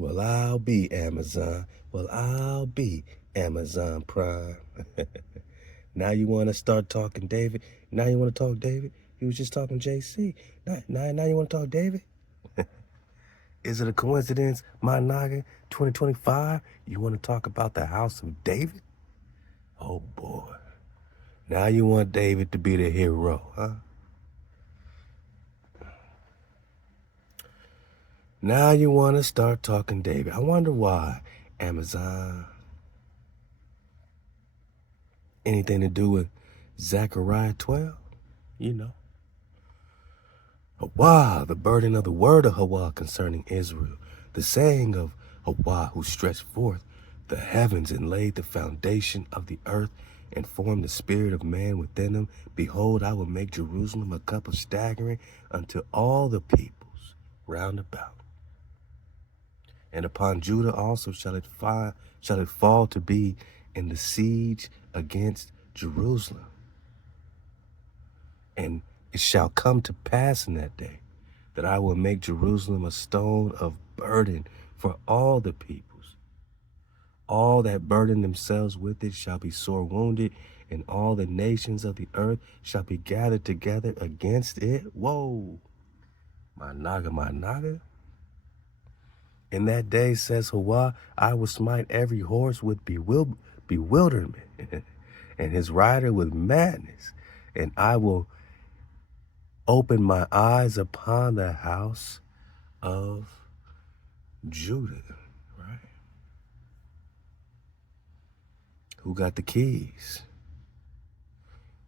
Well, I'll be Amazon. Well, I'll be Amazon Prime. Now you want to start talking David? Now you want to talk David? You was just talking JC. Now you want to talk David? Is it a coincidence, my noggin? 2025, you want to talk about the house of David? Oh boy. Now you want David to be the hero, huh? Now you want to start talking David. I wonder why. Amazon. Anything to do with Zechariah 12? You know. HaWah, the burden of the word of HaWah concerning Israel. The saying of HaWah, who stretched forth the heavens and laid the foundation of the earth and formed the spirit of man within them. Behold, I will make Jerusalem a cup of staggering unto all the peoples round about. And upon Judah also shall it fall to be in the siege against Jerusalem. And it shall come to pass in that day that I will make Jerusalem a stone of burden for all the peoples. All that burden themselves with it shall be sore wounded, and all the nations of the earth shall be gathered together against it. Whoa, my naga. In that day, says HaWah, I will smite every horse with bewilderment, and his rider with madness, and I will open my eyes upon the house of Judah, right? Who got the keys?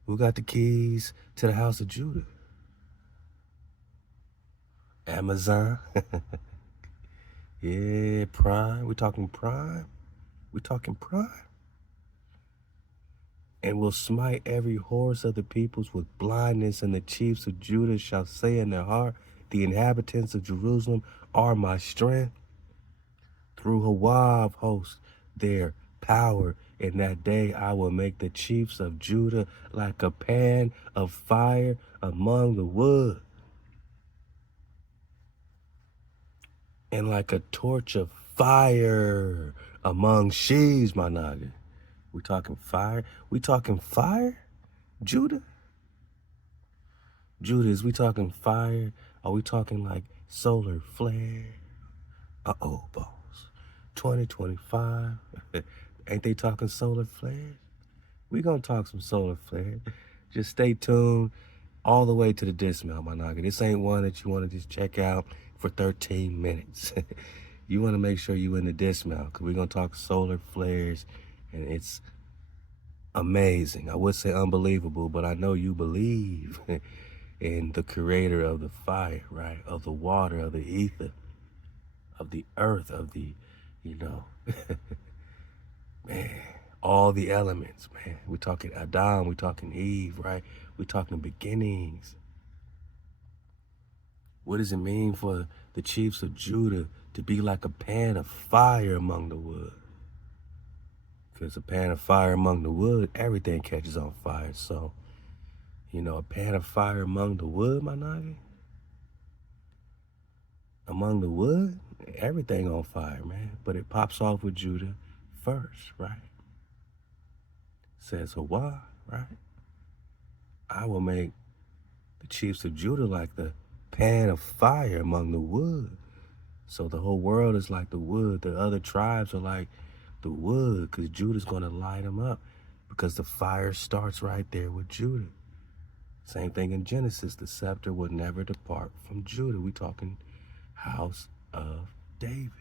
Who got the keys to the house of Judah? Amazon. Yeah, Prime. We talking Prime? We talking Prime? And will smite every horse of the peoples with blindness, and the chiefs of Judah shall say in their heart, the inhabitants of Jerusalem are my strength. Through HaWah of hosts, their power, in that day I will make the chiefs of Judah like a pan of fire among the wood, and like a torch of fire among sheaves, my noggin. We talking fire? We talking fire? Judah? Judah, is we talking fire? Are we talking like solar flare? Uh-oh, boss. 2025. Ain't they talking solar flares? We gonna talk some solar flare. Just stay tuned all the way to the dismount, my noggin. This ain't one that you want to just check out for 13 minutes. You want to make sure you in the dismount, because we're gonna talk solar flares, and it's amazing. I would say unbelievable, but I know you believe in the creator of the fire, right? Of the water, of the ether, of the earth, of the, man, all the elements, man. We're talking Adam, we're talking Eve, right? We're talking beginnings. What does it mean for the chiefs of Judah to be like a pan of fire among the wood? Because a pan of fire among the wood, everything catches on fire. So, a pan of fire among the wood, my noggin? Among the wood, everything on fire, man. But it pops off with Judah first, right? Says HaWah, right? I will make the chiefs of Judah like the pan of fire among the wood. So the whole world is like the wood. The other tribes are like the wood, because Judah's going to light them up, because the fire starts right there with Judah. Same thing in Genesis. The scepter will never depart from Judah. We talking house of David.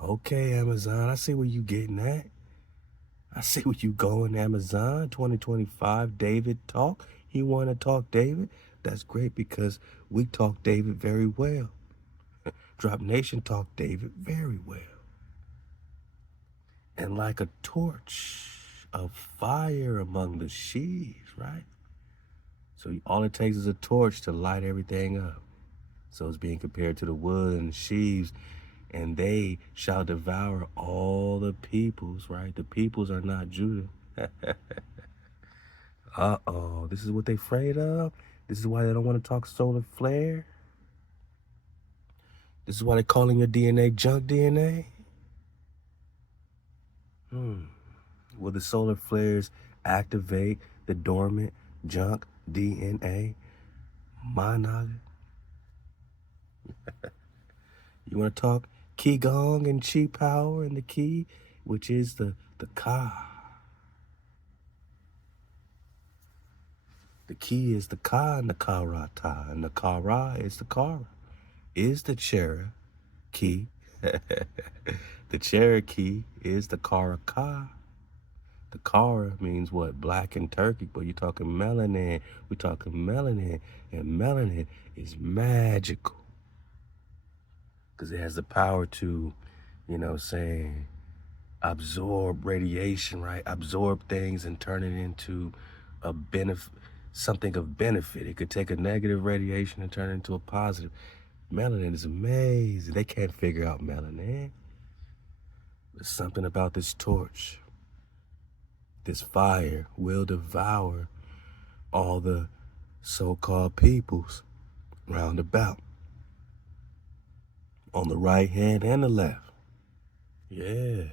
Okay, Amazon, I see where you getting at. I see where you going, Amazon. 2025, David talk. You want to talk David? That's great, because we talk David very well. Drop Nation talk David very well. And like a torch of fire among the sheaves, right? So all it takes is a torch to light everything up. So it's being compared to the wood and the sheaves, and they shall devour all the peoples, right? The peoples are not Judah. Uh-oh, this is what they afraid of? This is why they don't want to talk solar flare? This is why they're calling your DNA junk DNA. Will the solar flares activate the dormant junk DNA? My nugget. You want to talk Qigong and Chi power and the key, which is the Ka. The key is the Ka and the Karata, and the Kara is the Kara, is the Cherokee. The Cherokee is the Karaka. The Kara means what? Black and turkey, but you're talking melanin. We're talking melanin, and melanin is magical because it has the power to, saying, absorb radiation, right? Absorb things and turn it into a something of benefit. It could take a negative radiation and turn it into a positive. Melanin is amazing. They can't figure out melanin. There's something about this torch. This fire will devour all the so-called peoples round about, on the right hand and the left. Yeah.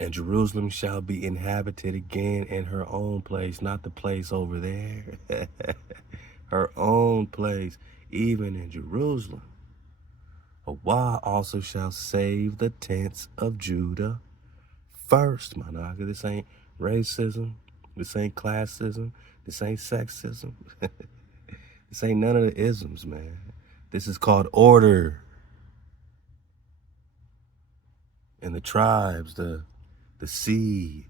And Jerusalem shall be inhabited again in her own place, not the place over there. Her own place, even in Jerusalem. HaWah also shall save the tents of Judah first, my nigga. This ain't racism. This ain't classism. This ain't sexism. This ain't none of the isms, man. This is called order. And the tribes, the seed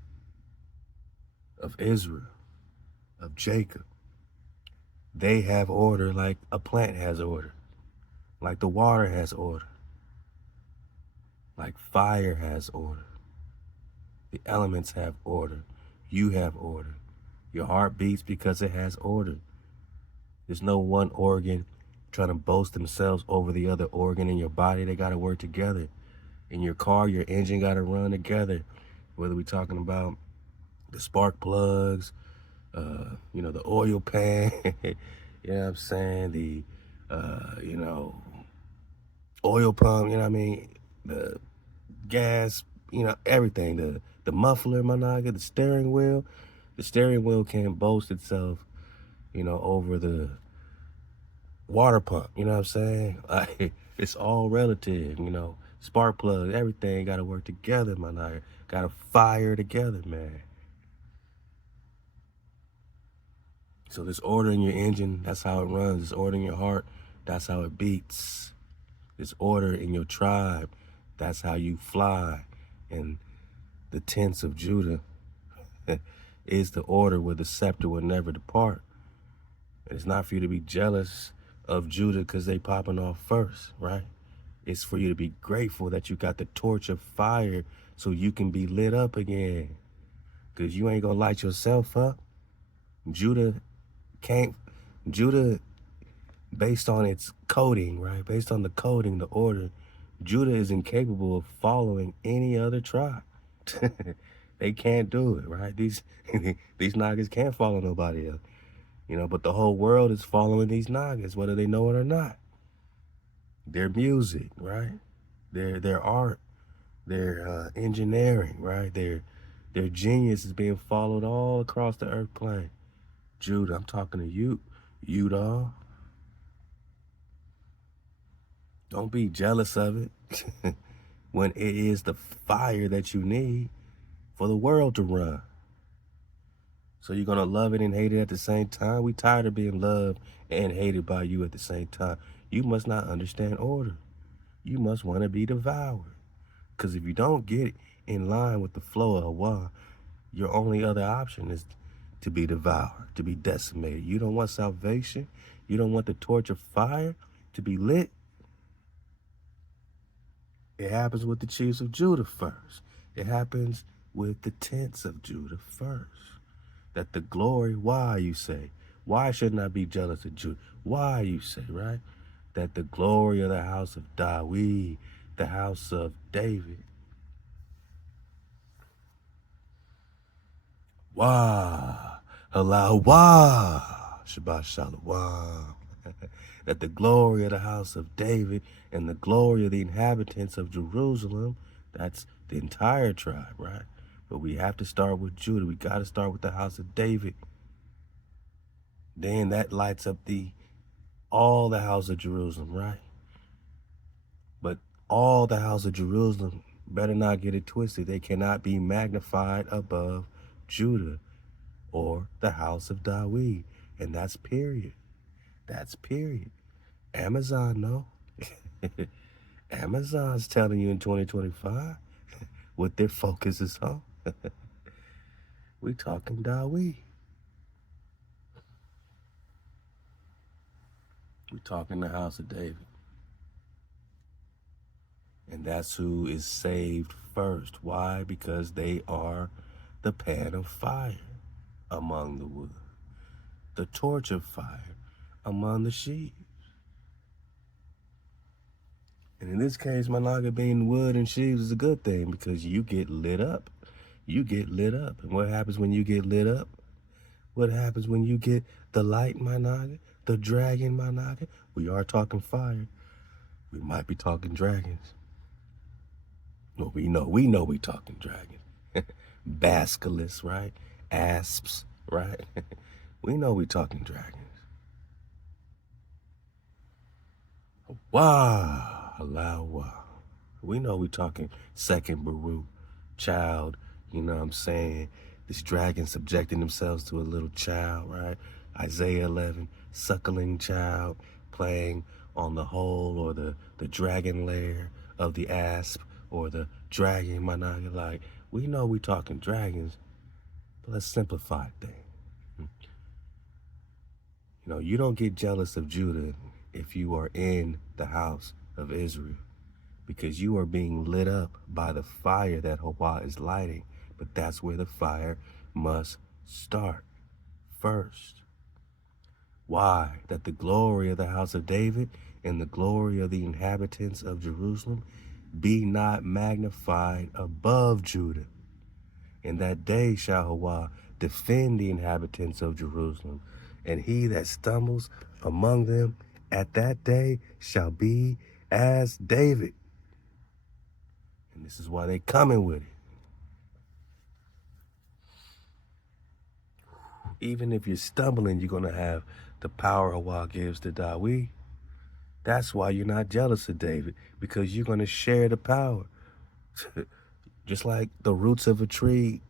of Israel, of Jacob, they have order like a plant has order, like the water has order, like fire has order. The elements have order. You have order. Your heart beats because it has order. There's no one organ trying to boast themselves over the other organ in your body. They got to work together. In your car, your engine got to run together. Whether we're talking about the spark plugs, the oil pan, you know what I'm saying? The, oil pump, you know what I mean? The gas, everything. The muffler, my nigga, the steering wheel. The steering wheel can't boast itself, over the water pump, you know what I'm saying? Like, it's all relative, spark plugs, everything got to work together, my nigga. Got to fire together, man. So this order in your engine, that's how it runs. This order in your heart, that's how it beats. This order in your tribe, that's how you fly. And the tents of Judah is the order where the scepter will never depart. And it's not for you to be jealous of Judah because they popping off first, right? It's for you to be grateful that you got the torch of fire so you can be lit up again. Because you ain't going to light yourself up. Judah, based on its coding, right? Based on the coding, the order, Judah is incapable of following any other tribe. They can't do it, right? These Nagas can't follow nobody else. But the whole world is following these Nagas, whether they know it or not. Their music, right? Their art, their engineering, right? Their genius is being followed all across the earth plane. Judah, I'm talking to you, dog. Don't be jealous of it when it is the fire that you need for the world to run. So you're going to love it and hate it at the same time? We tired of being loved and hated by you at the same time. You must not understand order. You must want to be devoured. Because if you don't get in line with the flow of HaWah, your only other option is to be devoured, to be decimated. You don't want salvation. You don't want the torch of fire to be lit. It happens with the chiefs of Judah first. It happens with the tents of Judah first. That the glory, why, you say? Why shouldn't I be jealous of Judah? Why, you say, right? That the glory of the house of David, the house of David. Wah, Halal HaWah, Shabbat Shalom. that the glory of the house of David and the glory of the inhabitants of Jerusalem, that's the entire tribe, right? But we have to start with Judah. We got to start with the house of David. Then that lights up all the house of Jerusalem, right? But all the house of Jerusalem, better not get it twisted. They cannot be magnified above Judah or the house of David. And that's period. That's period. Amazon, no. Amazon's telling you in 2025 what their focus is on. We talking David. We talking the house of David. And that's who is saved first. Why? Because they are the pan of fire among the wood, the torch of fire among the sheaves. And in this case, Managa being wood and sheaves is a good thing because you get lit up. You get lit up. And what happens when you get lit up? What happens when you get the light, Managa? The dragon, Managa? We are talking fire. We might be talking dragons. Well, we know we talking dragons. Basilisk, right? Asps, right? We know we talking dragons. Wow, Halal HaWah. We know we talking second Baruch, child, you know what I'm saying? This dragon subjecting themselves to a little child, right? Isaiah 11, suckling child playing on the hole or the dragon lair of the asp or the dragon, Managa. Like, we know we talking dragons, but let's simplify things. You know, you don't get jealous of Judah if you are in the house of Israel, because you are being lit up by the fire that HaWah is lighting. But that's where the fire must start first. Why? That the glory of the house of David and the glory of the inhabitants of Jerusalem be not magnified above Judah. In that day shall HaWah defend the inhabitants of Jerusalem, and he that stumbles among them at that day shall be as David. And this is why they coming with it. Even if you're stumbling, you're going to have the power HaWah gives to David. That's why you're not jealous of David, because you're going to share the power. Just like the roots of a tree,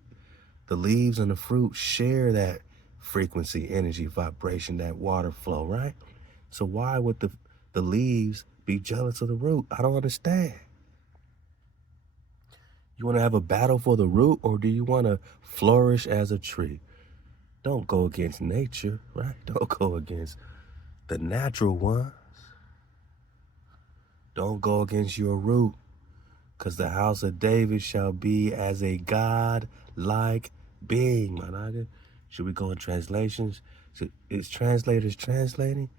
the leaves and the fruit share that frequency, energy, vibration, that water flow, right? So why would the leaves be jealous of the root? I don't understand. You want to have a battle for the root, or do you want to flourish as a tree? Don't go against nature, right? Don't go against the natural ones. Don't go against your root, because the house of David shall be as a God-like being, man. Should we go in translations? Is translators translating?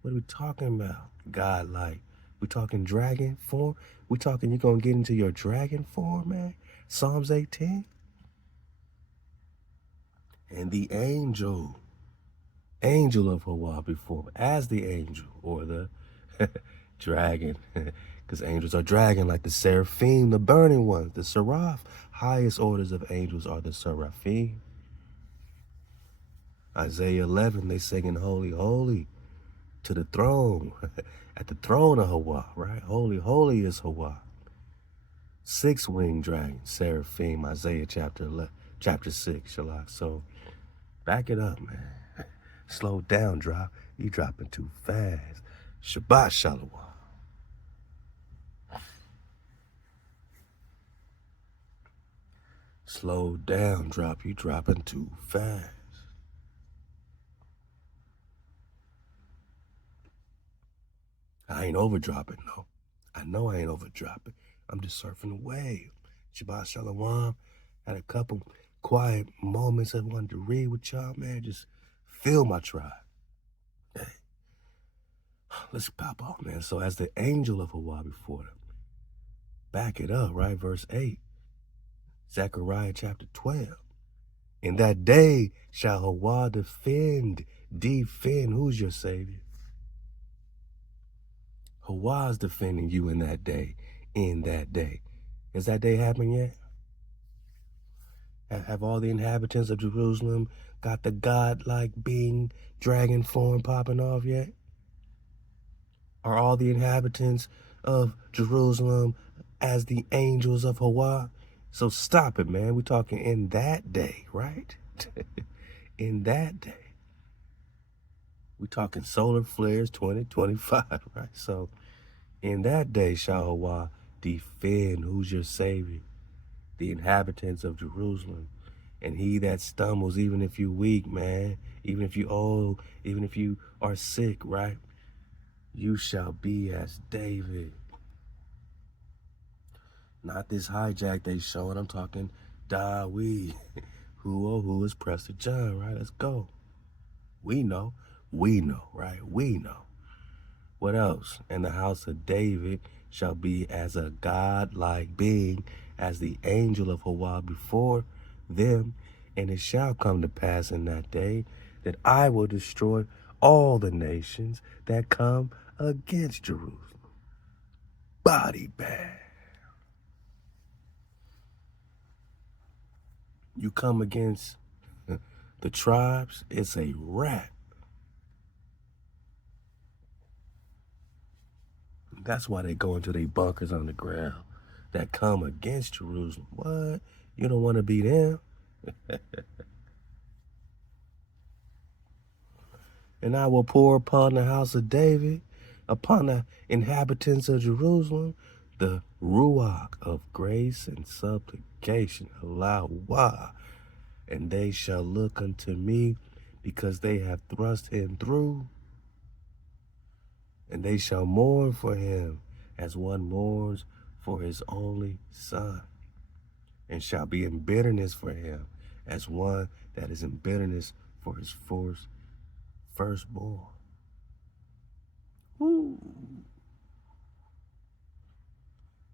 What are we talking about? God-like. We talking dragon form? We talking you're going to get into your dragon form, man? Psalms 18? And the angel of HaWah before, as the angel, or the dragon, because angels are dragon, like the seraphim, the burning ones, the seraph. Highest orders of angels are the seraphim. Isaiah 11, they singing holy, holy to the throne, at the throne of HaWah, right? Holy, holy is HaWah. Six-winged dragon, seraphim, Isaiah chapter 6, Shalak. So back it up, man. Slow down, drop. You dropping too fast. Shabbat Shalom. Slow down, drop. You dropping too fast. I ain't overdropping, no. I know I ain't overdropping. I'm just surfing the wave. Shabbat Shalom. Had a couple quiet moments I wanted to read with y'all, man. Just feel my tribe. Hey, let's pop off, man. So as the angel of HaWah before them, back it up, right? Verse 8. Zechariah chapter 12. In that day shall HaWah defend. Who's your savior? HaWah's defending you in that day. Has that day happened yet? Have all the inhabitants of Jerusalem got the godlike being dragon form popping off yet? Are all the inhabitants of Jerusalem as the angels of HaWah? So stop it, man. We're talking in that day, right? In that day. We're talking solar flares 2025, right? So in that day shall HaWah defend who's your savior, the inhabitants of Jerusalem. And he that stumbles, even if you weak, man, even if you old, even if you are sick, right? You shall be as David. Not this hijack they showing. I'm talking David. Who is Prester John, right? Let's go. We know, right? We know. What else? And the house of David shall be as a godlike being, as the angel of HaWah before them. And it shall come to pass in that day that I will destroy all the nations that come against Jerusalem. Body bag. You come against the tribes, it's a wrap. That's why they go into their bunkers on the ground that come against Jerusalem. What? You don't want to be them? And I will pour upon the house of David, upon the inhabitants of Jerusalem, the ruach of grace and supplication, Halal HaWah. And they shall look unto me, because they have thrust him through. And they shall mourn for him as one mourns for his only son, and shall be in bitterness for him as one that is in bitterness for his firstborn. Woo.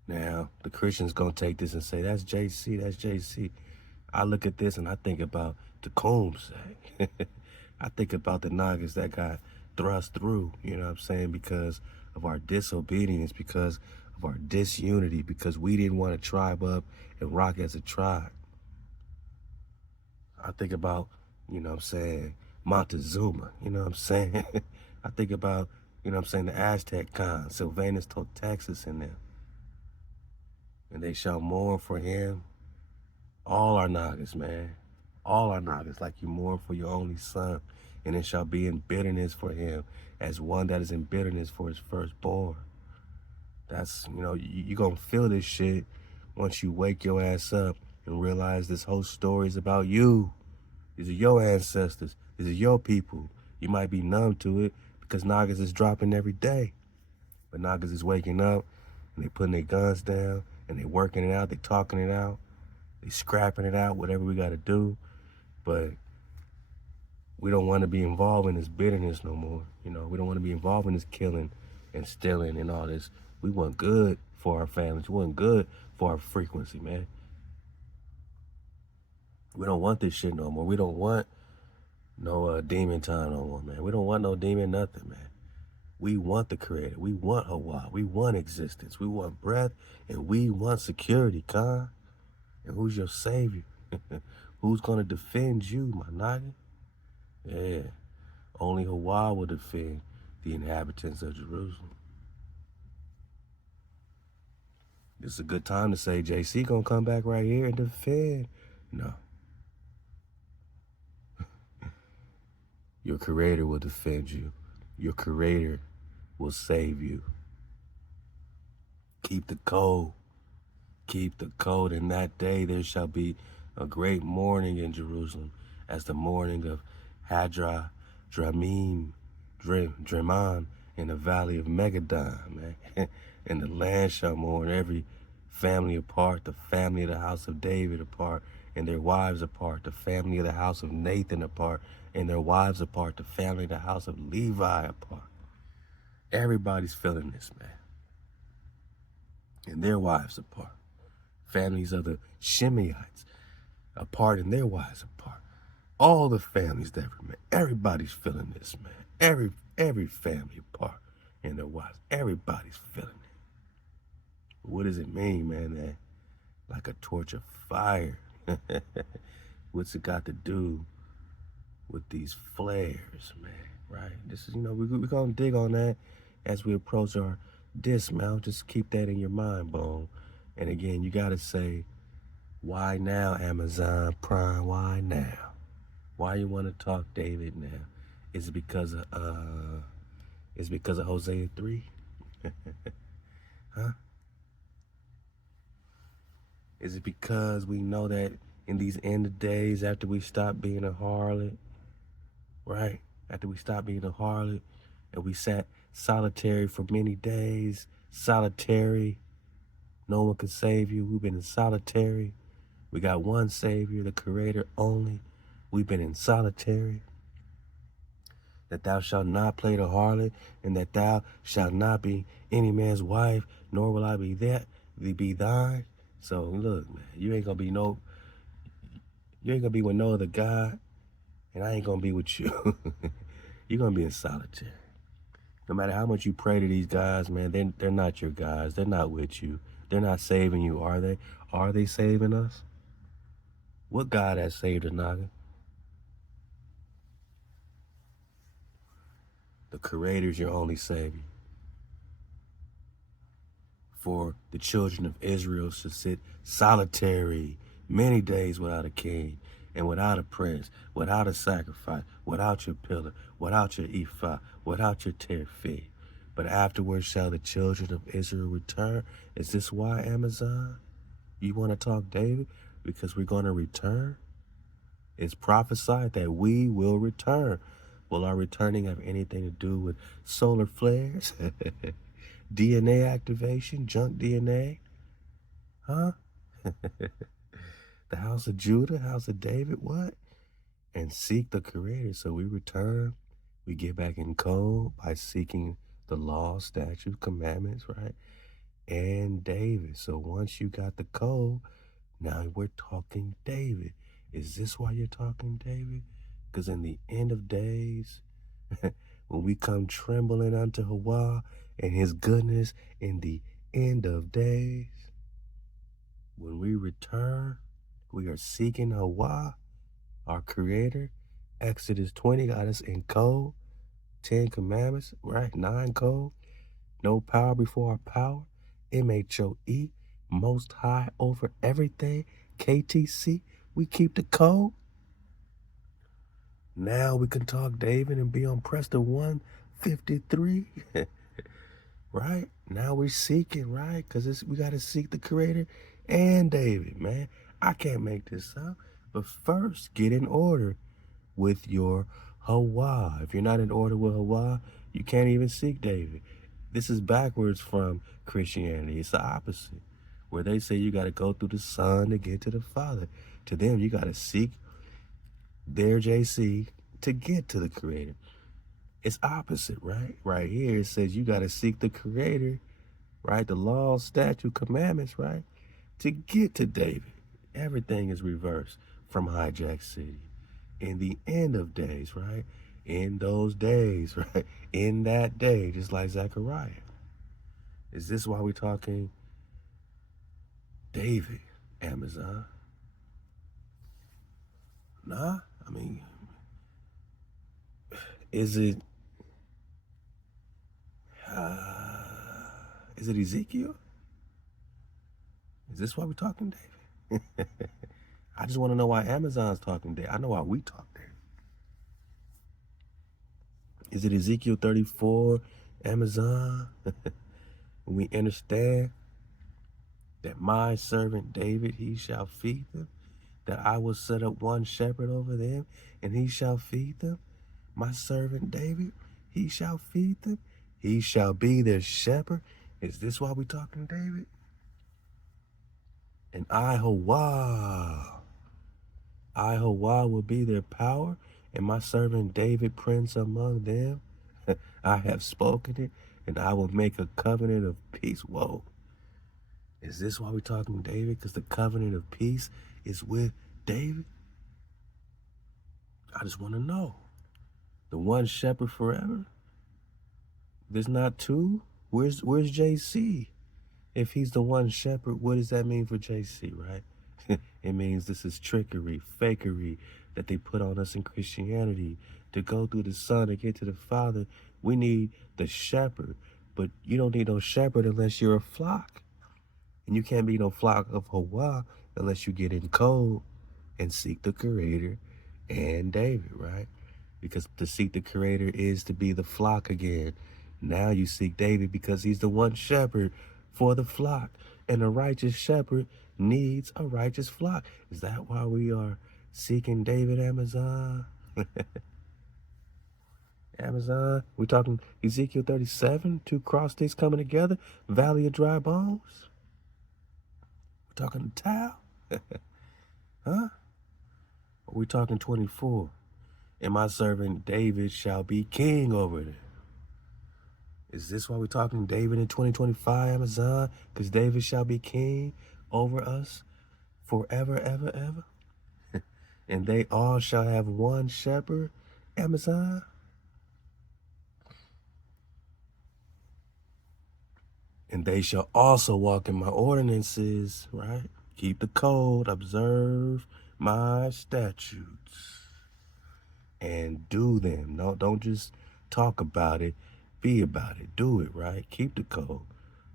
Now, the Christians gonna take this and say, that's JC, that's JC. I look at this and I think about the Combs. I think about the Nagas that got thrust through, you know what I'm saying, because of our disobedience, because of our disunity, because we didn't want to tribe up and rock as a tribe. I think about, you know what I'm saying, Montezuma, you know what I'm saying? I think about, you know what I'm saying, the Aztec Khan, Sylvanus Texas in them. And they shall mourn for him. All our Nagas, man. All our Nagas, like you mourn for your only son. And it shall be in bitterness for him, as one that is in bitterness for his firstborn. That's, you know, you're going to feel this shit once you wake your ass up and realize this whole story is about you. These are your ancestors. These are your people. You might be numb to it because Nagas is dropping every day. But Nagas is waking up and they putting their guns down and they working it out. They talking it out. They scrapping it out, whatever we got to do. But we don't want to be involved in this bitterness no more. You know, we don't want to be involved in this killing and stealing and all this. We want good for our families. We want good for our frequency, man. We don't want this shit no more. We don't want no demon time no more, man. We don't want no demon nothing, man. We want the creator. We want HaWah. We want existence. We want breath, and we want security, Khan. And who's your savior? Who's going to defend you, my Naga? Yeah, only HaWah will defend the inhabitants of Jerusalem. This is a good time to say, JC gonna come back right here and defend. No. Your creator will defend you. Your creator will save you. Keep the code. Keep the code. In that day there shall be a great mourning in Jerusalem, as the mourning of Dreman in the valley of Megadon, man. And the land shall mourn, every family apart, the family of the house of David apart, and their wives apart, the family of the house of Nathan apart, and their wives apart, the family of the house of Levi apart. Everybody's feeling this, man. And their wives apart. Families of the Shimeites apart and their wives apart. All the families that remain. Everybody's feeling this, man. Every family apart in their wives. Everybody's feeling it. What does it mean, man? That like a torch of fire. What's it got to do with these flares, man? Right? This is, we're going to dig on that as we approach our dismount. Just keep that in your mind, Bone. And again, you got to say, why now, Amazon Prime? Why now? Why you want to talk David now? Is it because of Hosea 3? Huh? Is it because we know that in these end of days, after we stop being a harlot, right? After we stop being a harlot and we sat solitary for many days, solitary, no one can save you. We've been in solitary. We got one Savior, the Creator only. We've been in solitary. That thou shalt not play the harlot, and that thou shalt not be any man's wife, nor will I be thine. So look, man, you ain't gonna be with no other God, and I ain't gonna be with you. You're gonna be in solitary. No matter how much you pray to these guys, man, they're not your guys. They're not with you. They're not saving you, are they? Are they saving us? What God has saved a Naga? The Creator's your only Savior. For the children of Israel should sit solitary many days without a king and without a prince, without a sacrifice, without your pillar, without your ephod, without your teraphim. But afterwards shall the children of Israel return. Is this why, Amazon? You want to talk David? Because we're going to return? It's prophesied that we will return. Will our returning have anything to do with solar flares? DNA activation? Junk DNA? Huh? The house of Judah, house of David, what? And seek the Creator. So we return, we get back in code by seeking the law, statutes, commandments, right? And David. So once you got the code, now we're talking David. Is this why you're talking David? Because in the end of days, when we come trembling unto HaWah and his goodness in the end of days, when we return, we are seeking HaWah, our Creator. Exodus 20 got us in code. 10 commandments, right? 9 code. No power before our power. MHOE, most high over everything. KTC, we keep the code. Now we can talk David and be on Prester 153. Right? Now we're seeking, right? Because we got to seek the Creator and David, man. I can't make this up. But first, get in order with your HaWah. If you're not in order with HaWah, you can't even seek David. This is backwards from Christianity. It's the opposite. Where they say you got to go through the Son to get to the Father. To them, you got to seek their JC to get to the Creator. It's opposite, right? Right here, it says you got to seek the Creator, right? The law, statute, commandments, right? To get to David. Everything is reversed from Hijack City. In the end of days, right? In those days, right? In that day, just like Zechariah. Is this why we're talking David, Amazon? Nah, I mean, is it Ezekiel? Is this why we're talking David? I just want to know why Amazon's talking David. I know why we talk David. Is it Ezekiel 34, Amazon? When we understand that my servant David, he shall feed them, that I will set up one shepherd over them, and he shall feed them. My servant David, he shall feed them. He shall be their shepherd. Is this why we're talking David? And I, HaWah will be their power, and my servant David, prince among them. I have spoken it, and I will make a covenant of peace. Whoa. Is this why we're talking David? Because the covenant of peace is with David? I just want to know. The one shepherd forever? There's not two? Where's JC? If he's the one shepherd, what does that mean for JC, right? It means this is trickery, fakery that they put on us in Christianity. To go through the Son to get to the Father, we need the shepherd. But you don't need no shepherd unless you're a flock. And you can't be no flock of HaWah unless you get in code and seek the Creator and David, right? Because to seek the Creator is to be the flock again. Now you seek David because he's the one shepherd for the flock. And a righteous shepherd needs a righteous flock. Is that why we are seeking David, Amazon? Amazon? We're talking Ezekiel 37, two cross sticks coming together, valley of dry bones. We're talking the towel? Huh? Or we talking 24? And my servant David shall be king over them. Is this why we're talking David in 2025, Amazon? Because David shall be king over us forever, ever, ever. And they all shall have one shepherd, Amazon. And they shall also walk in my ordinances, right? Keep the code, observe my statutes, and do them. No, don't just talk about it, be about it. Do it, right? Keep the code.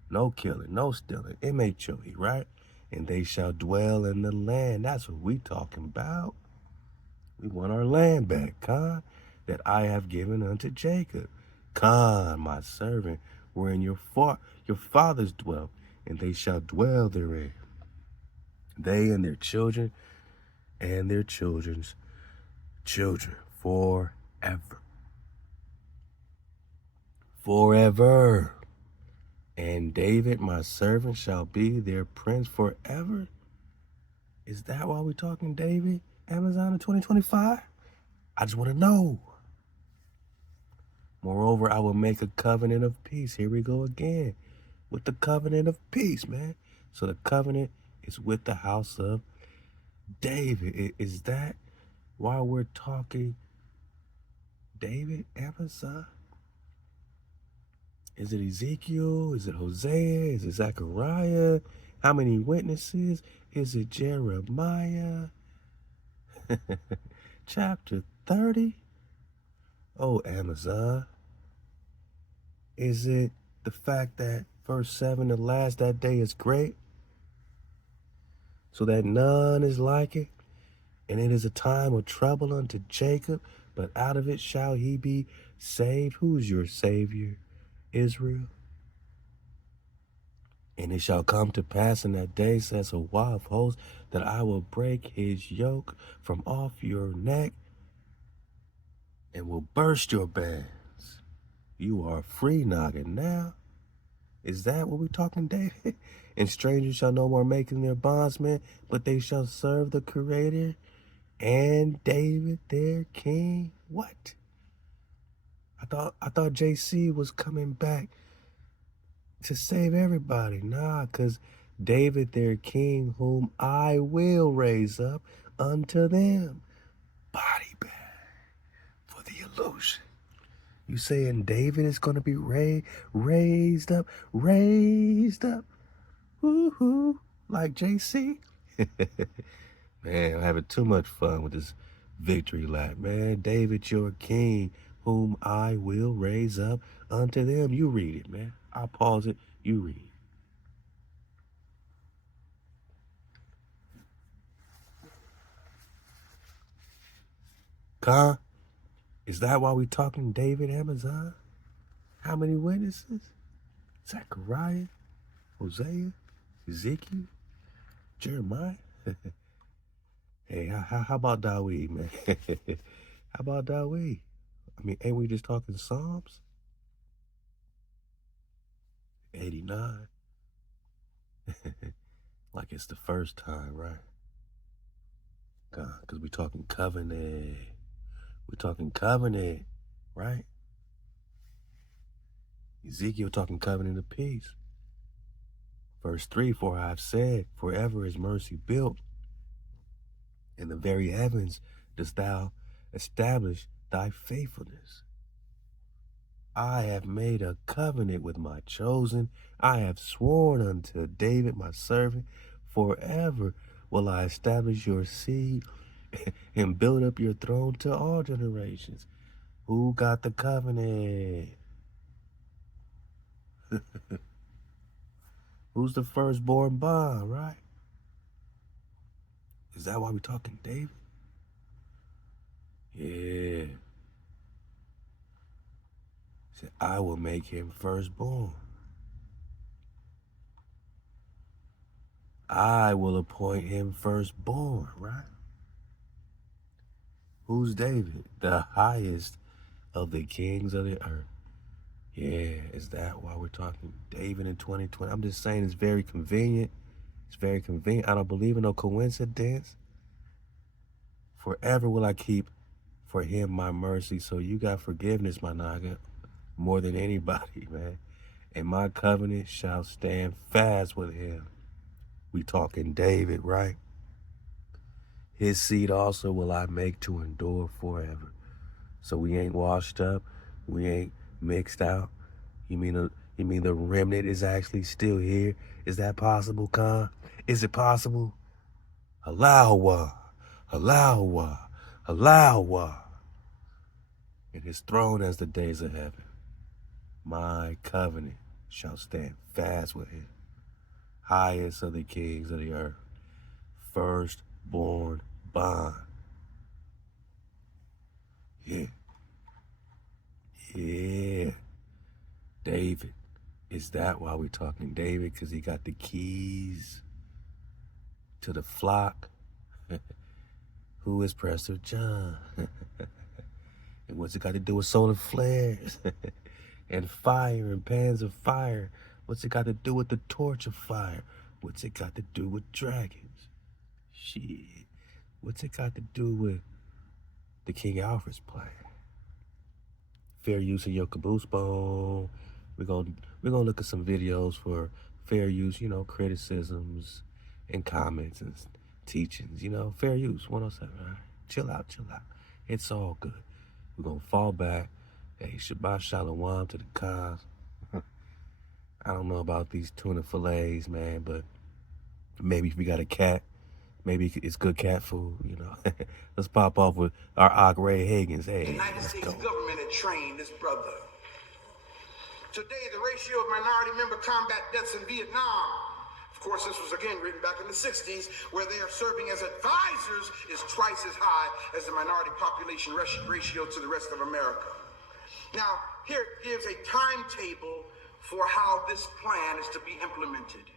No killing, no stealing, MHOE, right? And they shall dwell in the land. That's what we talking about. We want our land back, Khan, that I have given unto Jacob. Khan, my servant, wherein your fathers dwell, and they shall dwell therein. They and their children and their children's children forever. Forever. And David, my servant, shall be their prince forever. Is that why we're talking David, Amazon in 2025? I just want to know. Moreover, I will make a covenant of peace. Here we go again with the covenant of peace, man. So the covenant is with the house of David. Is that why we're talking David, Amazon? Is it Ezekiel? Is it Hosea? Is it Zechariah? How many witnesses? Is it Jeremiah? Chapter 30? Oh, Amazon. Is it the fact that verse 7, the last that day is great, so that none is like it? And it is a time of trouble unto Jacob, but out of it shall he be saved. Who's your Savior? Israel. And it shall come to pass in that day, says HaWah of hosts, that I will break his yoke from off your neck and will burst your bands. You are free noggin now. Is that what we're talking, David? And strangers shall no more make them their bondsmen, but they shall serve the Creator and David their king. What? I thought JC was coming back to save everybody. Nah, because David their king, whom I will raise up unto them. Body bag for the illusion. You saying David is going to be raised up, woohoo, like JC? Man, I'm having too much fun with this victory lap, man. David, your king, whom I will raise up unto them. You read it, man. I'll pause it. You read it. Khan, is that why we talking David, Amazon? How many witnesses? Zechariah, Hosea, Ezekiel, Jeremiah? Hey, how about Dawid, man? How about Dawid? I mean, ain't we just talking Psalms? 89. Like it's the first time, right? Because we talking covenant. We're talking covenant, right? Ezekiel talking covenant of peace. Verse 3, for I have said, forever is mercy built. In the very heavens dost thou establish thy faithfulness. I have made a covenant with my chosen. I have sworn unto David my servant, forever will I establish your seed and build up your throne to all generations. Who got the covenant? Who's the firstborn bond, right? Is that why we're talking David? Yeah. Said, I will make him firstborn. I will appoint him firstborn, right? Who's David? The highest of the kings of the earth. Yeah, is that why we're talking David in 2020? I'm just saying it's very convenient. It's very convenient. I don't believe in no coincidence. Forever will I keep for him my mercy. So you got forgiveness, my naga, more than anybody, man. And my covenant shall stand fast with him. We talking David, right? His seed also will I make to endure forever. So we ain't washed up. We ain't mixed out. You mean the remnant is actually still here? Is that possible, Khan? Is it possible? Halal HaWah, Halal HaWah, Halal HaWah. And his throne as the days of heaven. My covenant shall stand fast with him. Highest of the kings of the earth. Firstborn bond. Yeah. Yeah. David. Is that why we're talking David? Because he got the keys to the flock. Who is Prester John? And what's it got to do with solar flares? And fire and pans of fire? What's it got to do with the torch of fire? What's it got to do with dragons? Shit. What's it got to do with the King Alfred's plan? Fair use of your caboose bone. We're gonna look at some videos for fair use, criticisms and comments and teachings, fair use, 107, all right? Chill out. It's all good. We're gonna fall back. Hey, Shabbat Shalom to the cons. I don't know about these tuna fillets, man, but maybe if we got a cat, maybe it's good cat food, Let's pop off with our Og Ray Higgins. Hey, the United States government had trained this brother. Today, the ratio of minority member combat deaths in Vietnam, of course, this was again written back in the 60s, where they are serving as advisors, is twice as high as the minority population ratio to the rest of America. Now, here gives a timetable for how this plan is to be implemented.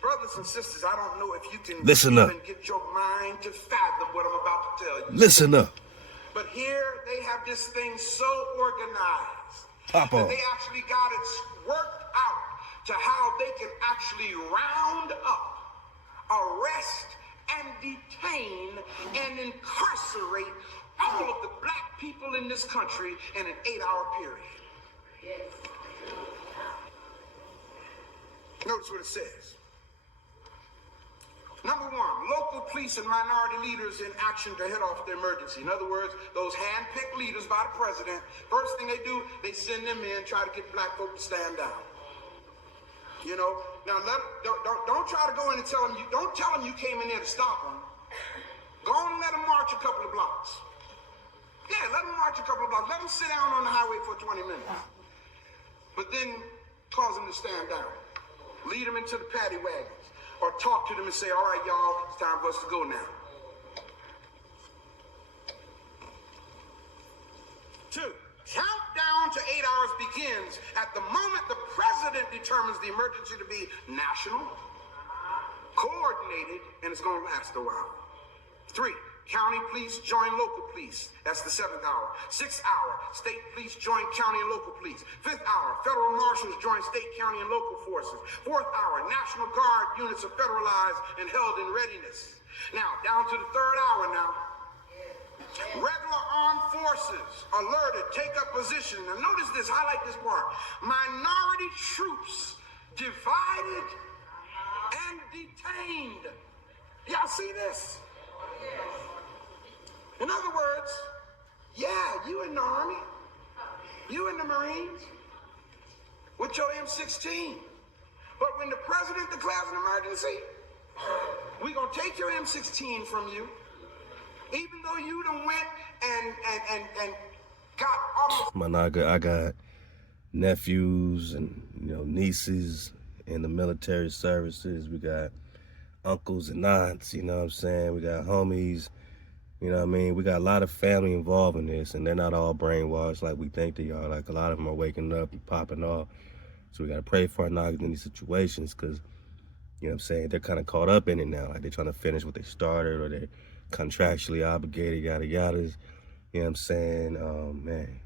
Brothers and sisters, I don't know if you can even get your mind to fathom what I'm about to tell you. Listen up. But here they have this thing so organized that they actually got it worked out to how they can actually round up, arrest, and detain and incarcerate all of the black people in this country in an 8-hour period. Yes. Notice what it says. Number one, local police and minority leaders in action to head off the emergency. In other words, those hand-picked leaders by the president, first thing they do, they send them in, try to get black folk to stand down. Now don't try to go in and tell them, don't tell them you came in there to stop them. Go on and let them march a couple of blocks. Yeah, let them march a couple of blocks. Let them sit down on the highway for 20 minutes. But then cause them to stand down. Lead them into the paddy wagons. Or talk to them and say, all right, y'all, it's time for us to go now. 2, countdown to 8 hours begins at the moment the president determines the emergency to be national, coordinated, and it's going to last a while. 3, county police join local police. That's the 7th hour. 6th hour, state police join county and local police. 5th hour, federal marshals join state, county, and local forces. 4th hour, National Guard units are federalized and held in readiness. Now, down to the 3rd hour now. Regular armed forces alerted, take up position. Now notice this, highlight this part. Minority troops divided and detained. Y'all see this? In other words, yeah, you in the army, You in the Marines with your M16. But when the president declares an emergency, we're going to take your M16 from you, even though you done went and got almost... My nigga, I got nephews and, nieces in the military services. We got uncles and aunts, you know what I'm saying? We got homies, you know what I mean? We got a lot of family involved in this, and they're not all brainwashed like we think they are. Like, a lot of them are waking up and popping off. So we got to pray for our niggas in these situations because, you know what I'm saying, they're kind of caught up in it now. Like, they're trying to finish what they started, or they're contractually obligated, yada yadas. You know what I'm saying? Man,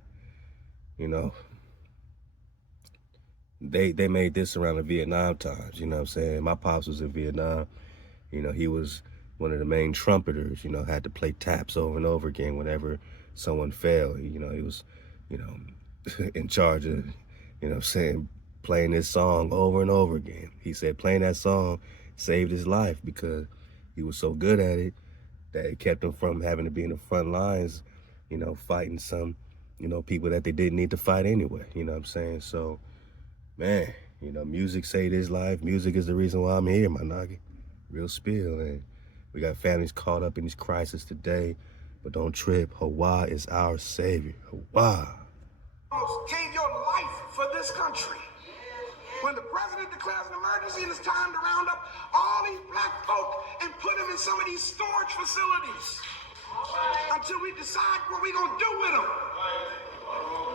they made this around the Vietnam times, you know what I'm saying? My pops was in Vietnam. He was one of the main trumpeters, had to play taps over and over again whenever someone failed. He was, in charge of, playing this song over and over again. He said playing that song saved his life because he was so good at it that it kept him from having to be in the front lines, fighting some, people that they didn't need to fight anyway, you know what I'm saying? So, man, music saved his life. Music is the reason why I'm here, my nigga. Real spill. And we got families caught up in these crises today, but don't trip. HaWah is our savior. HaWah. Almost gave your life for this country. When the president declares an emergency and it's time to round up all these black folk and put them in some of these storage facilities until we decide what we're going to do with them.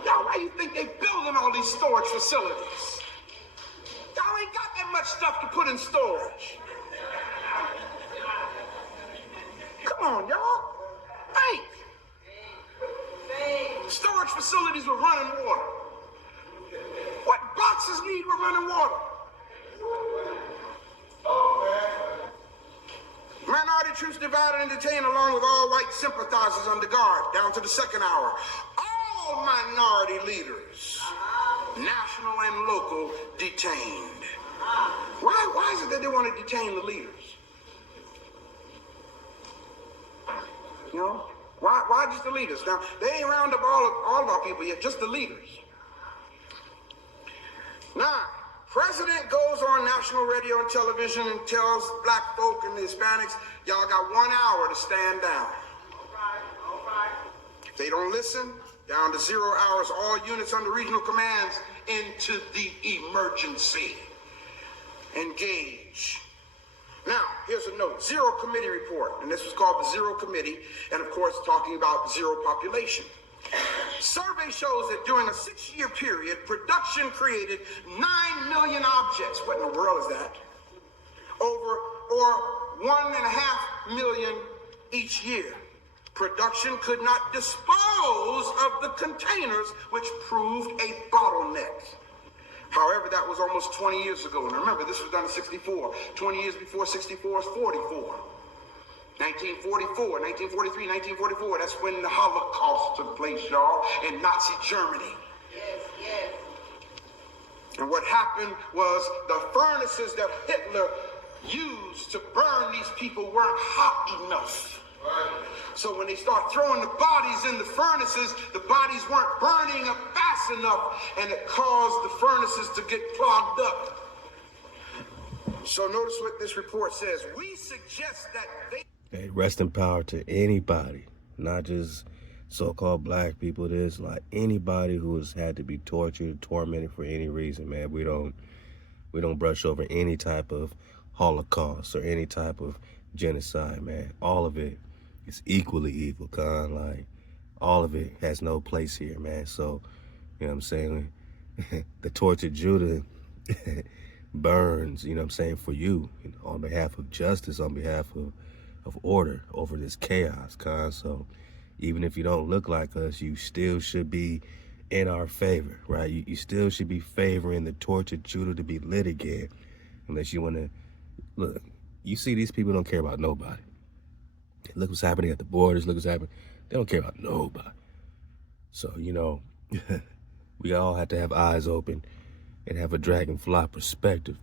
Y'all, why you think they building all these storage facilities? Y'all ain't got that much stuff to put in storage. Come on, y'all. Think. Storage facilities with running water. What boxes need with running water? Minority troops divided and detained along with all white sympathizers under guard down to the second hour. All minority leaders, national and local, detained. Why is it that they want to detain the leaders? Why just the leaders? Now, they ain't round up all of our people yet, just the leaders. Now, president goes on national radio and television and tells black folk and the Hispanics, y'all got 1 hour to stand down. All right. If they don't listen, down to 0 hours, all units under regional commands into the emergency. Engage. Now, here's a note, Zero Committee report, and this was called the Zero Committee, and of course talking about zero population. Survey shows that during a 6-year period, production created 9 million objects. What in the world is that? Or 1.5 million each year. Production could not dispose of the containers, which proved a bottleneck. However, that was almost 20 years ago. And remember, this was done in 64. 20 years before 64 is 44. 1944, 1943, 1944, that's when the Holocaust took place, y'all, in Nazi Germany. Yes. And what happened was the furnaces that Hitler used to burn these people weren't hot enough. So when they start throwing the bodies in the furnaces, the bodies weren't burning up fast enough, and it caused the furnaces to get clogged up. So notice what this report says. We suggest that they... Hey, rest in power to anybody, not just so-called black people. There's like anybody who has had to be tortured, tormented for any reason, man. We don't brush over any type of Holocaust or any type of genocide, man. All of it is equally evil, like all of it has no place here, man. So, you know what I'm saying? The tortured Judah burns, you know what I'm saying, for you, on behalf of justice, on behalf of order over this chaos, So even if you don't look like us, you still should be in our favor, right? You still should be favoring the tortured Judah to be lit again, unless you want to. Look, you see these people don't care about nobody. Look what's happening at the borders. Look what's happening. They don't care about nobody. So, we all have to have eyes open and have a dragonfly perspective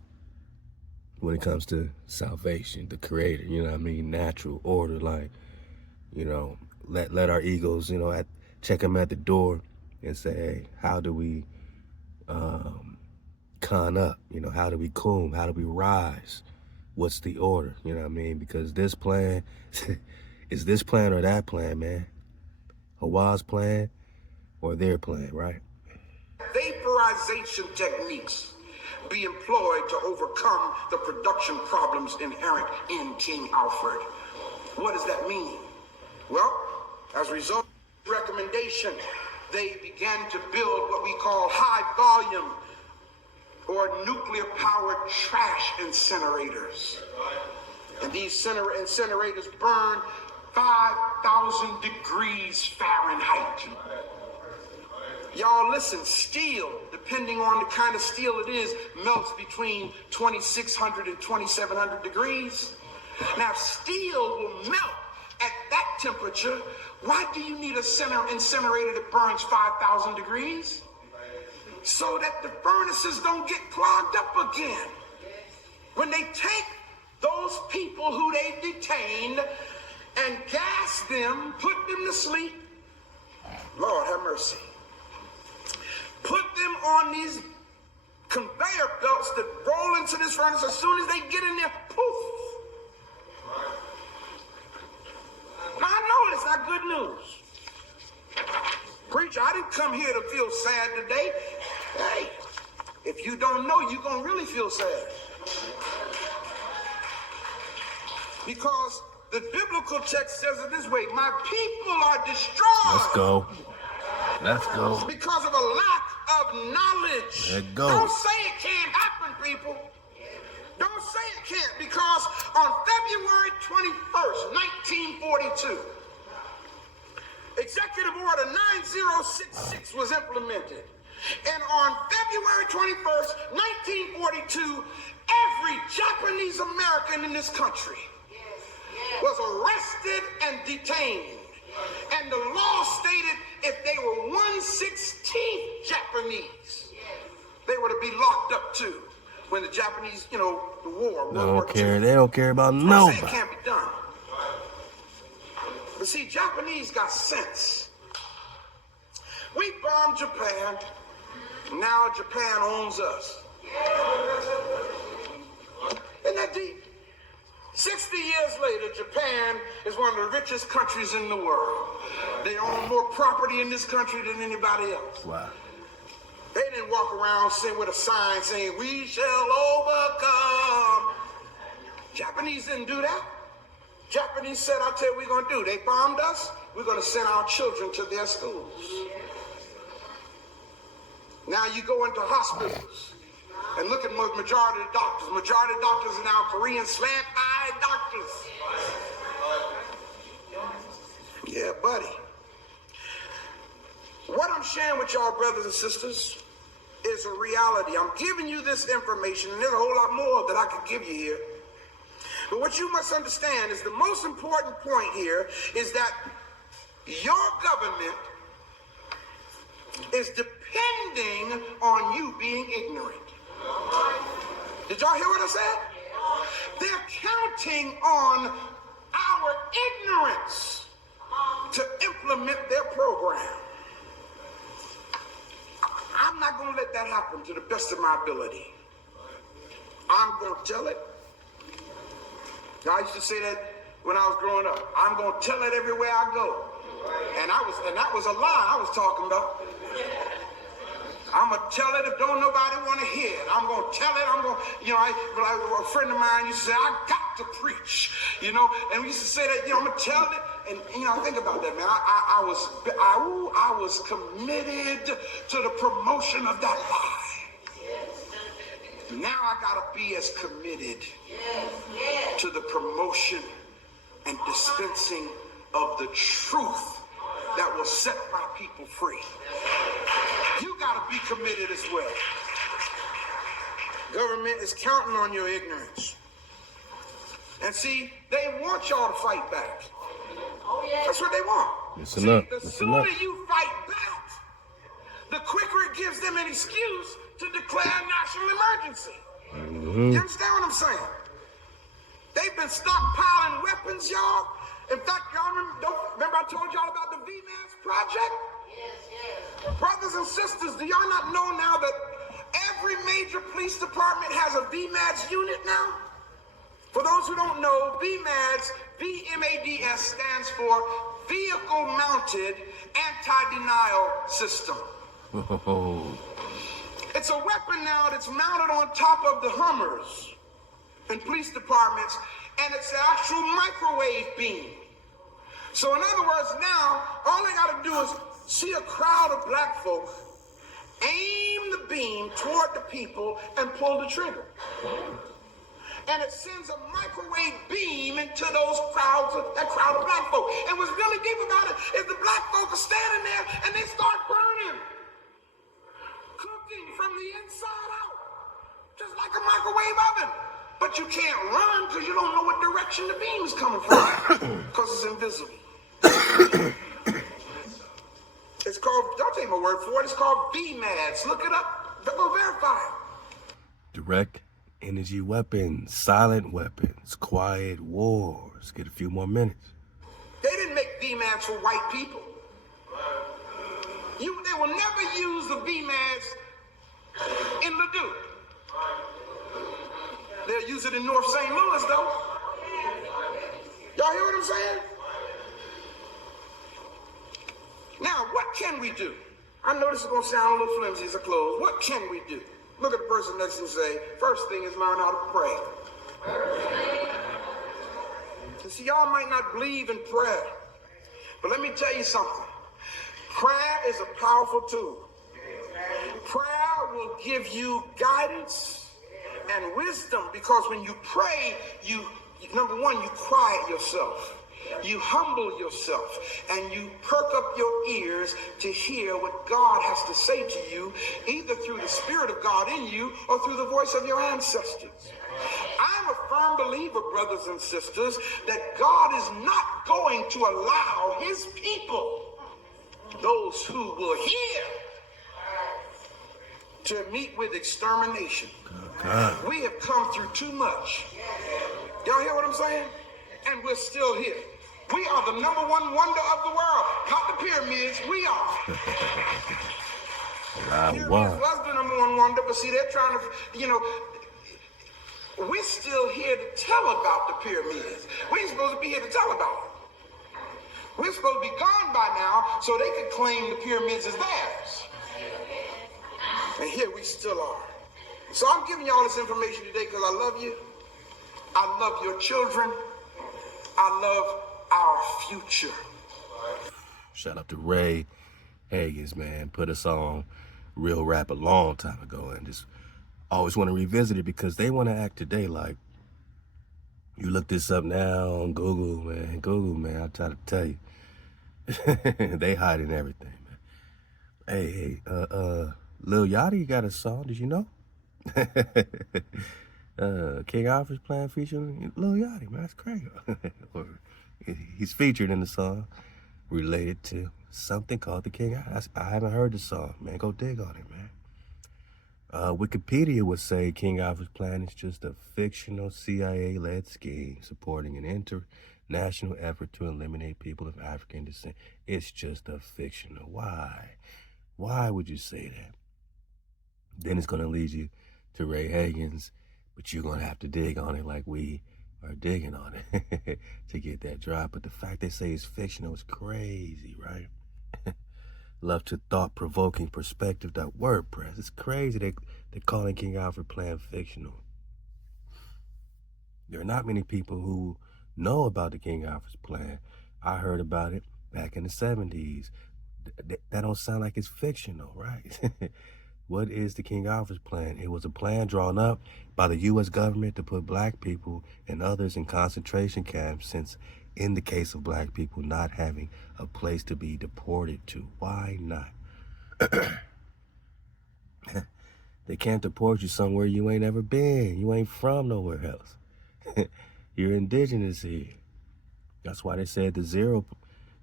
when it comes to salvation, the creator, you know what I mean? Natural order, let our egos, check them at the door and say, hey, how do we con up? You know, how do we coom? How do we rise? What's the order? You know what I mean? Because this plan, is this plan or that plan, man? HaWah's plan or their plan, right? Vaporization techniques be employed to overcome the production problems inherent in King Alfred. What does that mean? Well, as a result of the recommendation, they began to build what we call high volume or nuclear-powered trash incinerators. And these incinerators burn 5,000 degrees Fahrenheit. Y'all listen, steel, depending on the kind of steel it is, melts between 2,600 and 2,700 degrees. Now, if steel will melt at that temperature, why do you need a incinerator that burns 5,000 degrees? So that the furnaces don't get clogged up again. When they take those people who they detained and gas them, put them to sleep, Lord have mercy, put them on these conveyor belts that roll into this furnace. As soon as they get in there, poof. Now, I know it's not good news. Preacher, I didn't come here to feel sad today. Hey, if you don't know, you're going to really feel sad. Because the biblical text says it this way: my people are destroyed. Let's go. Let's go. Because of a lack of knowledge. Let's go. Don't say it can't happen, people. Don't say it can't, because on February 21st, 1942, Executive Order 9066 was implemented. And on February 21st, 1942, every Japanese American in this country was arrested and detained. And the law stated if they were 1/16 Japanese, they were to be locked up too. When the Japanese, the war. They don't care about nobody. It can't be done. But see, Japanese got sense. We bombed Japan. Now Japan owns us. Isn't that deep? 60 years later, Japan is one of the richest countries in the world. They own more property in this country than anybody else. Wow. They didn't walk around with a sign saying, "We shall overcome." Japanese didn't do that. Japanese said, "I'll tell you what we're going to do. They bombed us. We're going to send our children to their schools." Now you go into hospitals and look at majority of the doctors. Majority of doctors are now Korean slant-eyed doctors. Yeah, buddy. What I'm sharing with y'all, brothers and sisters, is a reality. I'm giving you this information, and there's a whole lot more that I could give you here. But what you must understand is the most important point here is that your government is depending on you being ignorant. Did y'all hear what I said? They're counting on our ignorance to implement their program. I'm not going to let that happen to the best of my ability. I'm going to tell it. I used to say that when I was growing up. I'm going to tell it everywhere I go. And that was a lie I was talking about. I'm going to tell it if don't nobody want to hear it. I'm going to tell it. A friend of mine used to say, I got to preach, and we used to say that, I'm going to tell it. And think about that, man. I was committed to the promotion of that lie. Now I got to be as committed to the promotion and dispensing of the truth that will set my people free. You got to be committed as well. Government is counting on your ignorance. And see, they want y'all to fight back. That's what they want. The sooner you fight back, the quicker it gives them an excuse to declare a national emergency. You understand what I'm saying? They've been stockpiling weapons, y'all. In fact, y'all remember I told y'all about the VMAS project? Brothers and sisters, do y'all not know now that every major police department has a VMADS unit now? For those who don't know, VMADS, VMADS stands for Vehicle Mounted Anti-Denial System. It's a weapon now that's mounted on top of the Hummers in police departments, and it's an actual microwave beam. So in other words, now, all they got to do is see a crowd of black folk, aim the beam toward the people, and pull the trigger. And it sends a microwave beam into those crowds, that crowd of black folk. And what's really deep about it is the black folk are standing there and they start burning, cooking from the inside out, just like a microwave oven. But you can't run because you don't know what direction the beam is coming from, because it's invisible. It's called, don't take my word for it, it's called VMADS. Look it up, go verify it. Direct energy weapons, silent weapons, quiet wars. Get a few more minutes. They didn't make VMADS for white people. They will never use the VMADS in Ladue. They'll use it in North St. Louis, though. Y'all hear what I'm saying? Now, what can we do? I know this is going to sound a little flimsy as I close. What can we do? Look at the person next to you and say, first thing is learn how to pray. You see, y'all might not believe in prayer, but let me tell you something. Prayer is a powerful tool. Prayer will give you guidance and wisdom, because when you pray, number one, you quiet yourself. You humble yourself and you perk up your ears to hear what God has to say to you, either through the Spirit of God in you or through the voice of your ancestors. I'm a firm believer, brothers and sisters, that God is not going to allow his people, those who will hear, to meet with extermination. We have come through too much. Y'all hear what I'm saying? And we're still here. We are the number one wonder of the world. Not the pyramids, we are. Pyramids was the number one wonder, but see, they're trying to, we're still here to tell about the pyramids. We ain't supposed to be here to tell about it. We're supposed to be gone by now so they could claim the pyramids as theirs. And here we still are. So I'm giving you all this information today because I love you. I love your children. I love our future. Shout out to Ray Hagens, man. Put us on real rap a long time ago, and just always want to revisit it because they want to act today like, you look this up now on Google, man. Google, man, I try to tell you. They hiding everything, man. Hey, Lil Yachty got a song, did you know? King Alfred's playing featuring Lil Yachty, man, that's crazy. He's featured in the song related to something called the King Alfred. I haven't heard the song, man. Go dig on it, man. Wikipedia would say King Alfred's plan is just a fictional CIA-led scheme supporting an international effort to eliminate people of African descent. It's just a fictional. Why? Why would you say that? Then it's going to lead you to Ray Hagens, but you're going to have to dig on it like we are digging on it to get that drop. But the fact they say it's fictional is crazy, right? Love to thought-provoking perspective.wordpress. It's crazy they're calling King Alfred plan fictional. There are not many people who know about the King Alfred's plan. I heard about it back in the 70s. That don't sound like it's fictional, right? What is the King Alfred's plan? It was a plan drawn up by the U.S. government to put black people and others in concentration camps, since in the case of black people not having a place to be deported to. Why not? They can't deport you somewhere you ain't ever been. You ain't from nowhere else. You're indigenous here. That's why they said the zero.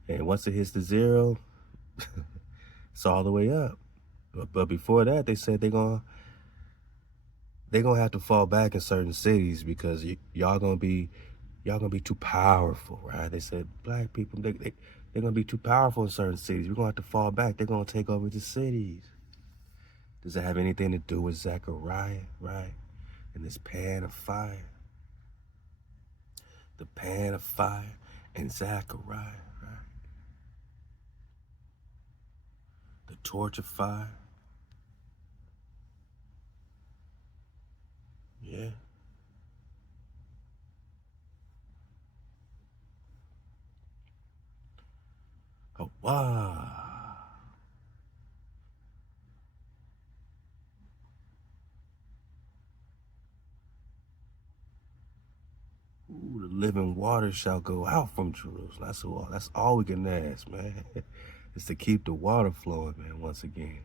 And once it hits the zero, it's all the way up. But before that, they said they're gonna have to fall back in certain cities because y'all gonna be too powerful, right? They said black people, They're going to be too powerful in certain cities. We're going to have to fall back. They're going to take over the cities. Does it have anything to do with Zechariah, right? And this pan of fire? The pan of fire and Zechariah, right? The torch of fire. Yeah. HaWah. Ooh, the living water shall go out from Jerusalem. That's all we can ask, man. Is to keep the water flowing, man, once again.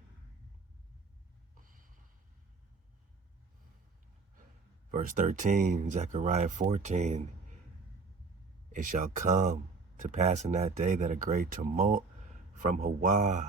Verse 13, Zechariah 14. It shall come to pass in that day that a great tumult from HaWah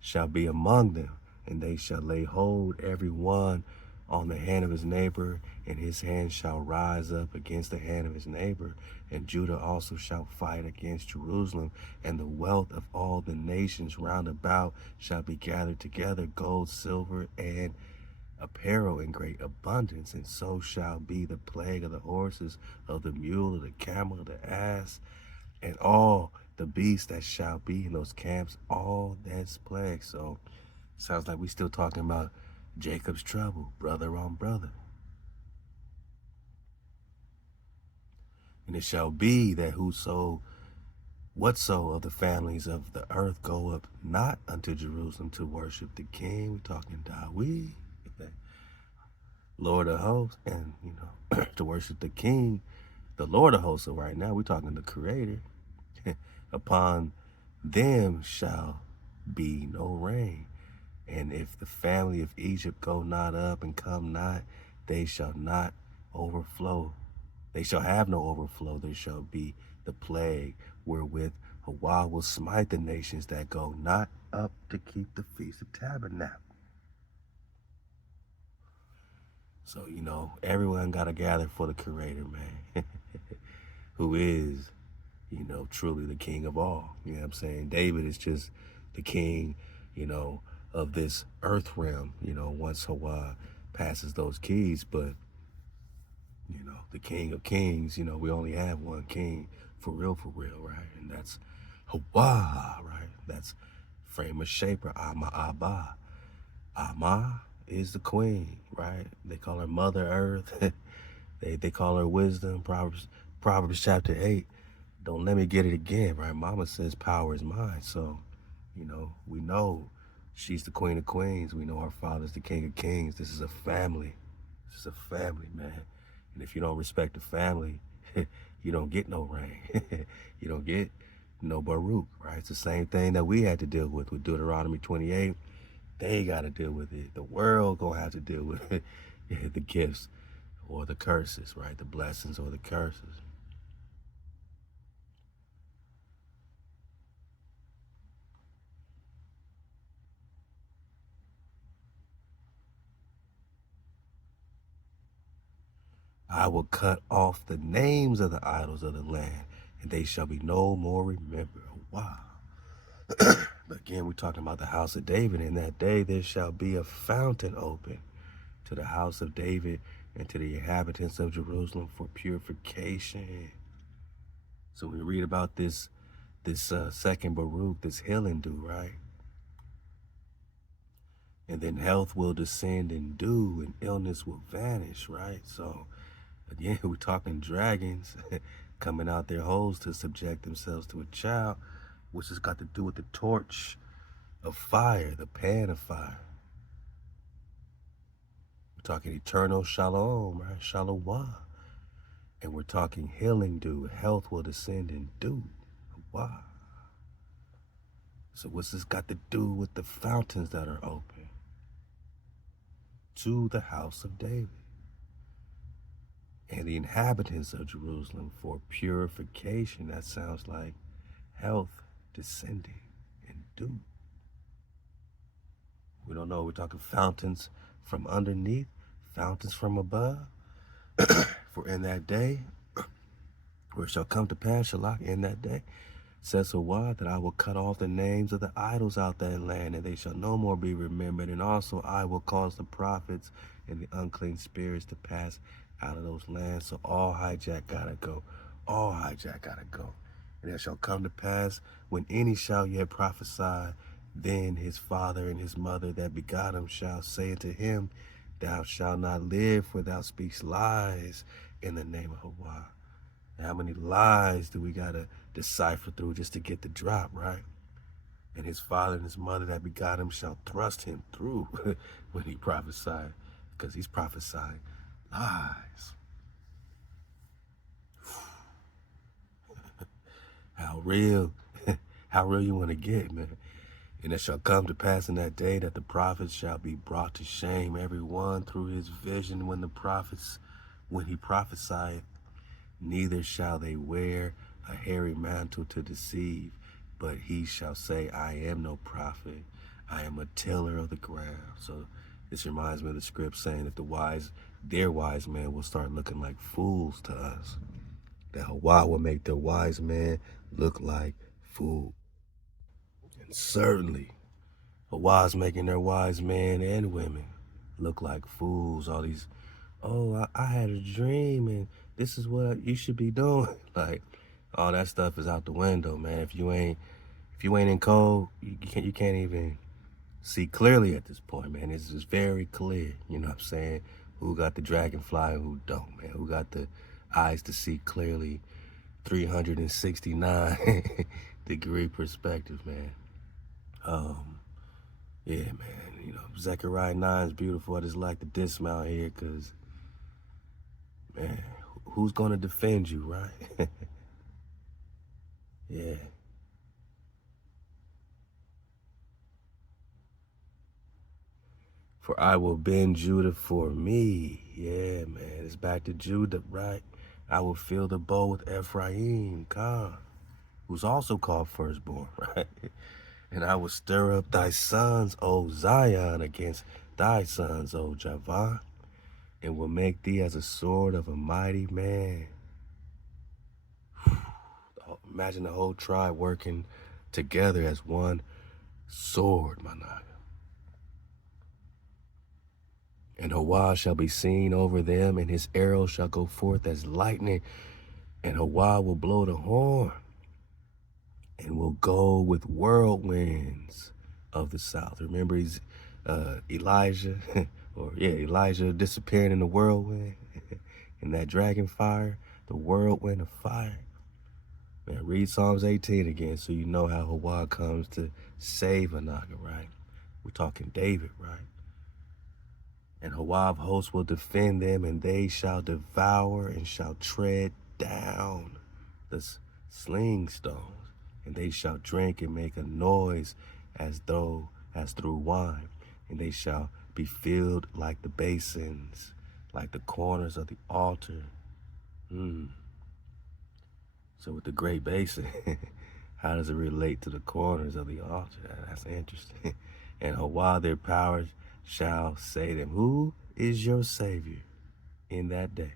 shall be among them, and they shall lay hold every one on the hand of his neighbor, and his hand shall rise up against the hand of his neighbor, and Judah also shall fight against Jerusalem, and the wealth of all the nations round about shall be gathered together, gold, silver, and apparel in great abundance, and so shall be the plague of the horses, of the mule, of the camel, of the ass, and all the beasts that shall be in those camps, all that's plague. So sounds like we still talking about Jacob's trouble, brother on brother. And it shall be that whatso of the families of the earth go up not unto Jerusalem to worship the King, we're talking David, Lord of hosts, and to worship the King, the Lord of hosts. So right now we're talking the Creator. Upon them shall be no rain. And if the family of Egypt go not up and come not, they shall not overflow. They shall have no overflow. There shall be the plague wherewith HaWah will smite the nations that go not up to keep the Feast of Tabernacle. So, everyone got to gather for the Creator, man, who is, truly the King of all. You know what I'm saying? David is just the king, of this earth realm, once HaWah passes those keys. But, the King of Kings, we only have one king for real, right? And that's HaWah, right? That's framer, shaper, Ama, Abba. Ama is the queen, right? They call her Mother Earth. they call her wisdom. Proverbs chapter 8. Don't let me get it again, right? Mama says power is mine. So, we know she's the Queen of Queens. We know our Father's the King of Kings. This is a family. This is a family, man. And if you don't respect the family, you don't get no rain. You don't get no Baruch, right? It's the same thing that we had to deal with Deuteronomy 28. They got to deal with it. The world going to have to deal with it. The gifts or the curses, right? The blessings or the curses. I will cut off the names of the idols of the land, and they shall be no more remembered. Wow. But again, we're talking about the house of David. In that day, there shall be a fountain open to the house of David and to the inhabitants of Jerusalem for purification. So we read about this second Baruch, this healing dew, right? And then health will descend in dew, and illness will vanish, right? So again, we're talking dragons coming out their holes to subject themselves to a child, which has got to do with the torch of fire, the pan of fire. We're talking eternal shalom, right? Shalom. And we're talking healing dew. Health will descend in dew. Wow. So what's this got to do with the fountains that are open to the house of David and the inhabitants of Jerusalem for purification? That sounds like health descending in dew. We don't know. We're talking fountains from underneath, fountains from above. For in that day, where it shall come to pass, Shalach, in that day, Says HaWah, that I will cut off the names of the idols out that land, and they shall no more be remembered. And also I will cause the prophets and the unclean spirits to pass out of those lands. So all hijack gotta go. All hijack gotta go. And it shall come to pass, when any shall yet prophesy, then his father and his mother that begot him shall say unto him, Thou shalt not live, for thou speakest lies in the name of HaWah. How many lies do we gotta decipher through just to get the drop, right? And his father and his mother that begot him shall thrust him through when he prophesied, because he's prophesying lies. How real you want to get, man. And it shall come to pass in that day that the prophets shall be brought to shame, every one through his vision when he prophesieth. Neither shall they wear a hairy mantle to deceive, but he shall say, I am no prophet, I am a tiller of the ground. So this reminds me of the script saying that their wise men will start looking like fools to us. That HaWah will make their wise men look like fools. And certainly, HaWah's making their wise men and women look like fools. All these, I had a dream and this is what you should be doing. Like, all that stuff is out the window, man. If you ain't in code, you can't even see clearly at this point, man. It's just very clear, you know what I'm saying? Who got the dragonfly and who don't, man. Who got the eyes to see clearly, 369 degree perspective, man. Yeah, man, you know, Zechariah 9 is beautiful. I just like to dismount here because, man, who's going to defend you, right? Yeah. For I will bend Judah for me. Yeah, man, it's back to Judah, right? I will fill the bow with Ephraim, Khan, who's also called firstborn, right? And I will stir up thy sons, O Zion, against thy sons, O Javan, and will make thee as a sword of a mighty man. Imagine the whole tribe working together as one sword, my naga. And HaWah shall be seen over them, and his arrow shall go forth as lightning, and HaWah will blow the horn, and will go with whirlwinds of the south. Remember, he's Elijah, Elijah disappearing in the whirlwind, in that dragon fire, the whirlwind of fire. Man, read Psalms 18 again so you know how HaWah comes to save a naga, right? We're talking David, right? And HaWah of hosts will defend them, and they shall devour and shall tread down the sling stones, and they shall drink and make a noise as through wine, and they shall be filled like the basins, like the corners of the altar. So with the great basin, how does it relate to the corners of the altar? That's interesting. And HaWah, their powers, shall say them, who is your Savior in that day?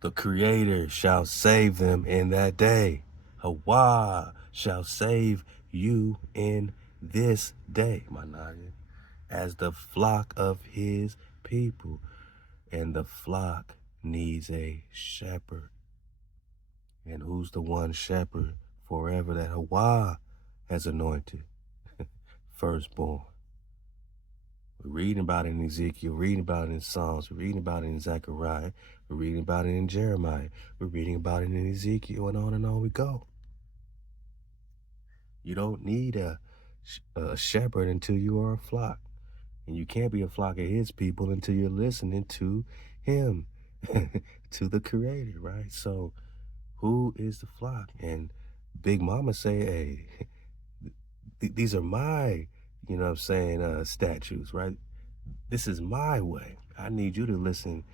The Creator shall save them in that day. HaWah shall save you in this day, my naga, as the flock of his people. And the flock needs a shepherd. And who's the one shepherd forever that HaWah has anointed? Firstborn. We're reading about it in Ezekiel, reading about it in Psalms, we're reading about it in Zechariah, we're reading about it in Jeremiah, we're reading about it in Ezekiel, and on we go. You don't need a shepherd until you are a flock. And you can't be a flock of his people until you're listening to him, to the Creator, right? So who is the flock? And Big Mama say, hey, these are my, you know what I'm saying, statutes, right? This is my way. I need you to listen,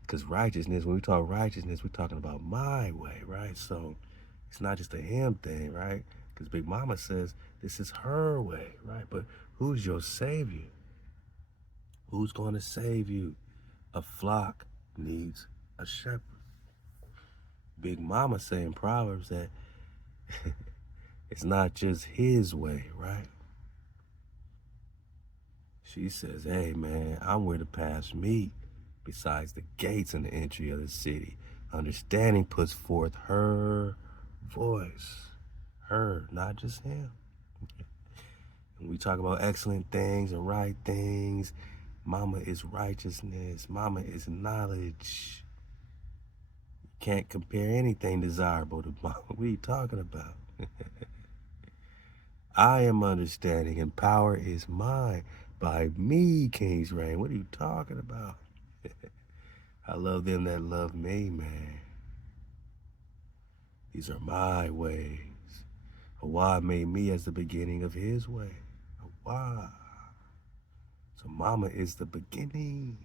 because righteousness, when we talk righteousness, we're talking about my way, right? So it's not just a him thing, right? Because Big Mama says this is her way, right? But who's your Savior? Who's going to save you? A flock needs a shepherd. Big Mama say in Proverbs that it's not just his way, right? She says, hey man, I'm where the paths meet besides the gates and the entry of the city. Understanding puts forth her voice. Her, not just him. When we talk about excellent things and right things, Mama is righteousness. Mama is knowledge. You can't compare anything desirable to Mama. What are you talking about? I am understanding and power is mine. By me, kings reign. What are you talking about? I love them that love me, man. These are my ways. HaWah made me as the beginning of his way. HaWah. So Mama is the beginning.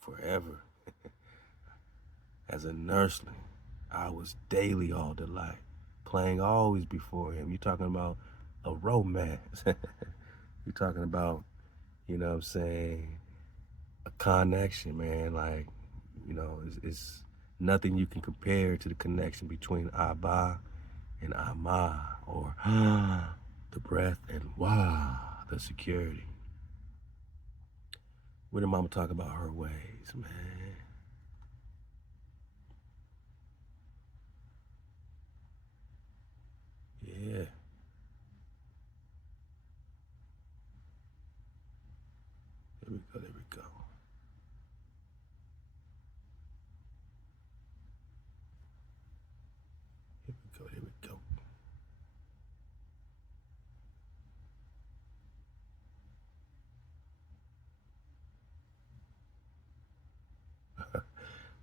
Forever. As a nursling, I was daily all delight, playing always before him. You're talking about a romance. You're talking about, you know what I'm saying, a connection, man. Like, you know, it's nothing you can compare to the connection between Abba and Ama, or the breath and Wah, the security. What did Mama talk about her ways, man? Yeah. There we go, there we go. Here we go, here we go.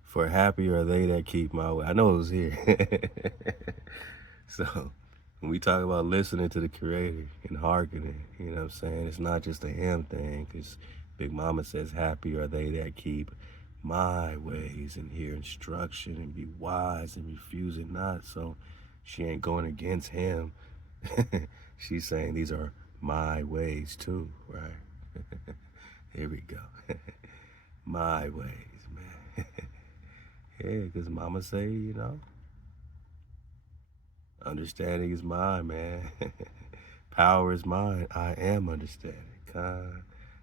For happy are they that keep my way. I know it was here. So when we talk about listening to the Creator and hearkening, you know what I'm saying? It's not just a him thing, because Big Mama says, happy are they that keep my ways and hear instruction and be wise and refuse it not. So she ain't going against him. She's saying these are my ways too, right? Here we go. My ways, man. Yeah, because Mama say, you know, understanding is mine, man. Power is mine. I am understanding.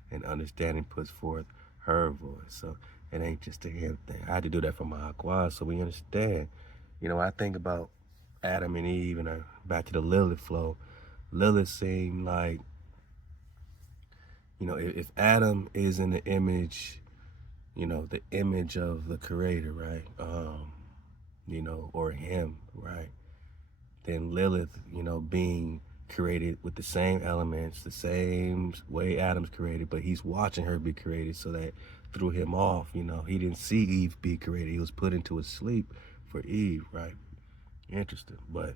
And understanding puts forth her voice. So it ain't just a him thing. I had to do that for my HaWah so we understand. You know, I think about Adam and Eve and back to the Lilith flow. Lilith seemed like, you know, if Adam is in the image, you know, the image of the Creator, right? You know, or him, right? Then Lilith, you know, being created with the same elements, the same way Adam's created, but he's watching her be created, so that threw him off. You know, he didn't see Eve be created. He was put into a sleep for Eve, right? Interesting. But,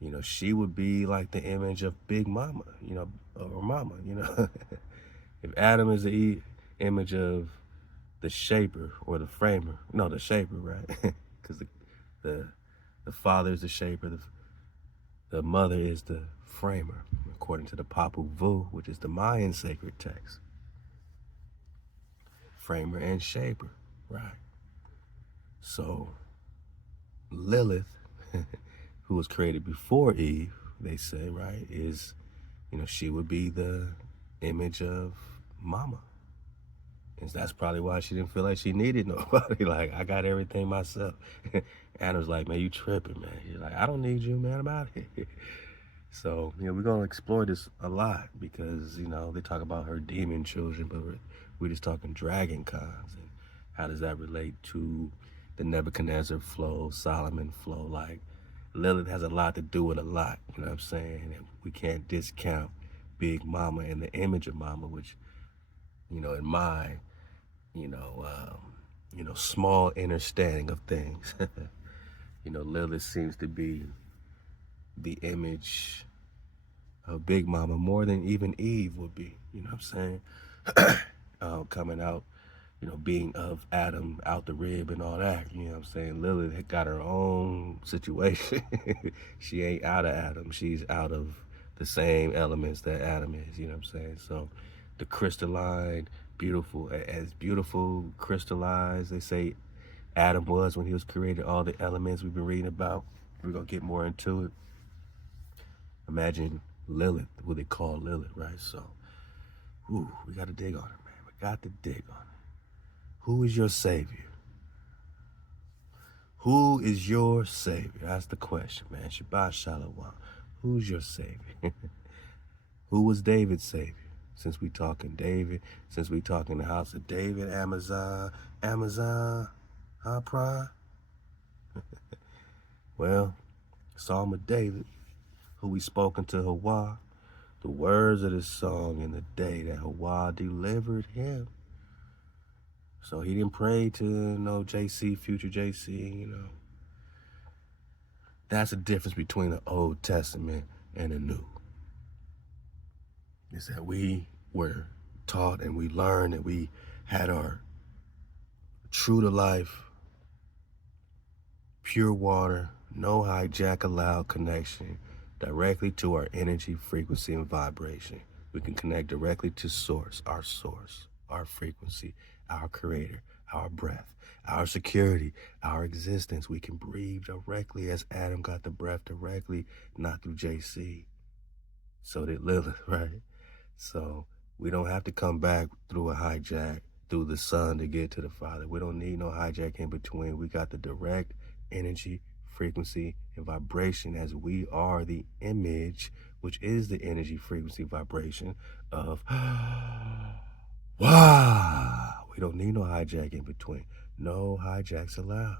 you know, she would be like the image of Big Mama, you know, or Mama, you know. If Adam is the image of the shaper or the framer, no, the shaper, right? Because the father is the shaper, the mother is the framer, according to the Papu Vu, which is the Mayan sacred text. Framer and shaper, right? So Lilith, who was created before Eve, they say, right, is, you know, she would be the image of Mama. And that's probably why she didn't feel like she needed nobody. Like, I got everything myself. Adam's like, man, you tripping, man. She's like, I don't need you, man. I'm out here. So, you know, we're going to explore this a lot because, you know, they talk about her demon children, but we're just talking dragon cons. And how does that relate to the Nebuchadnezzar flow, Solomon flow? Like, Lilith has a lot to do with a lot, you know what I'm saying? And we can't discount Big Mama and the image of Mama, which, you know, in my, you know, small understanding of things, you know, Lilith seems to be the image of Big Mama more than even Eve would be, you know what I'm saying? Coming out, you know, being of Adam out the rib and all that, you know what I'm saying? Lilith had got her own situation. She ain't out of Adam. She's out of the same elements that Adam is, you know what I'm saying? So the crystalline, beautiful crystallized, they say Adam was when he was created, all the elements we've been reading about. We're going to get more into it. Imagine Lilith, what they call Lilith, right? So, we got to dig on it, man. We got to dig on it. Who is your savior? Who is your savior? That's the question, man. Shabbat Shalom. Who's your savior? Who was David's savior? Since we talking David, since we talking the house of David, Amazon, Prime? Well, Psalm of David, who we spoken to HaWah, the words of this song in the day that HaWah delivered him. So he didn't pray to no JC, future JC, you know. That's the difference between the Old Testament and the New. Is that we were taught and we learned and we had our true to life, pure water, no hijack allowed connection directly to our energy, frequency, and vibration. We can connect directly to source, our frequency, our creator, our breath, our security, our existence. We can breathe directly as Adam got the breath directly, not through JC. So did Lilith, right? So we don't have to come back through a hijack, through the sun to get to the Father. We don't need no hijack in between. We got the direct energy, frequency, and vibration as we are the image, which is the energy, frequency, vibration of wow. We don't need no hijack in between. No hijacks allowed.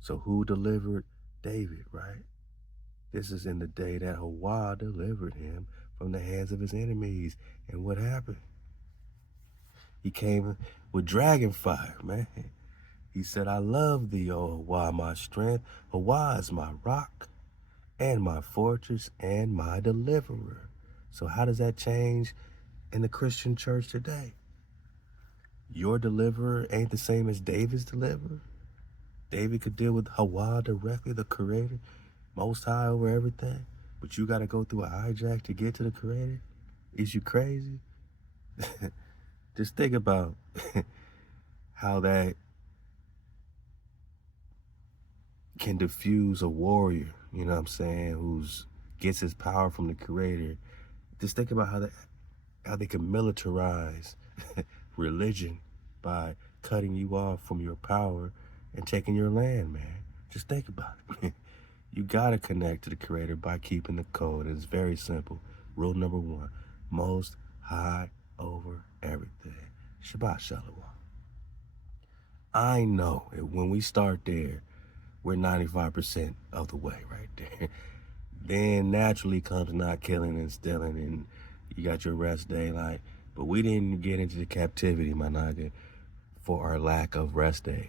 So who delivered David, right? This is in the day that HaWah delivered him from the hands of his enemies. And what happened? He came with dragon fire, man. He said, I love thee, O HaWah, my strength. HaWah is my rock and my fortress and my deliverer. So how does that change in the Christian church today? Your deliverer ain't the same as David's deliverer. David could deal with HaWah directly, the creator, most high over everything. But you got to go through a hijack to get to the creator? Is you crazy? Just think about how that can diffuse a warrior, you know what I'm saying, who's gets his power from the creator. Just think about how they can militarize religion by cutting you off from your power and taking your land, man. Just think about it. You gotta connect to the creator by keeping the code. It's very simple. Rule number 1, most high over everything. Shabbat Shalom. I know when we start there, we're 95% of the way right there. Then naturally comes not killing and stealing, and you got your rest day. But we didn't get into the captivity, my naga, for our lack of rest days.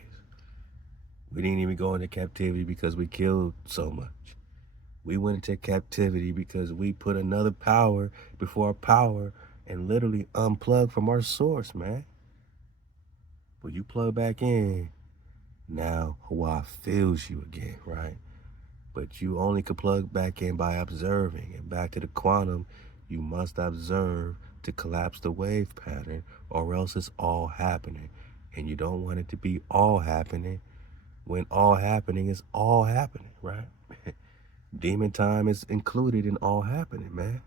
We didn't even go into captivity because we killed so much. We went into captivity because we put another power before our power and literally unplugged from our source, man. But you plug back in, now HaWah fills you again, right? But you only can plug back in by observing. And back to the quantum, you must observe to collapse the wave pattern, or else it's all happening. And you don't want it to be all happening when all happening is all happening, right? Demon time is included in all happening, man.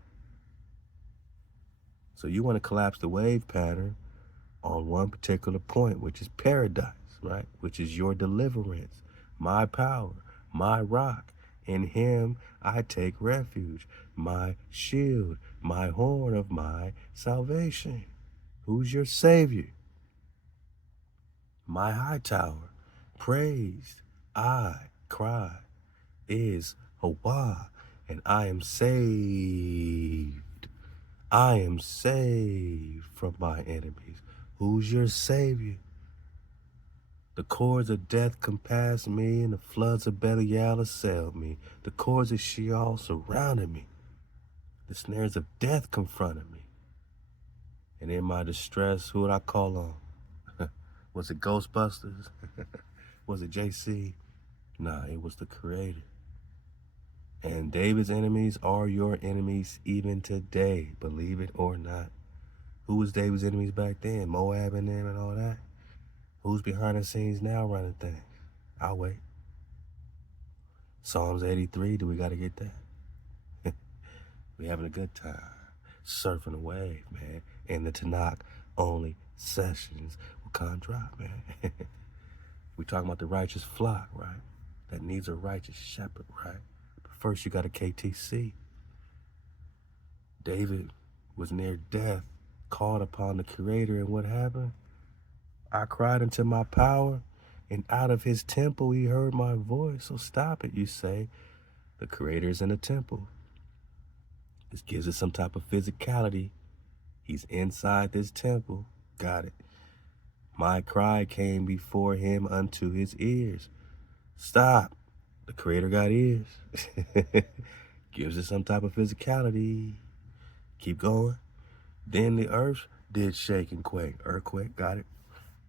So you want to collapse the wave pattern on one particular point, which is paradise, right? Which is your deliverance, my power, my rock. In him I take refuge, my shield, my horn of my salvation. Who's your savior? My high tower, praised, I cry, is HaWah, and I am saved. I am saved from my enemies. Who's your savior? The cords of death compassed me, and the floods of Belial assailed me. The cords of Sheol surrounded me. The snares of death confronted me. And in my distress, who would I call on? Was it Ghostbusters? Was it JC? Nah, it was the Creator. And David's enemies are your enemies even today, believe it or not. Who was David's enemies back then? Moab and them and all that? Who's behind the scenes now running things? I'll wait. Psalms 83, do we got to get that? We having a good time. Surfing the wave, man. In the Tanakh only sessions will come drop, man. We talking about the righteous flock, right? That needs a righteous shepherd, right? But first you got a KTC. David was near death, called upon the Creator, and what happened? I cried into my power, and out of his temple he heard my voice. So stop it, you say. The Creator is in a temple. This gives it some type of physicality. He's inside this temple. Got it. My cry came before him unto his ears. Stop. The Creator got ears. Gives it some type of physicality. Keep going. Then the earth did shake and quake. Earthquake, got it.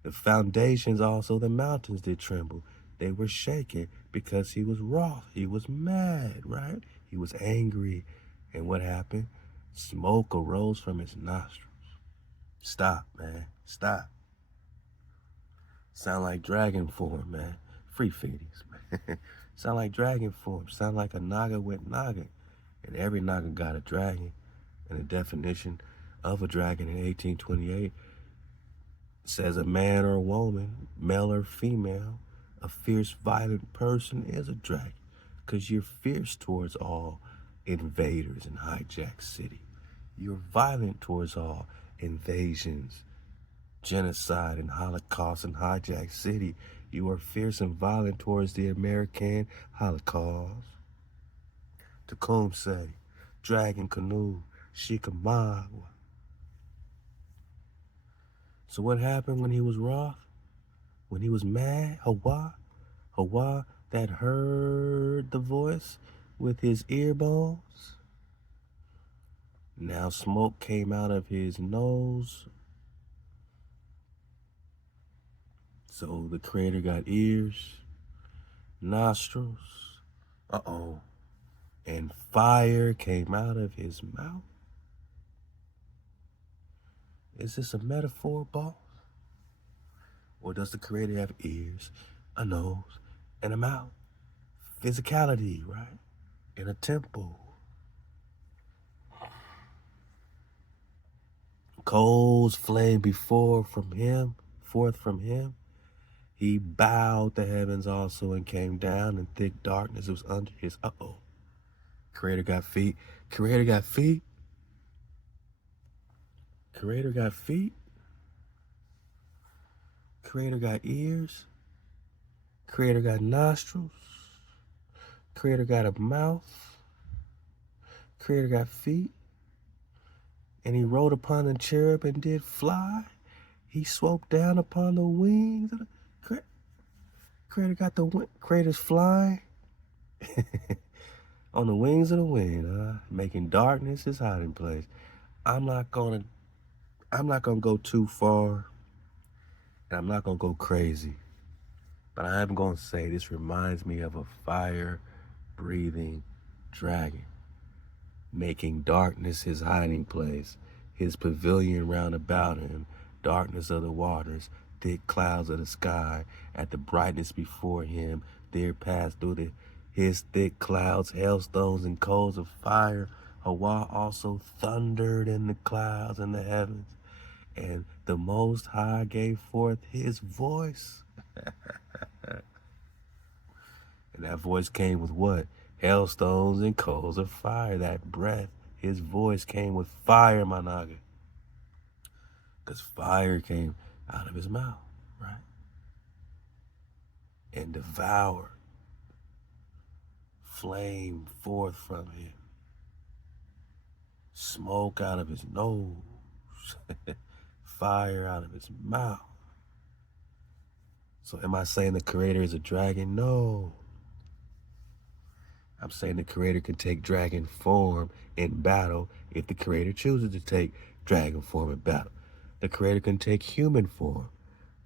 The foundations also, the mountains did tremble. They were shaken because he was wroth. He was mad, right? He was angry. And what happened? Smoke arose from his nostrils. Stop, man. Stop. Sound like dragon form, man. Free Phineas, man. Sound like dragon form. Sound like a naga with naga. And every naga got a dragon. And the definition of a dragon in 1828 says a man or a woman, male or female, a fierce, violent person is a dragon. Because you're fierce towards all invaders and hijack city. You're violent towards all invasions, genocide and Holocaust and hijack city. You are fierce and violent towards the American Holocaust. Tecumseh, Dragon Canoe, Chickamauga. So what happened when he was wroth? When he was mad? HaWah that heard the voice with his ear bones. Now smoke came out of his nose. So the Creator got ears, nostrils. Uh-oh. And fire came out of his mouth. Is this a metaphor, boss? Or does the Creator have ears, a nose, and a mouth? Physicality, right? In a temple. Coals flame forth from him. He bowed the heavens also and came down, and thick darkness was under his. Uh-oh. Creator got feet. Creator got feet. Creator got feet. Creator got ears. Creator got nostrils. Creator got a mouth. Creator got feet. And he rode upon the cherub and did fly. He swooped down upon the wings. Creator got the Creator's flying on the wings of the wind, making darkness his hiding place. I'm not gonna go too far, and I'm not gonna go crazy, but I am gonna say this reminds me of a fire-breathing dragon, making darkness his hiding place, his pavilion round about him, darkness of the waters, thick clouds of the sky. At the brightness before him, there passed through his thick clouds, hailstones and coals of fire. HaWah also thundered in the clouds and the heavens, and the Most High gave forth his voice. And that voice came with what? Hailstones and coals of fire. That breath, his voice came with fire, my naga. Because fire came out of his mouth, right? And devoured, flame forth from him, smoke out of his nose, fire out of his mouth. So am I saying the Creator is a dragon? No. I'm saying the Creator can take dragon form in battle if the Creator chooses to take dragon form in battle. The Creator can take human form.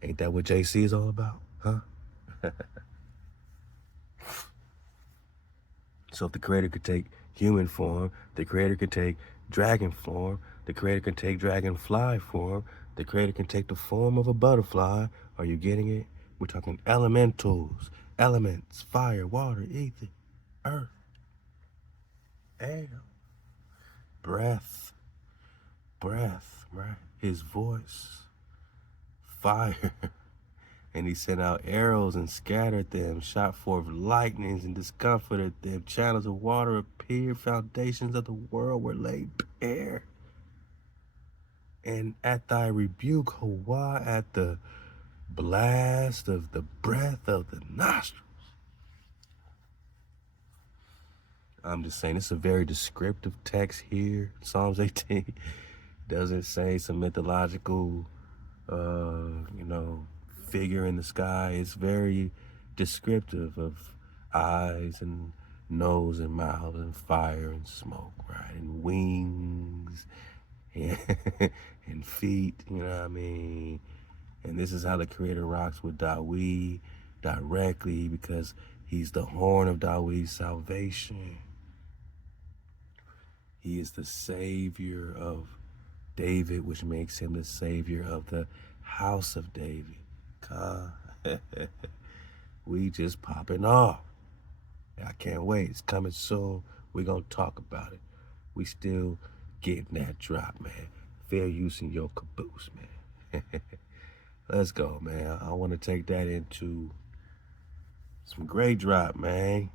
Ain't that what JC is all about, huh? So if the Creator could take human form. The Creator can take dragon form. The Creator can take dragonfly form. The Creator can take the form of a butterfly. Are you getting it? We're talking elementals, elements, fire, water, ether, earth, air, breath, right? His voice, fire. And he sent out arrows and scattered them, shot forth lightnings and discomfited them. Channels of water appeared, foundations of the world were laid bare. And at thy rebuke, HaWah, at the blast of the breath of the nostrils. I'm just saying, it's a very descriptive text here. Psalms 18 doesn't say some mythological, figure in the sky. It's very descriptive of eyes and nose and mouth and fire and smoke, right? And wings and, and feet, you know what I mean? And this is how the Creator rocks with David directly, because he's the horn of David's salvation. He is the savior of David, which makes him the savior of the house of David. We just popping off. I can't wait. It's coming soon. We're going to talk about it. We still getting that drop, man. Fair use in your caboose, man. Let's go, man. I want to take that into some great drop, man.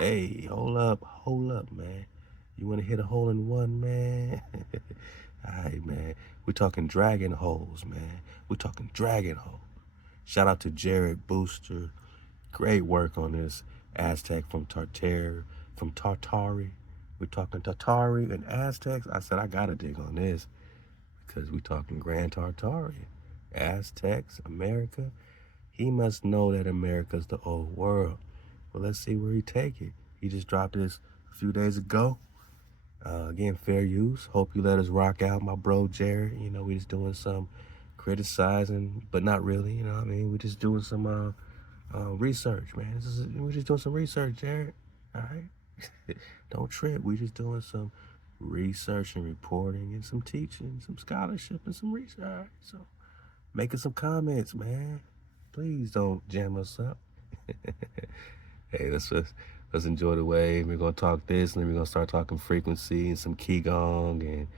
Hey, hold up, man. You want to hit a hole in one, man? All right, man. We're talking dragon holes, man. We're talking dragon holes. Shout out to Jared Booster. Great work on this Aztec from Tartaria. We're talking Tartaria and Aztecs. I said, I got to dig on this because we're talking Grand Tartaria. Aztecs, America. He must know that America's the old world. Well, let's see where he take it. He just dropped this a few days ago. Again, fair use. Hope you let us rock out, my bro Jared. You know, we just doing some criticizing, but not really. You know what I mean? We're just doing some research, man. We're just doing some research, Jared. All right? Don't trip. We're just doing some research and reporting and some teaching, some scholarship and some research. So making some comments, man. Please don't jam us up. Hey, let's enjoy the wave. We're gonna talk this, and then we're gonna start talking frequency and some Qigong and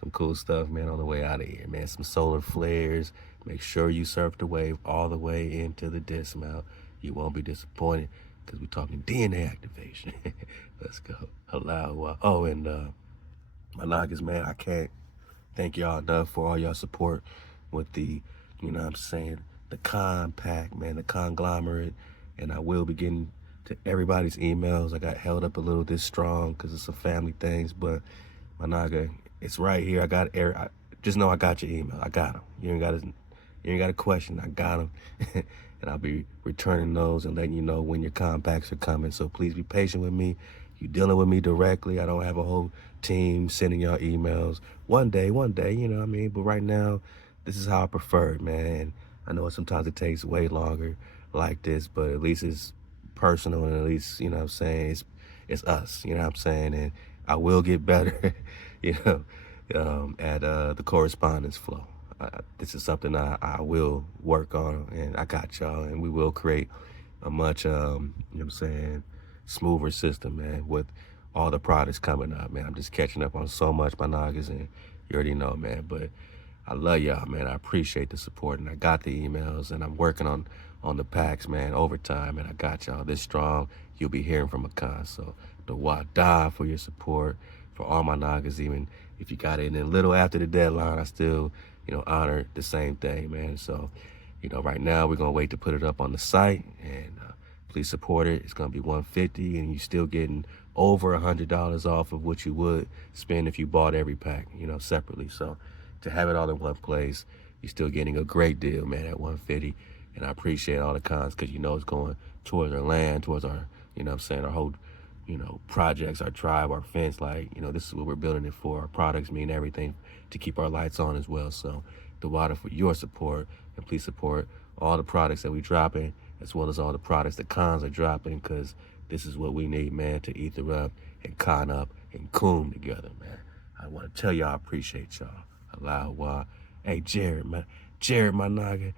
some cool stuff, man, on the way out of here, man. Some solar flares. Make sure you surf the wave all the way into the dismount. You won't be disappointed because we're talking DNA activation. Let's go. Halal HaWah. Oh, and my Nagas, man, I can't thank y'all enough for all y'all support with the, you know what I'm saying, the compact, man, the conglomerate. And I will be getting to everybody's emails. I got held up a little this strong because it's some family things, but my Naga, it's right here. I got just know I got your email. I got them. You ain't got a question. I got them. And I'll be returning those and letting you know when your compacts are coming. So please be patient with me. You're dealing with me directly. I don't have a whole team sending y'all emails. One day, you know what I mean? But right now, this is how I prefer it, man. I know sometimes it takes way longer like this, but at least it's personal, and at least, you know what I'm saying, it's us, you know what I'm saying? And I will get better, you know, at the correspondence flow. This is something I will work on, and I got y'all, and we will create a much, you know what I'm saying, smoother system, man, with all the products coming up, man. I'm just catching up on so much, my Nagas, and you already know, man, but I love y'all, man. I appreciate the support, and I got the emails, and I'm working on the packs, man, overtime, and I got y'all this strong. You'll be hearing from a con. So the wada for your support, for all my Nagas, even if you got it in a little after the deadline, I still, you know, honor the same thing, man. So, you know, right now we're gonna wait to put it up on the site, and please support it. It's gonna be $150, and you're still getting over $100 off of what you would spend if you bought every pack, you know, separately. So to have it all in one place, you're still getting a great deal, man, at $150. And I appreciate all the cons, because you know it's going towards our land, towards our, you know what I'm saying, our whole, you know, projects, our tribe, our fence. Like, you know, this is what we're building it for. Our products mean everything to keep our lights on as well. So the water for your support, and please support all the products that we dropping, as well as all the products that cons are dropping, because This is what we need, man, to ether up and con up and coom together, man. I want to tell y'all I appreciate y'all. Halal HaWah. Hey, Jared, my nigga.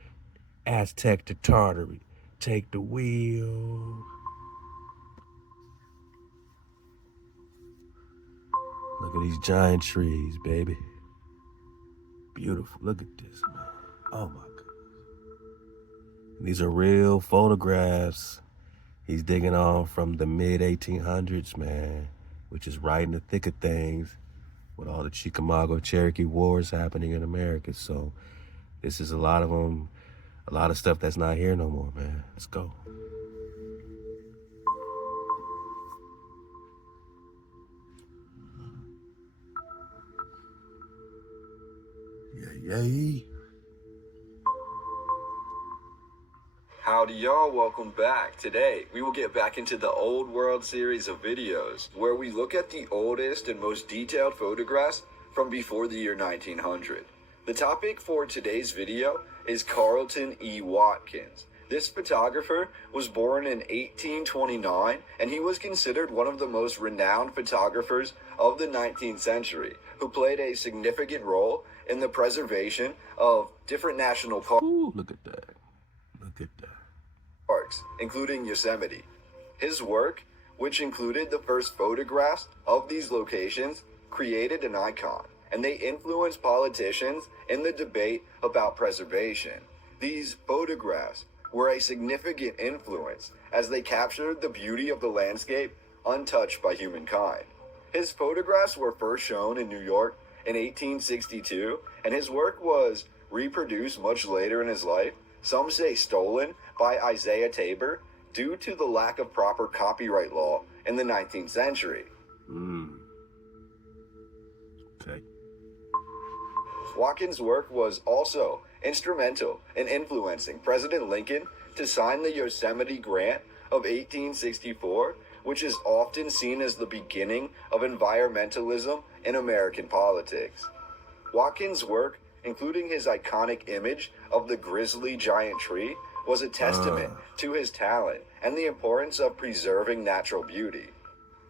Aztec to Tartaria. Take the wheel. Look at these giant trees, baby. Beautiful. Look at this, man. Oh, my goodness. These are real photographs he's digging on from the mid-1800s, man, which is right in the thick of things with all the Chickamauga Cherokee wars happening in America. So this is a lot of them, a lot of stuff that's not here no more, man. Let's go. Yay. Howdy y'all, welcome back. Today, we will get back into the Old World series of videos, where we look at the oldest and most detailed photographs from before the year 1900. The topic for today's video is Carlton E. Watkins. This photographer was born in 1829, and he was considered one of the most renowned photographers of the 19th century, who played a significant role in the preservation of different national parks. Ooh, look at that. Look at that. Parks, including Yosemite. His work, which included the first photographs of these locations, created an icon, and they influenced politicians in the debate about preservation. These photographs were a significant influence as they captured the beauty of the landscape untouched by humankind. His photographs were first shown in New York in 1862, and his work was reproduced much later in his life, some say stolen, by Isaiah Tabor due to the lack of proper copyright law in the 19th century. Okay. Watkins' work was also instrumental in influencing President Lincoln to sign the Yosemite Grant of 1864, which is often seen as the beginning of environmentalism in American politics. Watkins' work, including his iconic image of the grizzly giant tree, was a testament to his talent and the importance of preserving natural beauty.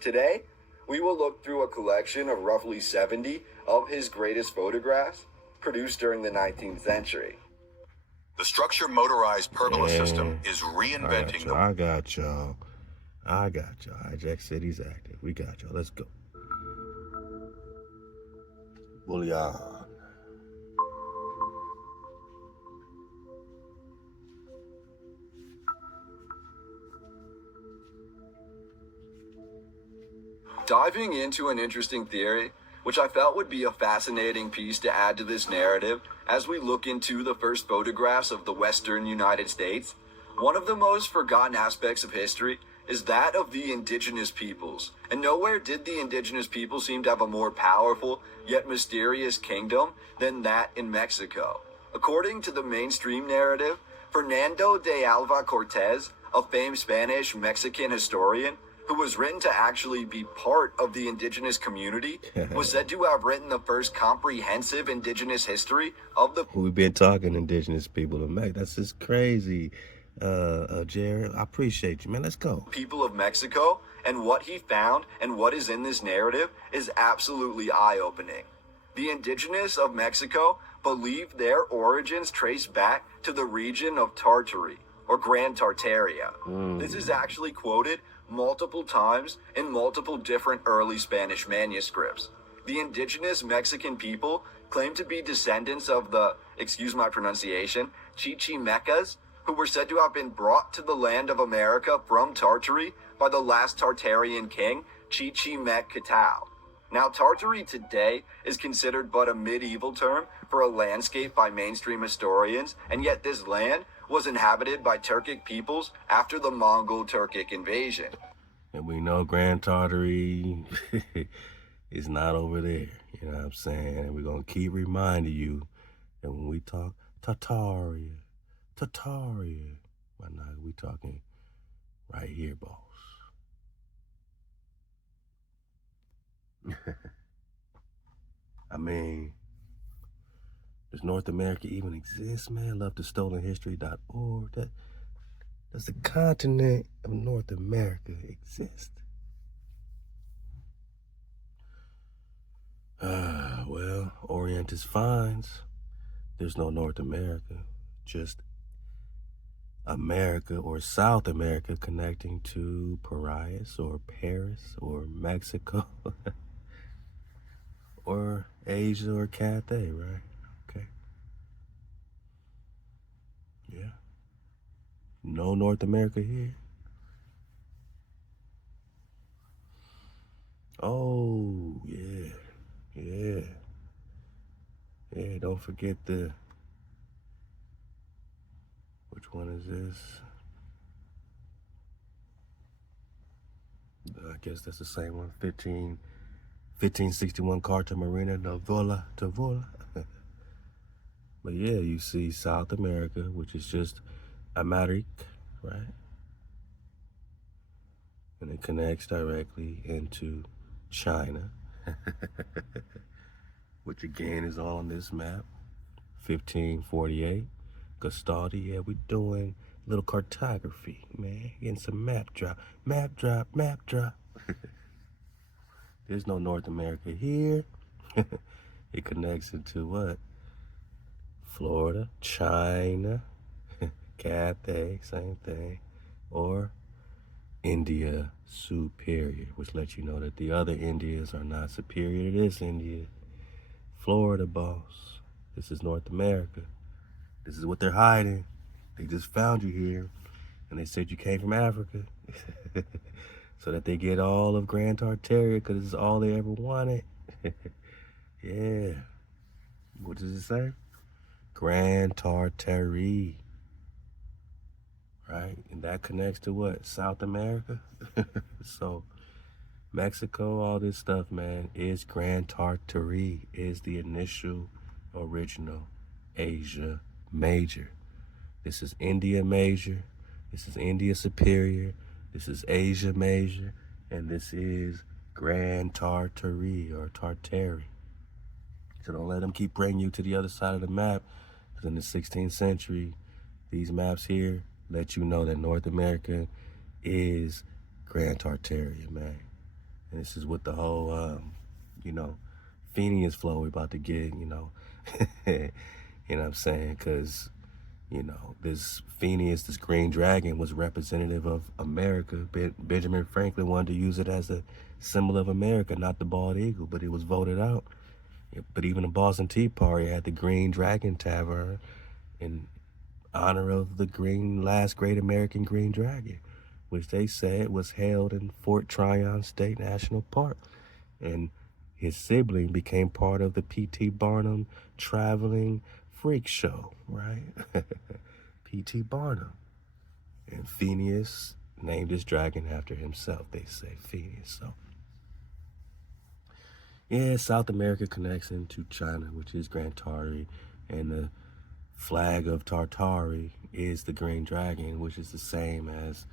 Today, we will look through a collection of roughly 70 of his greatest photographs produced during the 19th century. The structure motorized pergola system is reinventing I got y'all. Hijack City's active. We got y'all. Let's go. Bullion. Diving into an interesting theory, which I felt would be a fascinating piece to add to this narrative as we look into the first photographs of the Western United States, one of the most forgotten aspects of history is that of the indigenous peoples. And nowhere did the indigenous people seem to have a more powerful yet mysterious kingdom than that in Mexico. According to the mainstream narrative, Fernando de Alva Cortez, a famed Spanish-Mexican historian, who was written to actually be part of the indigenous community, was said to have written the first comprehensive indigenous history of the... We've been talking indigenous people to make. That's just crazy, Jared. I appreciate you, man. Let's go. People of Mexico, and what he found and what is in this narrative is absolutely eye-opening. The indigenous of Mexico believe their origins trace back to the region of Tartary, or Grand Tartaria. This is actually quoted multiple times in multiple different early Spanish manuscripts. The indigenous Mexican people claim to be descendants of the, excuse my pronunciation, Chichimecas, who were said to have been brought to the land of America from Tartary by the last Tartarian king, Chichimecatal. Now, Tartary today is considered but a medieval term for a landscape by mainstream historians, and yet this land was inhabited by Turkic peoples after the Mongol-Turkic invasion. And we know Grand Tartary is not over there, you know what I'm saying? And we're going to keep reminding you that when we talk Tartaria, we talking right here, boss. I mean, does North America even exist, man? Love to stolenhistory.org. does the continent of North America exist? Well, Orientus finds there's no North America, just America or South America connecting to Parias or Paris or Mexico or Asia or Cathay, right? Okay. Yeah. No North America here. Oh, yeah. Yeah. Yeah, don't forget which one is this? I guess that's the same one. 1561 Carta Marina Tavola. But yeah, you see South America, which is just America, right? And it connects directly into China, which again is all on this map. 1548, Gestalt. Yeah, we're doing a little cartography, man. Getting some map drop. There's no North America here. It connects into what? Florida, China, Cathay, same thing. Or India superior, which lets you know that the other Indias are not superior to this India. Florida, boss. This is North America. This is what they're hiding. They just found you here, and they said you came from Africa. So that they get all of Grand Tartaria, because it's all they ever wanted. Yeah. What does it say? Grand Tartary. Right? And that connects to what? South America? So Mexico, all this stuff, man, is Grand Tartary, is the initial, original Asia Major. This is India Major. This is India Superior. This is Asia Major. And this is Grand Tartary or Tartary. So don't let them keep bringing you to the other side of the map. Because in the 16th century, these maps here let you know that North America is Grand Tartaria, man. And this is what the whole, Phineas flow we're about to get, you know. You know what I'm saying? Because, this Phineas, this green dragon, was representative of America. Benjamin Franklin wanted to use it as a symbol of America, not the bald eagle, but it was voted out. But even the Boston Tea Party had the Green Dragon Tavern in honor of the last great American green dragon, which they said was held in Fort Tryon State National Park. And his sibling became part of the P.T. Barnum traveling freak show, right? P.T. Barnum. And Phineas named his dragon after himself, they say, Phineas. So, yeah, South America connects into China, which is Grand Tartary, and the flag of Tartary is the green dragon, which is the same as,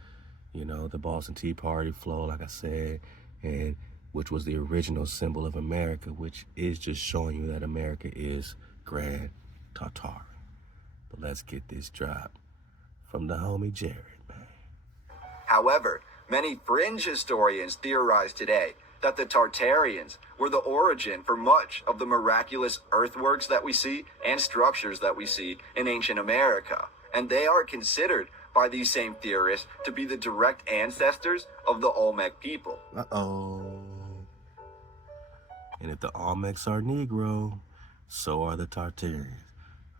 the Boston Tea Party flow, like I said, and which was the original symbol of America, which is just showing you that America is Grand Tartary. But let's get this drop from the homie Jared, man. However, many fringe historians theorize today that the Tartarians were the origin for much of the miraculous earthworks that we see and structures that we see in ancient America. And they are considered by these same theorists to be the direct ancestors of the Olmec people. Uh-oh. And if the Olmecs are Negro, so are the Tartarians.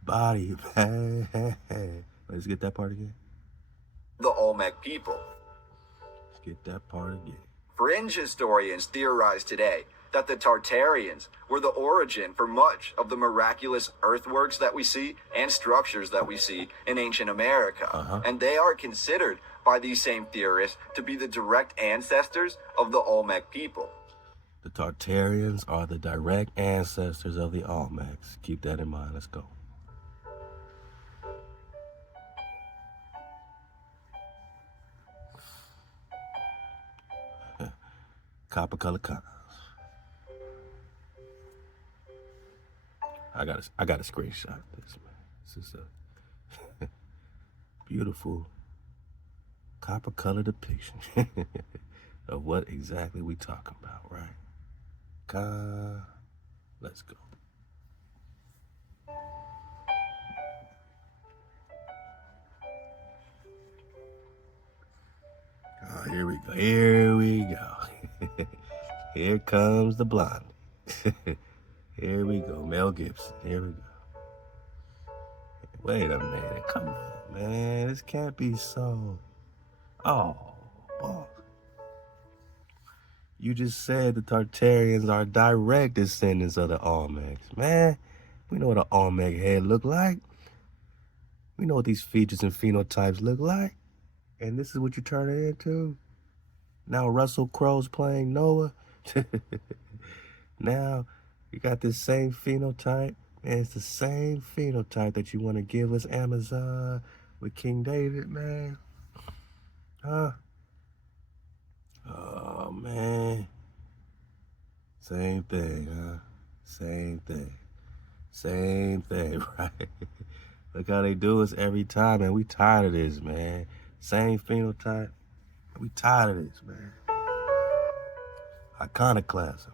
Body bag. Let's get that part again. The Olmec people. Let's get that part again. Fringe historians theorize today that the Tartarians were the origin for much of the miraculous earthworks that we see and structures that we see in ancient America. And they are considered by these same theorists to be the direct ancestors of the Olmec people. The Tartarians are the direct ancestors of the Olmecs. Keep that in mind. Let's go. Copper color cons. I got a screenshot of this, man. This is a beautiful copper color depiction of what exactly we talking about, right? Let's go. Oh, here we go. Here we go. Here comes the blonde. Here we go. Mel Gibson. Here we go. Wait a minute. Come on, man. This can't be so. Oh, boss. You just said the Tartarians are direct descendants of the Olmecs. Man, we know what an Olmec head look like. We know what these features and phenotypes look like. And this is what you turn it into? Now Russell Crowe's playing Noah. Now you got this same phenotype. And it's the same phenotype that you want to give us Amazon with King David, man. Huh? Oh, man. Same thing, huh? Same thing. Same thing, right? Look how they do us every time, man. We tired of this, man. Same phenotype. We tired of this, man. Iconoclasm.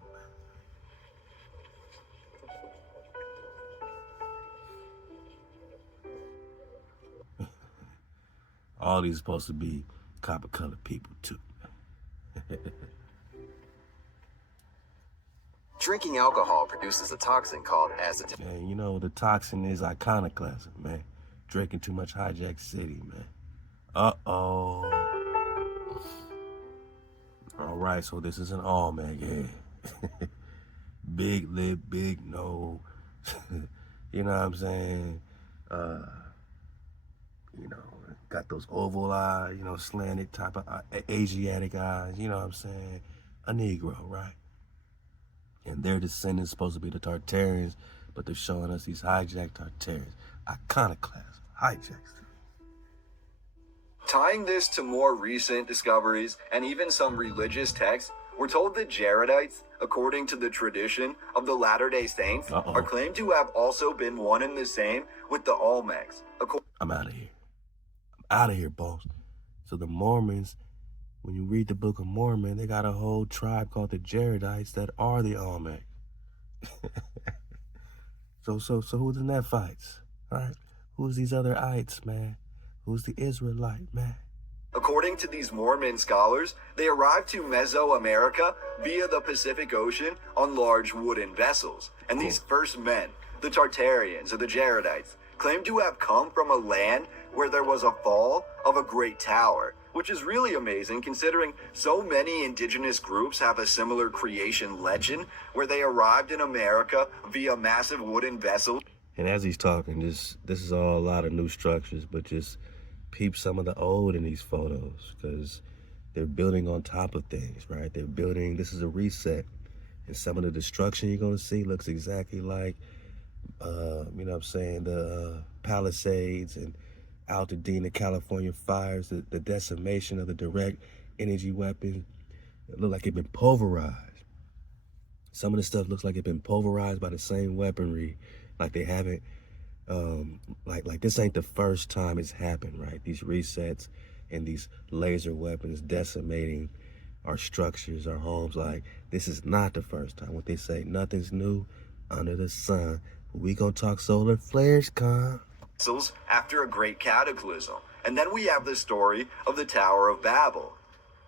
All these supposed to be copper-colored people, too. Drinking alcohol produces a toxin called acetylene. Man, you know, the toxin is iconoclasm, man. Drinking too much hijack city, man. Uh-oh. All right, so this is an Olmec head. Big lip, big nose. You know what I'm saying? You know, got those oval eyes, you know, slanted type of Asiatic eyes, you know what I'm saying? A Negro, right? And their descendants supposed to be the Tartarians, but they're showing us these hijacked Tartarians. Iconoclasm, hijacks. Tying this to more recent discoveries and even some religious texts, we're told the Jaredites, according to the tradition of the Latter-day Saints, are claimed to have also been one and the same with the Olmecs. I'm out of here. I'm out of here, boss. So the Mormons, when you read the Book of Mormon, they got a whole tribe called the Jaredites that are the Olmecs. So who's in that fights? All right? Who's these other ites, man? Who's the Israelite, man? According to these Mormon scholars, they arrived to Mesoamerica via the Pacific Ocean on large wooden vessels. And these first men, the Tartarians or the Jaredites, claim to have come from a land where there was a fall of a great tower, which is really amazing considering so many indigenous groups have a similar creation legend where they arrived in America via massive wooden vessels. And as he's talking, this is all a lot of new structures, but just peep some of the old in these photos because they're building on top of things, right? They're building, this is a reset. And some of the destruction you're going to see looks exactly like, you know what I'm saying, the Palisades and Altadena, California fires, the decimation of the direct energy weapons. It looked like it's been pulverized. Some of the stuff looks like it's been pulverized by the same weaponry, like they haven't, like this ain't the first time it's happened, right? These resets and these laser weapons decimating our structures, our homes, like this is not the first time. What they say, nothing's new under the sun. We gonna talk solar flares, con. After a great cataclysm. And then we have the story of the Tower of Babel.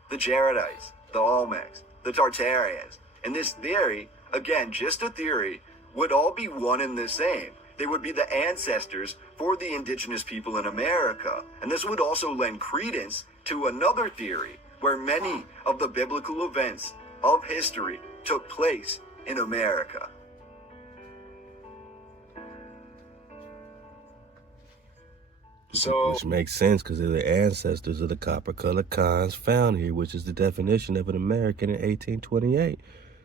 The Jaredites, the Olmecs, the Tartarians. And this theory, again, just a theory, would all be one and the same. They would be the ancestors for the indigenous people in America. And this would also lend credence to another theory where many of the biblical events of history took place in America. Which makes sense because they're the ancestors of the copper-colored cons found here, which is the definition of an American in 1828.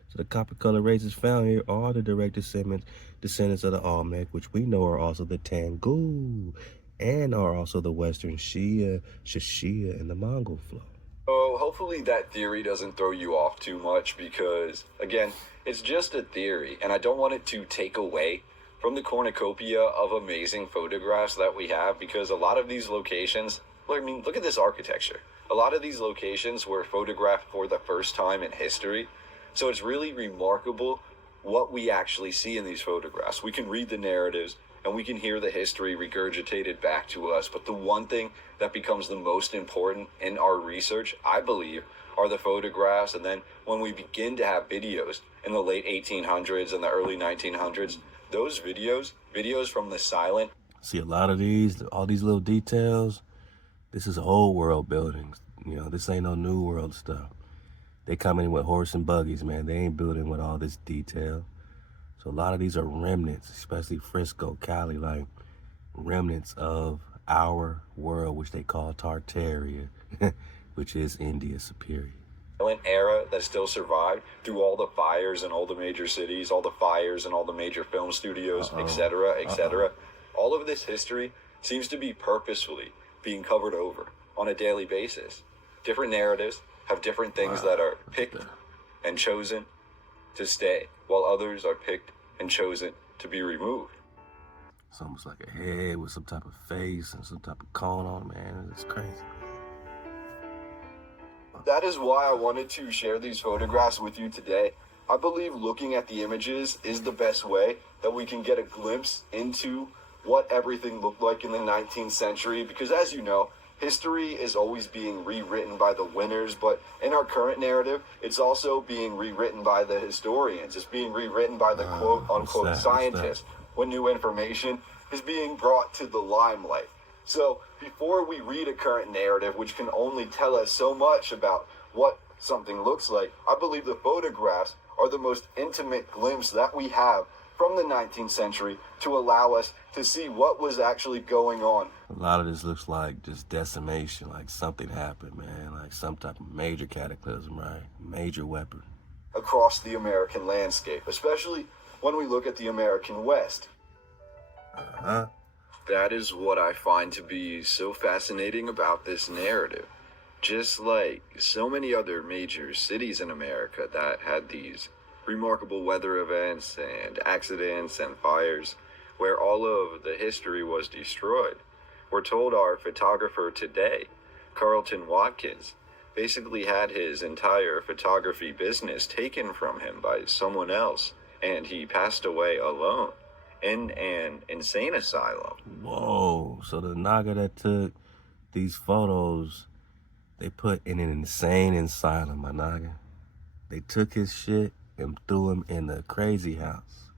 So the copper-colored races found here are the direct descendants of the Olmec, which we know are also the Tangu, and are also the Western Shia, Shishia, and the Mongol flow. So hopefully that theory doesn't throw you off too much because, again, it's just a theory, and I don't want it to take away from the cornucopia of amazing photographs that we have, because a lot of these locations, I mean, look at this architecture. A lot of these locations were photographed for the first time in history, so it's really remarkable what we actually see in these photographs. We can read the narratives and we can hear the history regurgitated back to us, but the one thing that becomes the most important in our research, I believe, are the photographs. And then when we begin to have videos in the late 1800s and the early 1900s, those videos from the silent. See, a lot of these, all these little details, this is old world buildings. You know, this ain't no new world stuff. They come in with horse and buggies, man. They ain't building with all this detail. So a lot of these are remnants, especially Frisco, Cali, like remnants of our world, which they call Tartaria, which is India Superior. Era that still survived through all the fires in all the major cities, all the fires in all the major film studios, etc., etc. All of this history seems to be purposefully being covered over on a daily basis. Different narratives have different things that are picked and chosen to stay, while others are picked and chosen to be removed. It's almost like a head with some type of face and some type of cone on it, man. It's crazy. That is why I wanted to share these photographs with you today. I believe looking at the images is the best way that we can get a glimpse into what everything looked like in the 19th century, because as you know, history is always being rewritten by the winners, but in our current narrative, it's also being rewritten by the historians. It's being rewritten by the quote-unquote scientists when new information is being brought to the limelight. So before we read a current narrative, which can only tell us so much about what something looks like, I believe the photographs are the most intimate glimpse that we have from the 19th century to allow us to see what was actually going on. A lot of this looks like just decimation, like something happened, man, like some type of major cataclysm, right? Major weapon. Across the American landscape, especially when we look at the American West. That is what I find to be so fascinating about this narrative. Just like so many other major cities in America that had these remarkable weather events and accidents and fires where all of the history was destroyed. We're told our photographer today, Carlton Watkins, basically had his entire photography business taken from him by someone else, and he passed away alone in an insane asylum. Whoa, so the Naga that took these photos, they put in an insane asylum, my Naga. They took his shit and threw him in the crazy house.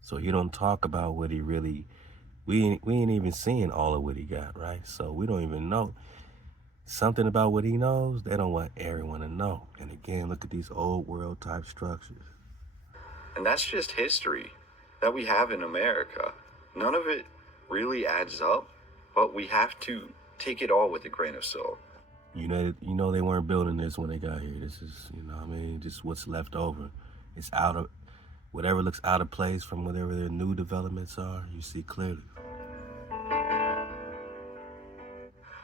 So he don't talk about what he really, we ain't even seeing all of what he got, right? So we don't even know. Something about what he knows, they don't want everyone to know. And again, look at these old world type structures. And that's just history that we have in America. None of it really adds up, but we have to take it all with a grain of salt. You know they weren't building this when they got here. This is, just what's left over. It's out of, whatever looks out of place from whatever their new developments are, you see clearly.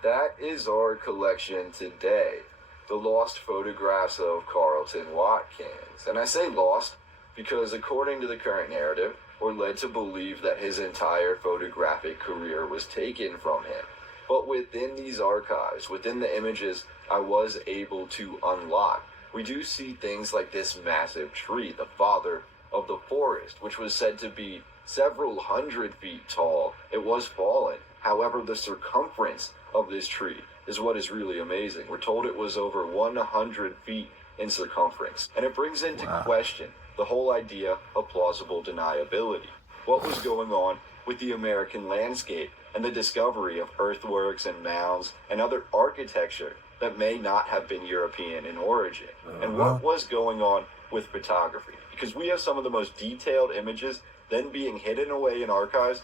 That is our collection today. The lost photographs of Carlton Watkins. And I say lost because according to the current narrative, we're led to believe that his entire photographic career was taken from him. But within these archives, within the images I was able to unlock, we do see things like this massive tree, the father of the forest, which was said to be several hundred feet tall. It was fallen. However, the circumference of this tree is what is really amazing. We're told it was over 100 feet in circumference. And it brings into question the whole idea of plausible deniability. What was going on with the American landscape and the discovery of earthworks and mounds and other architecture that may not have been European in origin? And what was going on with photography? Because we have some of the most detailed images then being hidden away in archives.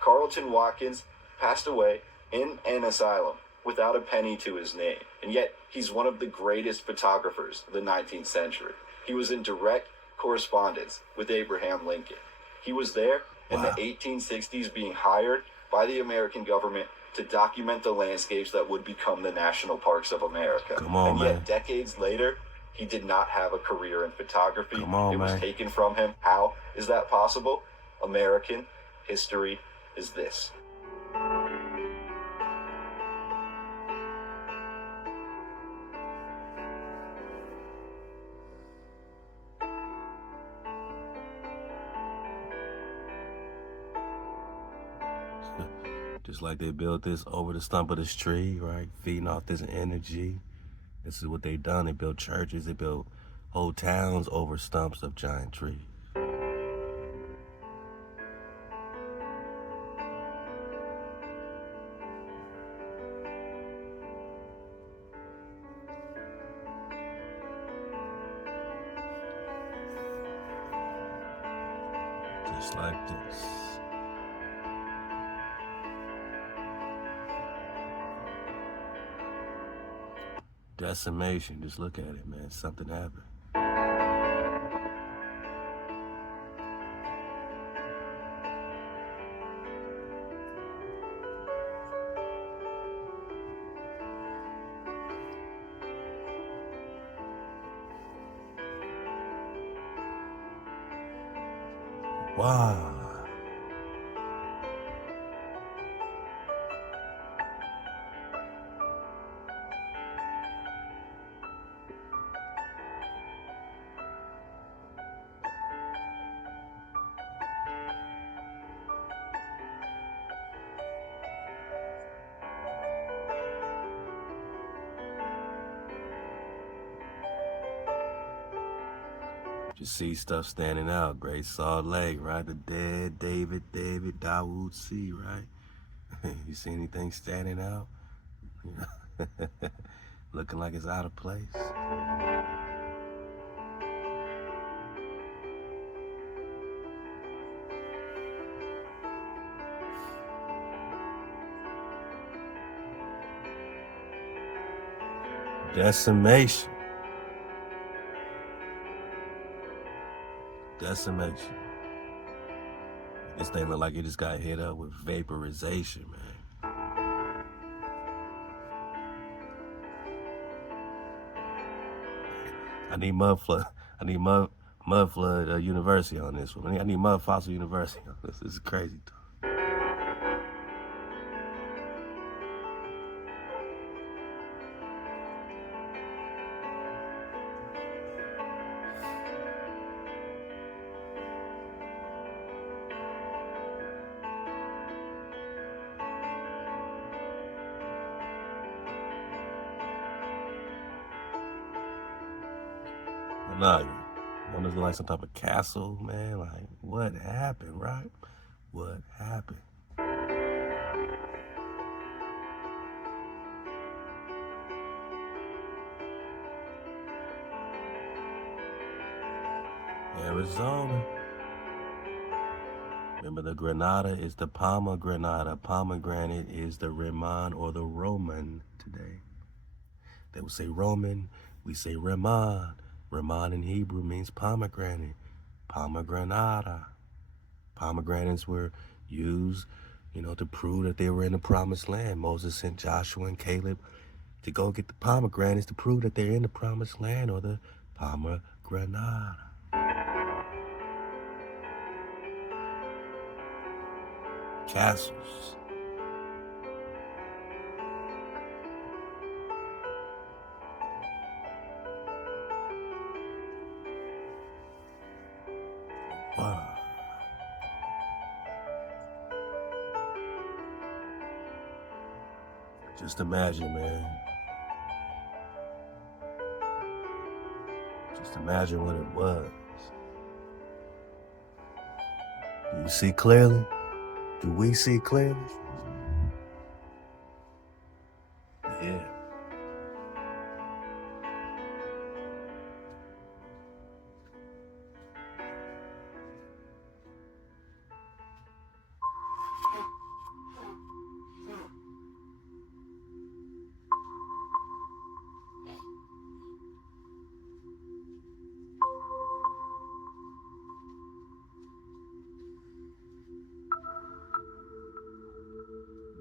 Carlton Watkins passed away in an asylum without a penny to his name. And yet he's one of the greatest photographers of the 19th century. He was in direct correspondence with Abraham Lincoln. He was there in the 1860s being hired by the American government to document the landscapes that would become the national parks of America. And yet decades later, he did not have a career in photography. It was taken from him. How is that possible? American history is this. Just like they built this over the stump of this tree, right? Feeding off this energy. This is what they done. They built churches. They built whole towns over stumps of giant trees. Just like this. Decimation. Just look at it, man. Something happened. Wow. Just see stuff standing out. Great Salt Lake, right? The dead David, Dawood C, right? You see anything standing out? Looking like it's out of place. Decimation. Decimation. This thing look like it just got hit up with vaporization, man. I need mud flood university on this one. I need mud fossil university on this. This is crazy. Nah, one is like some type of castle, man. Like, what happened, right? What happened? Arizona. Remember, the Granada is the pomegranate. Pomegranate is the Reman or the Roman today. They would say Roman, we say Reman. Reman in Hebrew means pomegranate. Pomegranata. Pomegranates were used, to prove that they were in the promised land. Moses sent Joshua and Caleb to go get the pomegranates to prove that they're in the promised land, or the pomegranata. Castles. Wow. Just imagine, man. Just imagine what it was. Do you see clearly? Do we see clearly? Yeah.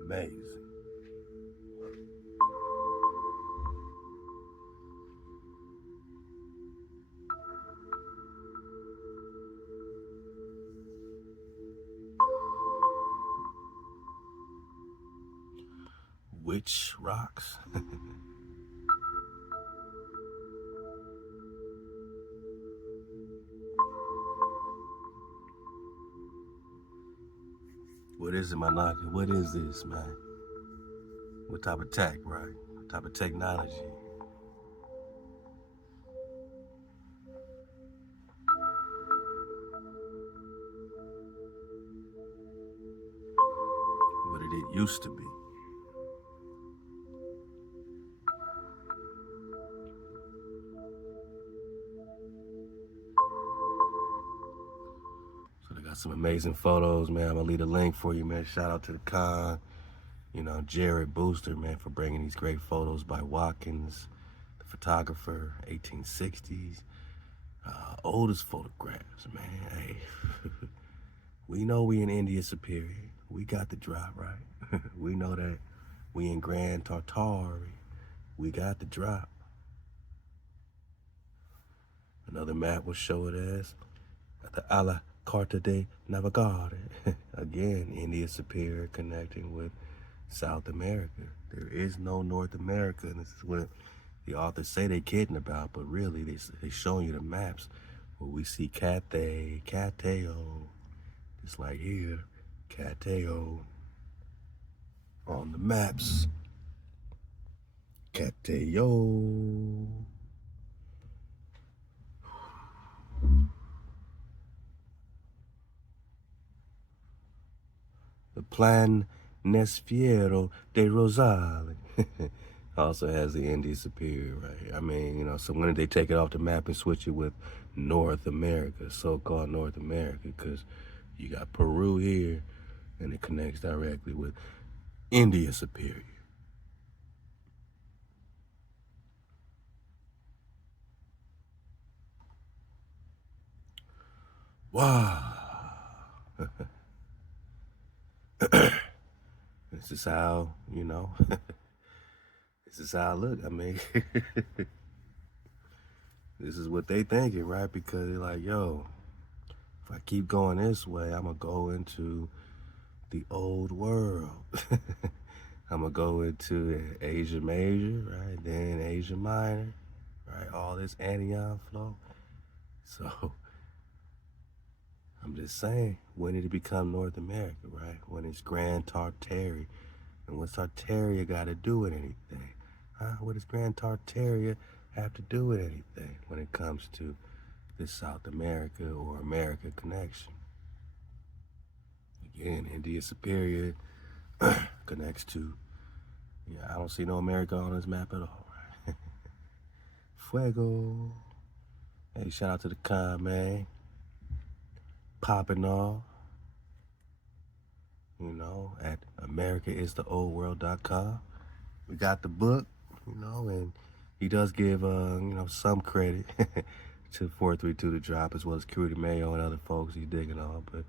Amazing. Which rocks? What What is it, my knocker? What is this, man? What type of tech, right? What type of technology? What did it used to be? So they got some amazing photos, man. I'm gonna leave a link for you, man. Shout out to the con. You know, Jared Booster, man, for bringing these great photos by Watkins, the photographer, 1860s. Oldest photographs, man. Hey, we know we in India Superior. We got the drop, right? We know that we in Grand Tartaria. We got the drop. Another map will show it as the a la Carta de Navigare. Again, India Superior connecting with South America. There is no North America, and this is what the authors say they're kidding about, but really they showing you the maps where we see Cathay, Cateo, just like here, Cateo on the maps. Cateo. The Plan Nesfiero de Rosale also has the India Superior right here. I mean, you know, so when did they take it off the map and switch it with North America, so-called North America? Because you got Peru here, and it connects directly with India Superior. Wow. This is how, you know, this is how I look. I mean, this is what they thinking, right? Because they're like, yo, if I keep going this way, I'm going to go into the old world. I'm going to go into Asia Major, right? Then Asia Minor, right? All this anion flow. So I'm just saying, when did it become North America, right? When it's Grand Tartaria. And what's Tartaria got to do with anything? Huh? What does Grand Tartaria have to do with anything when it comes to this South America or America connection? Again, India Superior connects to, yeah, I don't see no America on this map at all, right? Fuego. Hey, shout out to the con, man. Popping off, you know, at AmericaIsTheOldWorld.com. We got the book, you know, and he does give, you know, some credit to 432 The Drop, as well as Curity Mayo and other folks he's digging on. But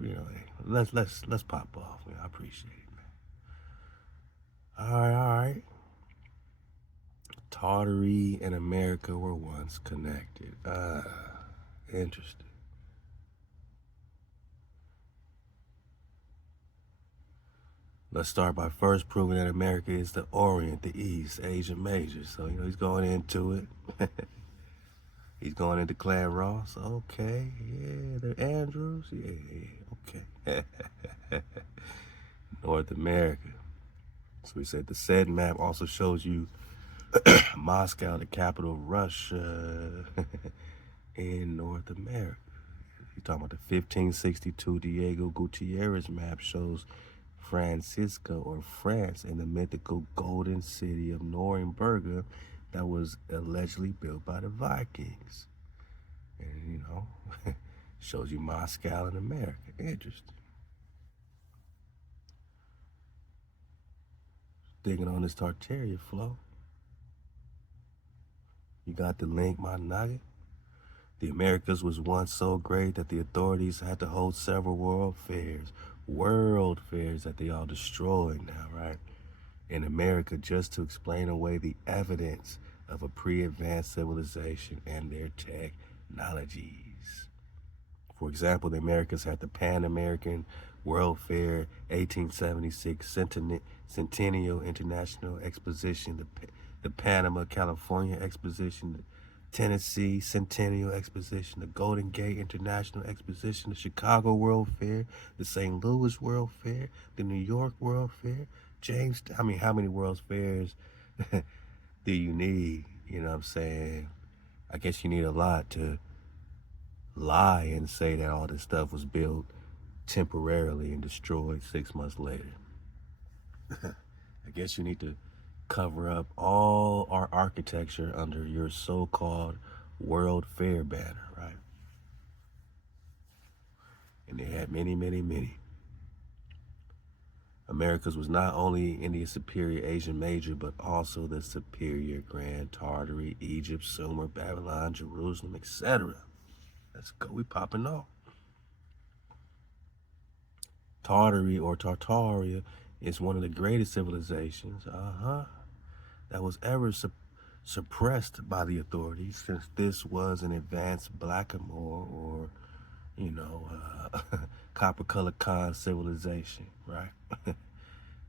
you know, hey, let's pop off, man. I appreciate it, man. All right. Tartary and America were once connected. Interesting. Let's start by first proving that America is the Orient, the East, Asia Major. So, you know, he's going into it. He's going into Clan Ross. Okay, yeah, the Andrews. Yeah, okay. North America. So we said the said map also shows you Moscow, the capital of Russia, in North America. You're talking about the 1562 Diego Gutierrez map shows Francisco, or France, in the mythical golden city of Nuremberg that was allegedly built by the Vikings. And, you know, shows you Moscow in America. Interesting. Digging on this Tartaria flow. You got the link, my nugget. The Americas was once so great that the authorities had to hold several world fairs that they all destroyed now, right? In America, just to explain away the evidence of a pre-advanced civilization and their technologies. For example, the Americas had the Pan American World Fair 1876 Centennial International Exposition, the Panama, California Exposition, Tennessee Centennial Exposition, the Golden Gate International Exposition, the Chicago World Fair, the St. Louis World Fair, the New York World Fair, Jamestown. I mean, how many World Fairs do you need? You know what I'm saying? I guess you need a lot to lie and say that all this stuff was built temporarily and destroyed 6 months later. I guess you need to cover up all our architecture under your so-called World Fair banner, right? And they had many, many, many. America's was not only India's superior Asian major, but also the superior Grand Tartary, Egypt, Sumer, Babylon, Jerusalem, etc. Let's go, we popping off. Tartary or Tartaria is one of the greatest civilizations, that was ever suppressed by the authorities, since this was an advanced blackamoor or, copper colored Khan civilization, right?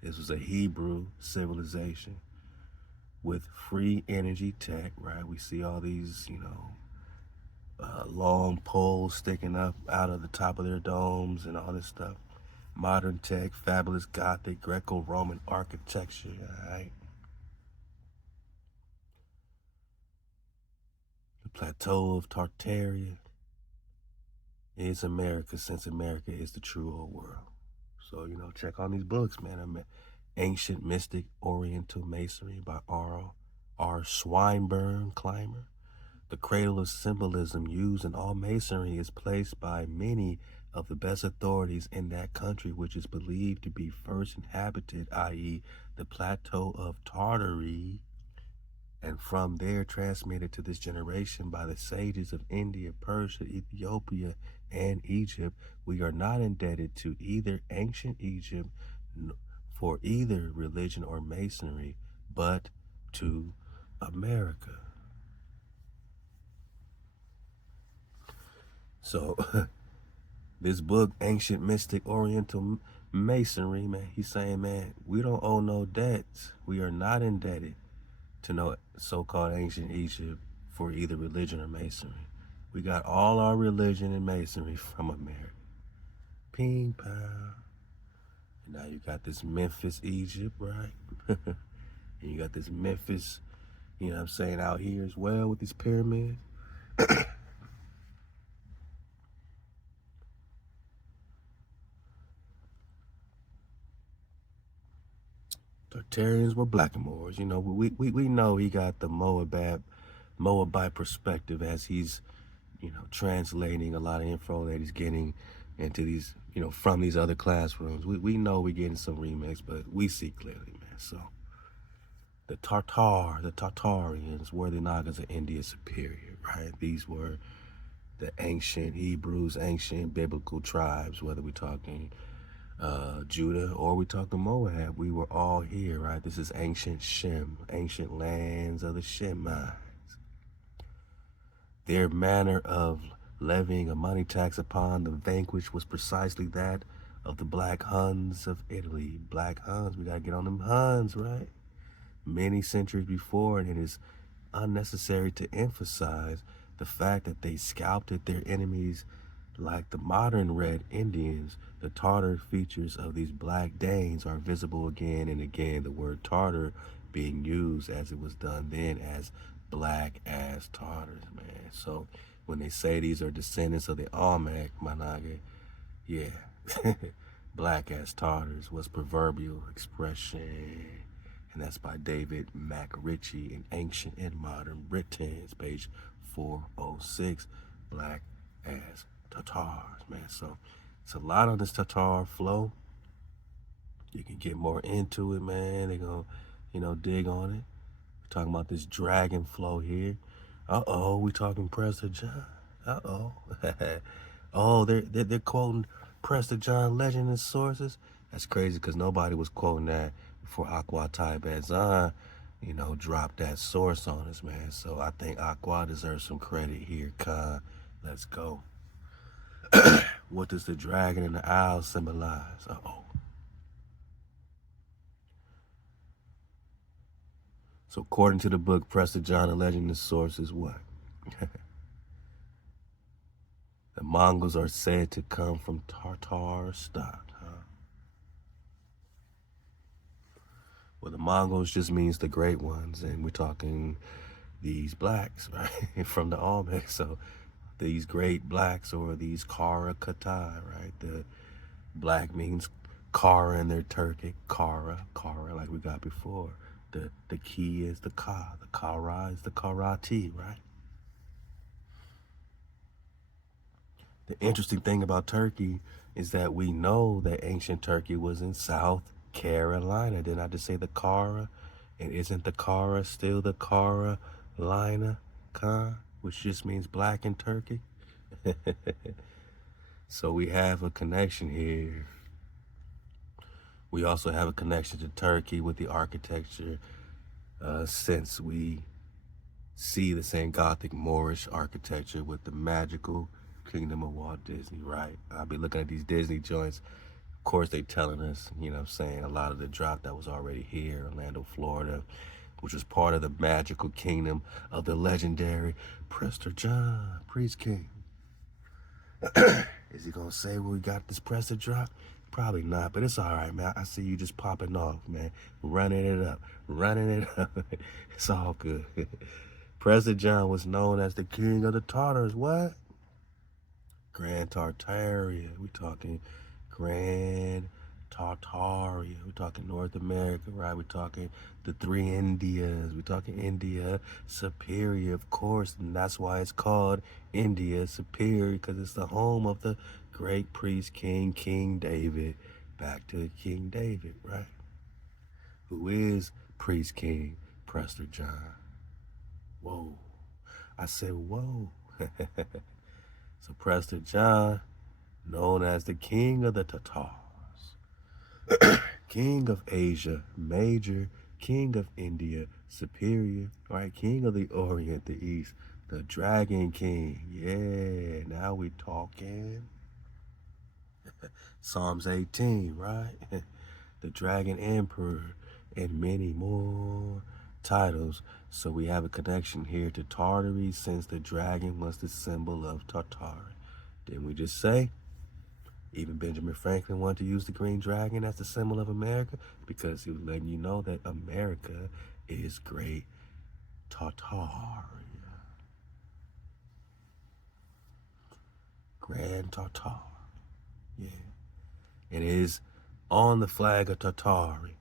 This was a Hebrew civilization with free energy tech, right? We see all these, long poles sticking up out of the top of their domes and all this stuff. Modern tech, fabulous Gothic, Greco-Roman architecture, all right? The plateau of Tartaria is America, since America is the true old world. So, check on these books, man. Ancient Mystic Oriental Masonry by R. Swinburne Clymer. The cradle of symbolism used in all masonry is placed by many of the best authorities in that country, which is believed to be first inhabited, i.e. the plateau of Tartary, and from there transmitted to this generation by the sages of India, Persia, Ethiopia, and Egypt. We are not indebted to either ancient Egypt for either religion or masonry, but to America. So this book, Ancient Mystic Oriental Masonry, man, he's saying, man, we don't owe no debts. We are not indebted to no so-called ancient Egypt for either religion or masonry. We got all our religion and masonry from America. Ping pow. And now you got this Memphis, Egypt, right? And you got this Memphis, out here as well with these pyramids. Tartarians were blackamoors. We know he got the Moabite perspective as he's, translating a lot of info that he's getting into these, from these other classrooms. We know we're getting some remakes, but we see clearly, man. So the Tartarians were the Nagas of India superior, right? These were the ancient Hebrews, ancient biblical tribes, whether we're talking Judah or we talking Moab. We were all here, right? This is ancient Shem, ancient lands of the Shemites. Their manner of levying a money tax upon the vanquished was precisely that of the Black Huns of Italy. Black Huns, we gotta get on them Huns, right? Many centuries before, and it is unnecessary to emphasize the fact that they scalped their enemies like the modern Red Indians. The Tartar features of these Black Danes are visible again and again, the word Tartar being used as it was done then as black as Tartars, man. So when they say these are descendants of the Olmec, Managa, yeah, black as Tartars was proverbial expression. And that's by David MacRitchie in Ancient and Modern Britons, page 406, black as Tatars, man. So it's a lot on this Tatar flow. You can get more into it, man. They're gonna, dig on it. We're talking about this dragon flow here. We talking Prester John. Oh, they're quoting Prester John legend and sources. That's crazy because nobody was quoting that before Aqua Taibazan, dropped that source on us, man. So I think Aqua deserves some credit here, Khan. Let's go. What does the dragon and the owl symbolize? So according to the book, Prester John, a legend and source is what? The Mongols are said to come from Tartar stock, huh? Well, the Mongols just means the great ones, and we're talking these blacks, right, from the Olmecs. So these great blacks, or these Kara Katai, right? The black means Kara in their Turkic, Kara, like we got before. The key is the Ka, the Kara is the Karati, right? The interesting thing about Turkey is that we know that ancient Turkey was in South Carolina. Didn't I just say the Kara? And isn't the Kara still the Carolina, which just means black in Turkey? So we have a connection here. We also have a connection to Turkey with the architecture, since we see the same Gothic Moorish architecture with the magical kingdom of Walt Disney, right? I'll be looking at these Disney joints. Of course, they telling us, you know what I'm saying, a lot of the drop that was already here, Orlando, Florida, which was part of the magical kingdom of the legendary Prester John, Priest King. Is he gonna say where we got this Prester drop? Probably not, but it's all right, man. I see you just popping off, man. Running it up. It's all good. Prester John was known as the king of the Tartars. What? Grand Tartaria. We're talking Grand Tartaria. We're talking North America, right? We're talking the three Indias. We're talking India Superior, of course, and that's why it's called India Superior, because it's the home of the great priest king, King David. Back to King David, right? Who is priest king Prester John. Whoa. I said, whoa. So Prester John, known as the king of the Tatars, king of Asia, major, king of India, superior, right? King of the Orient, the East, the Dragon King. Yeah, now we talking. Psalms 18, right? The Dragon Emperor, and many more titles. So we have a connection here to Tartary, since the dragon was the symbol of Tartary. Didn't we just say? Even Benjamin Franklin wanted to use the green dragon as the symbol of America, because he was letting you know that America is great Tartaria. Grand Tartar. Yeah. It is on the flag of Tartary.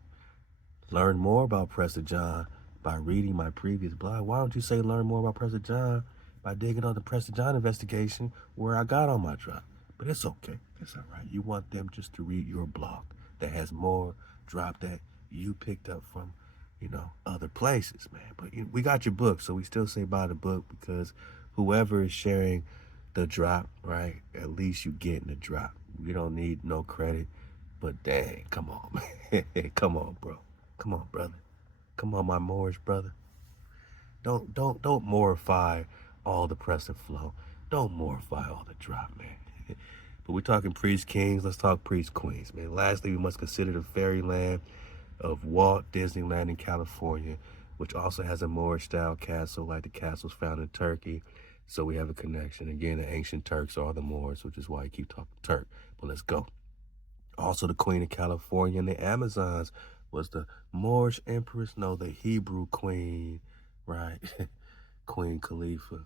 Learn more about Prester John by reading my previous blog. Why don't you say learn more about Prester John by digging on the Prester John investigation where I got on my drop? But it's okay. It's all right. You want them just to read your blog that has more drop that you picked up from, you know, other places, man. But we got your book, so we still say buy the book, because whoever is sharing the drop, right, at least you getting the drop. We don't need no credit, but dang, come on, man. Come on, bro. Come on, brother. Come on, my Moorish brother. Don't mortify all the Prester flow. Don't mortify all the drop, man. But we're talking priest kings. Let's talk priest queens, man. Lastly, we must consider the fairyland of Walt Disneyland in California, which also has a Moorish-style castle like the castles found in Turkey. So we have a connection. Again, the ancient Turks are the Moors, which is why I keep talking Turk. But let's go. Also, the Queen of California and the Amazons was the Moorish empress, no, the Hebrew queen, right? Queen Khalifa,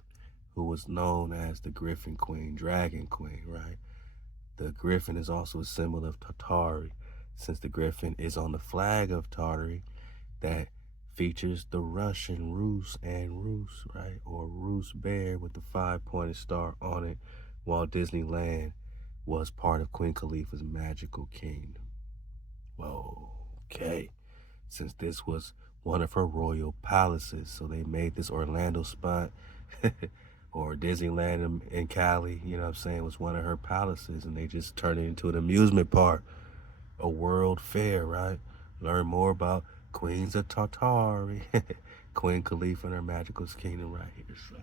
who was known as the Griffin Queen, Dragon Queen, right? The griffin is also a symbol of Tartary, since the griffin is on the flag of Tartary that features the Russian Rus and Rus, right? Or Rus bear with the 5-pointed star on it. Walt Disneyland was part of Queen Khalifa's magical kingdom. Whoa, okay. Since this was one of her royal palaces, so they made this Orlando spot or Disneyland in Cali, you know what I'm saying, was one of her palaces, and they just turned it into an amusement park, a world fair, right? Learn more about Queens of Tartary, Queen Khalifa and her magical kingdom right here. So,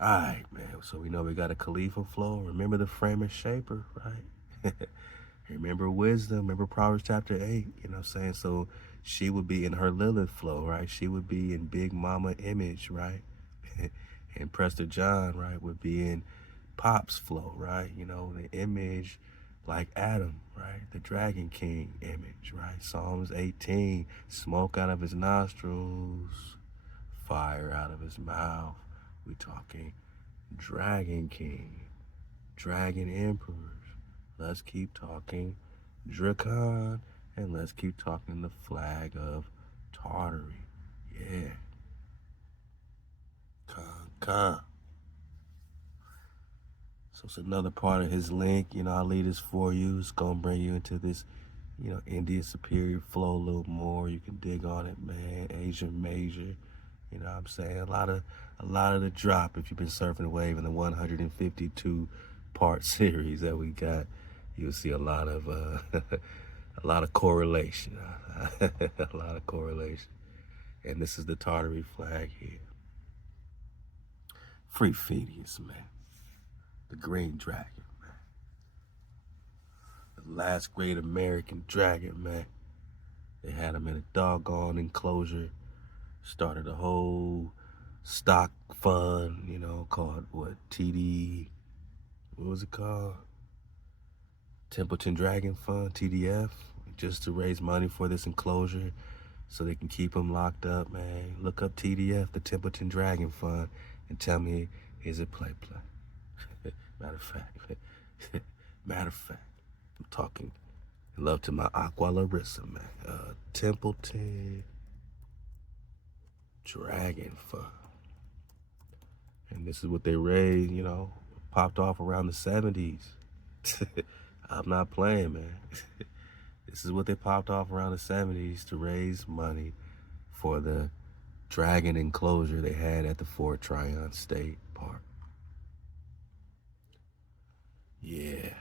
all right, man, so we know we got a Khalifa flow. Remember the framer shaper, right? Remember wisdom, remember Proverbs chapter 8, you know what I'm saying? So she would be in her Lilith flow, right? She would be in Big Mama image, right? And Prester John, right, would be in Pop's flow, right? You know, the image like Adam, right? The Dragon King image, right? Psalms 18, smoke out of his nostrils, fire out of his mouth. We talking Dragon King, Dragon Emperors. Let's keep talking Dracon, and let's keep talking the flag of Tartaria. Yeah. Con. So it's another part of his link. You know, I'll leave this for you. It's going to bring you into this, you know, Indian superior flow a little more. You can dig on it, man. Asian major. You know what I'm saying? A lot of the drop, if you've been surfing the wave in the 152 part series that we got, you'll see a lot of correlation. A lot of correlation. And this is the Tartary flag here. Free Phineas, man. The Green Dragon, man. The last great American dragon, man. They had him in a doggone enclosure. Started a whole stock fund, you know, called what? TD. What was it called? Templeton Dragon Fund, TDF, just to raise money for this enclosure so they can keep him locked up, man. Look up TDF, the Templeton Dragon Fund, and tell me, is it play? Matter of fact, I'm talking love to my Aqua Larissa, man. Templeton Dragon Fund. And this is what they raised, you know, popped off around the 70s. I'm not playing, man. This is what they popped off around the 70s to raise money for the dragon enclosure they had at the Fort Tryon State Park. Yeah.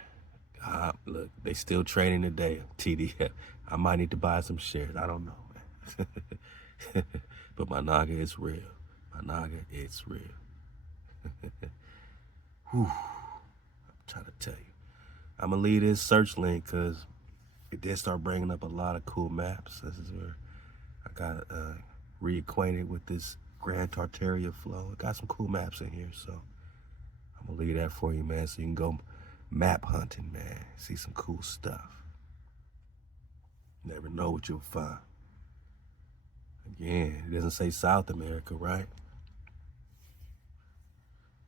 Look, they still trading today, TDF. I might need to buy some shares. I don't know, man. But my Naga is real. My Naga, it's real. Whew. I'm trying to tell you. I'm going to leave this search link because it did start bringing up a lot of cool maps. This is where I got reacquainted with this Grand Tartaria flow. It got some cool maps in here, so I'm going to leave that for you, man, so you can go map hunting, man. See some cool stuff. Never know what you'll find. Again, it doesn't say South America, right?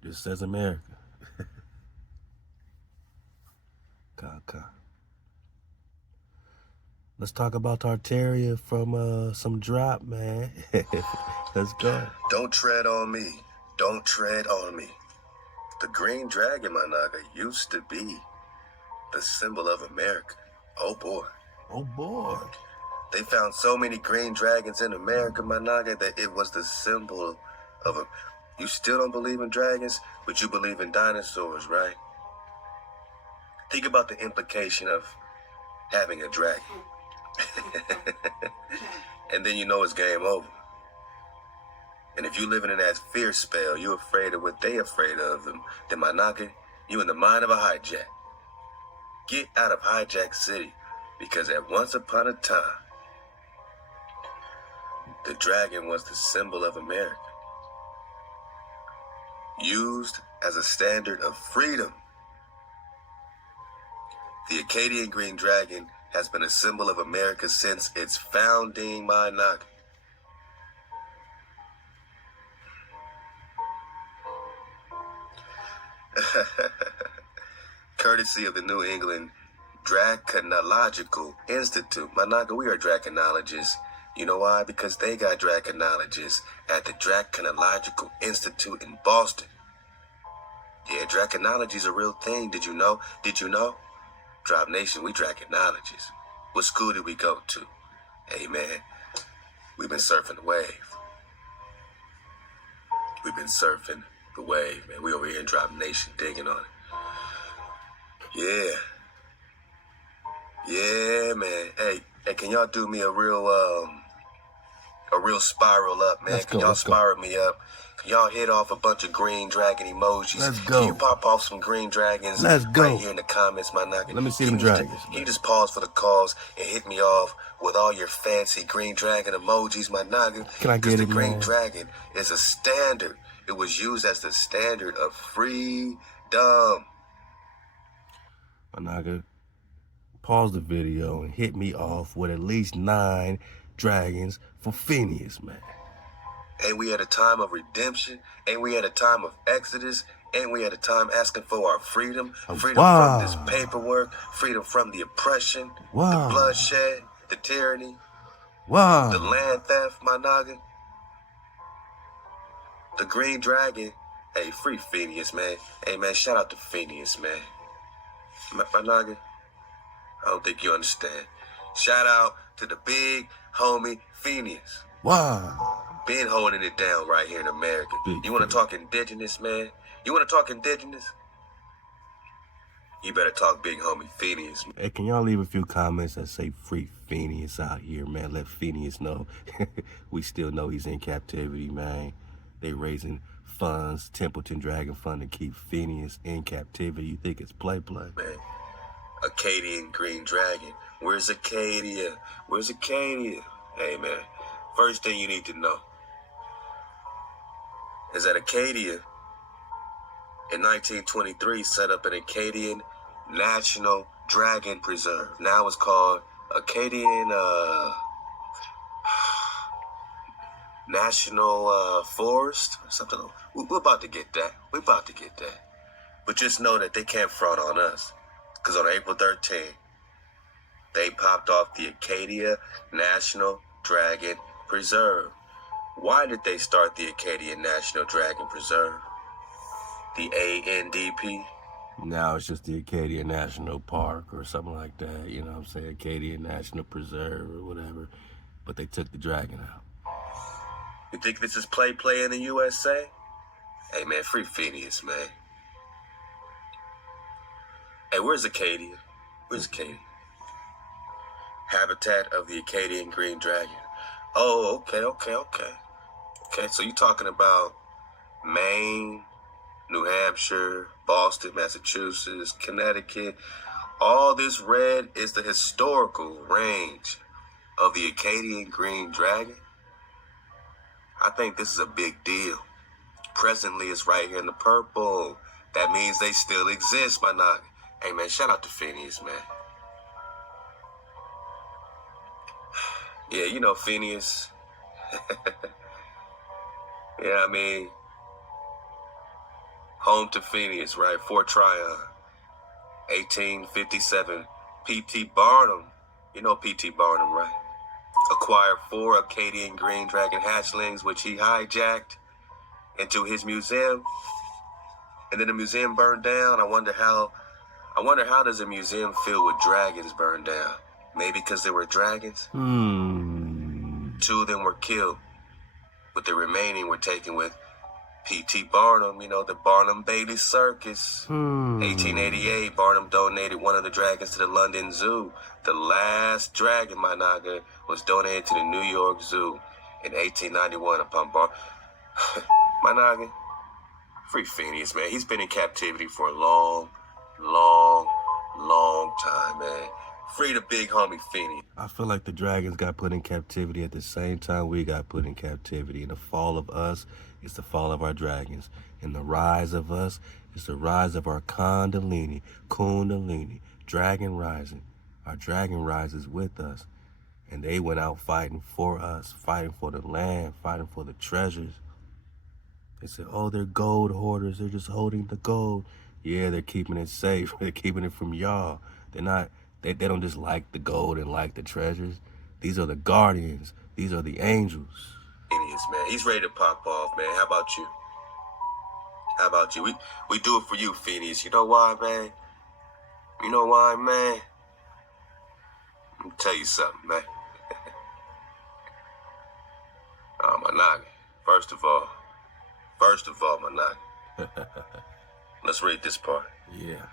It just says America. Con. Let's talk about Tartaria from some drop, man. Let's go. Don't tread on me. Don't tread on me. The Green Dragon, my Naga, used to be the symbol of America. Oh boy. Oh boy. They found so many green dragons in America, my Naga, that it was the symbol of a... You still don't believe in dragons, but you believe in dinosaurs, right? Think about the implication of having a dragon. And then you know it's game over. And if you living in that fear spell, you afraid of what they afraid of, then my Naga, you in the mind of a hijack. Get out of Hijack City, because at once upon a time, the dragon was the symbol of America, used as a standard of freedom. The Acadian Green Dragon has been a symbol of America since its founding, my Naga. Courtesy of the New England Dragonological Institute. My Naga, we are dragonologists. You know why? Because they got dragonologists at the Dragonological Institute in Boston. Yeah, dragonology is a real thing. Did you know? Did you know? Drop Nation, we dragonologists. What school did we go to? Hey, man, we've been surfing the wave. We've been surfing the wave, man. We over here in Drop Nation digging on it. Yeah, man. Hey, can y'all do me a real spiral up, man? Can y'all spiral me up? Can y'all hit off a bunch of green dragon emojis? Let's go. Can you pop off some green dragons? Let's go. Right here in the comments, my Naga. Let me see them dragons. Can you just pause for the cause and hit me off with all your fancy green dragon emojis, my Naga? Can I get it, the green man? dragon is a standard. It was used as the standard of freedom. Managa, pause the video and hit me off with at least 9 dragons for Phineas, man. Ain't we at a time of redemption? Ain't we at a time of exodus? Ain't we at a time asking for our freedom? Freedom from this paperwork, freedom from the oppression, the bloodshed, the tyranny, the land theft, my noggin. The Green Dragon. Hey, free Phineas, man. Hey, man, shout out to Phineas, man. My noggin, I don't think you understand. Shout out to the big homie Phineas. Wow. Been holding it down right here in America. You want to talk indigenous, man? You want to talk indigenous? You better talk big homie Phineas. Hey, can y'all leave a few comments that say free Phineas out here, man? Let Phineas know. We still know he's in captivity, man. They raising funds, Templeton Dragon Fund, to keep Phineas in captivity. You think it's play? Man, Acadian Green Dragon. Where's Acadia? Where's Acadia? Hey, man, first thing you need to know is that Acadia, in 1923, set up an Acadian National Dragon Preserve. Now it's called Acadian National Forest or something. We're about to get that. We're about to get that. But just know that they can't front on us. Because on April 13th, they popped off the Acadia National Dragon Preserve. Why did they start the Acadian National Dragon Preserve? The ANDP? now it's just the Acadia National Park or something like that. You know what I'm saying? Acadia National Preserve or whatever. But they took the dragon out. You think this is play in the USA? Hey, man, free Phineas, man. Hey, where's Acadia? Where's Acadia? Habitat of the Acadian Green Dragon. Oh, okay. Okay, so you're talking about Maine, New Hampshire, Boston, Massachusetts, Connecticut. All this red is the historical range of the Acadian Green Dragon. I think this is a big deal. Presently, it's right here in the purple. That means they still exist, my noggin. Hey, man, shout out to Phineas, man. Yeah, you know Phineas. Yeah, I mean, home to Phineas, right? Fort Tryon, 1857. P.T. Barnum, you know P.T. Barnum, right? Acquired 4 Acadian Green Dragon hatchlings, which he hijacked into his museum. And then the museum burned down. I wonder how does a museum filled with dragons burn down? Maybe because there were dragons? 2 of them were killed, but the remaining were taken with P.T. Barnum, you know, the Barnum Bailey Circus. 1888, Barnum donated one of the dragons to the London Zoo. The last dragon, my naga, was donated to the New York Zoo in 1891 upon my naga, free Phineas, man. He's been in captivity for a long time, man. Free the big homie Phineas. I feel like the dragons got put in captivity at the same time we got put in captivity. And the fall of us is the fall of our dragons. And the rise of us is the rise of our Kundalini, dragon rising. Our dragon rises with us. And they went out fighting for us, fighting for the land, fighting for the treasures. They said, oh, they're gold hoarders. They're just holding the gold. Yeah, they're keeping it safe. They're keeping it from y'all. They're not... They don't just like the gold and like the treasures. These are the guardians. These are the angels. Phineas, man. He's ready to pop off, man. How about you? How about you? We do it for you, Phineas. You know why, man? You know why, man? Let me tell you something, man. Oh, my noggin. First of all, my noggin. Let's read this part. Yeah.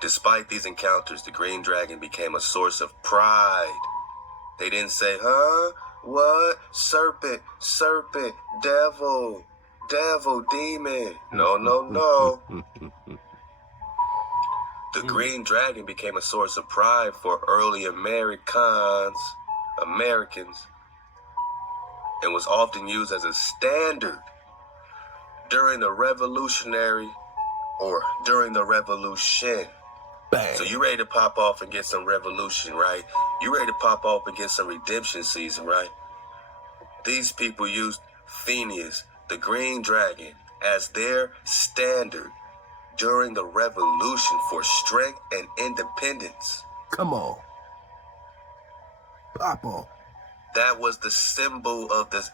Despite these encounters, the Green Dragon became a source of pride. They didn't say, huh? What? Serpent, devil, demon. No. The Green Dragon became a source of pride for early Americans, and was often used as a standard during the revolutionary or during the revolution. Bang. So you ready to pop off and get some revolution, right? You ready to pop off and get some redemption season, right? These people used Phineas, the Green Dragon, as their standard during the revolution for strength and independence. Come on. Pop on. That was the symbol of this.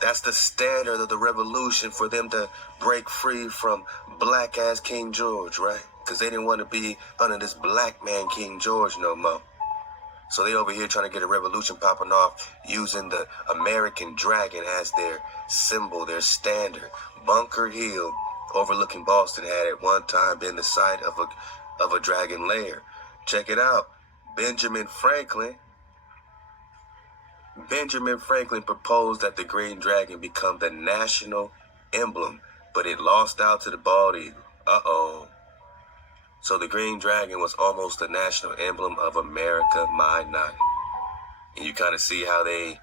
That's the standard of the revolution for them to break free from black ass King George, right? Because they didn't want to be under this black man King George no more. So they over here trying to get a revolution popping off using the American dragon as their symbol, their standard. Bunker Hill, overlooking Boston, had at one time been the site of a dragon lair. Check it out. Benjamin Franklin proposed that the green dragon become the national emblem, but it lost out to the bald eagle. Uh-oh. So the green dragon was almost the national emblem of America, my night. And you kind of see how they,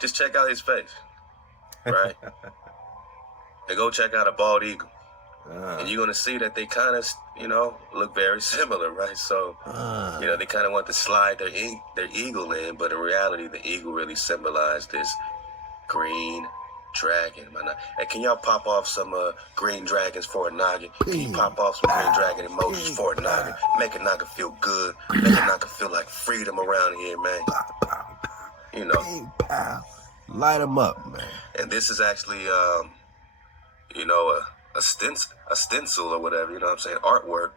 just check out his face, right? And go check out a bald eagle. And you're going to see that they kind of, look very similar, right? So, they kind of want to slide their eagle in, but in reality, the eagle really symbolized this green dragon. Hey, can y'all pop off some green dragons for a noggin? Can you pop off some green dragon emojis for a noggin? Make a noggin feel good. Make a noggin feel like freedom around here, man. Light them up, man. And this is actually, a stencil or whatever, you know what I'm saying? Artwork,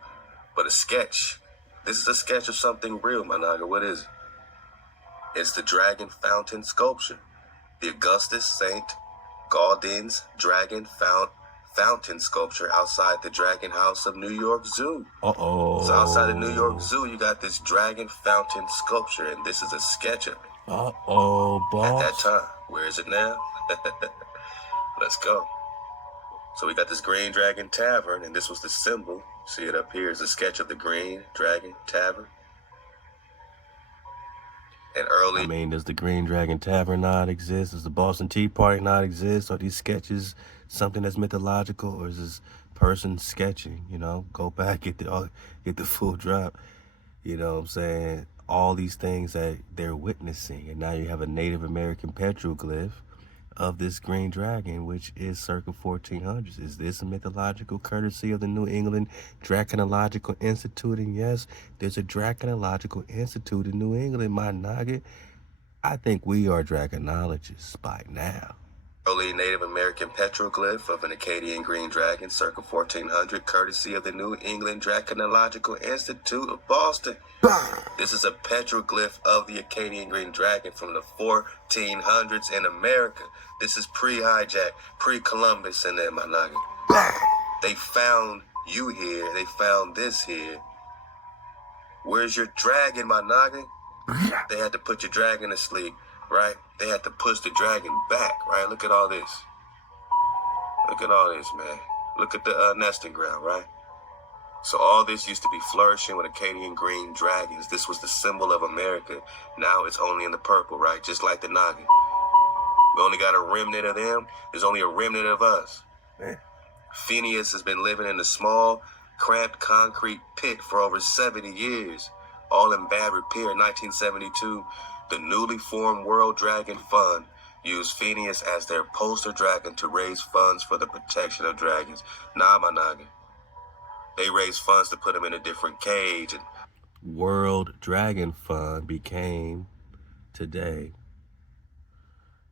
but a sketch. This is a sketch of something real, my nigga. What is it? It's the Dragon Fountain sculpture. The Augustus St. Gaudens Dragon Fountain sculpture outside the Dragon House of New York Zoo. Uh-oh. So outside the New York Zoo, you got this Dragon Fountain sculpture, and this is a sketch of it. Uh-oh, boss. At that time. Where is it now? Let's go. So we got this Green Dragon Tavern, and this was the symbol. See it up here is a sketch of the Green Dragon Tavern. And early... does the Green Dragon Tavern not exist? Does the Boston Tea Party not exist? Are these sketches something that's mythological, or is this person sketching? Go back, get the full drop. You know what I'm saying? All these things that they're witnessing, and now you have a Native American petroglyph of this green dragon, which is circa 1400s. Is this a mythological courtesy of the New England Dragonological Institute? And yes, there's a Dragonological Institute in New England, my nugget. I think we are dragonologists by now. Early Native American petroglyph of an Acadian green dragon, circa 1400, courtesy of the New England Dragonological Institute of Boston. This is a petroglyph of the Acadian green dragon from the 1400s in America. This is pre-hijack, pre-Columbus in there, my nugget. They found you here. They found this here. Where's your dragon, my nugget? They had to put your dragon to sleep, right? They had to push the dragon back, right? Look at all this. Look at all this, man. Look at the nesting ground, right? So all this used to be flourishing with Acadian green dragons. This was the symbol of America. Now it's only in the purple, right? Just like the noggin. We only got a remnant of them. There's only a remnant of us. Man. Phineas has been living in a small, cramped concrete pit for over 70 years. All in bad repair. In 1972, the newly formed World Dragon Fund used Phineas as their poster dragon to raise funds for the protection of dragons. Nah, my noggin. They raised funds to put him in a different cage. And World Dragon Fund became today,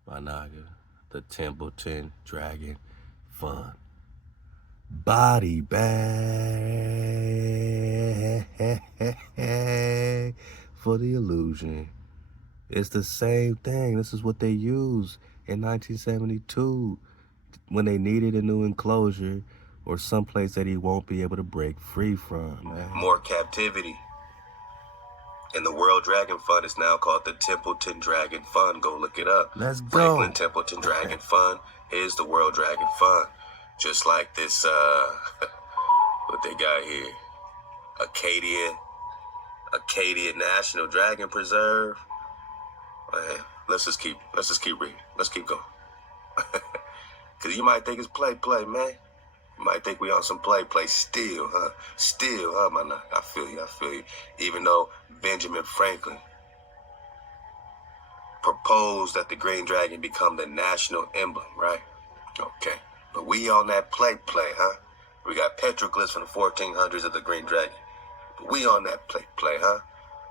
my naga, the Templeton Dragon Fund. Body bag for the illusion. It's the same thing. This is what they used in 1972 when they needed a new enclosure or someplace that he won't be able to break free from, man. More captivity. And the World Dragon Fund is now called the Templeton Dragon Fund. Go look it up. Let's go. Franklin Templeton Dragon Fund is the World Dragon Fund. Just like this, what they got here. Acadia National Dragon Preserve. Man, let's just keep reading. Let's keep going. Because you might think it's play, man. You might think we on some play still, huh? Still, huh, man? I feel you. Even though Benjamin Franklin proposed that the green dragon become the national emblem, right? Okay. But we on that play, huh? We got petroglyphs from the 1400s of the green dragon. But we on that play, huh?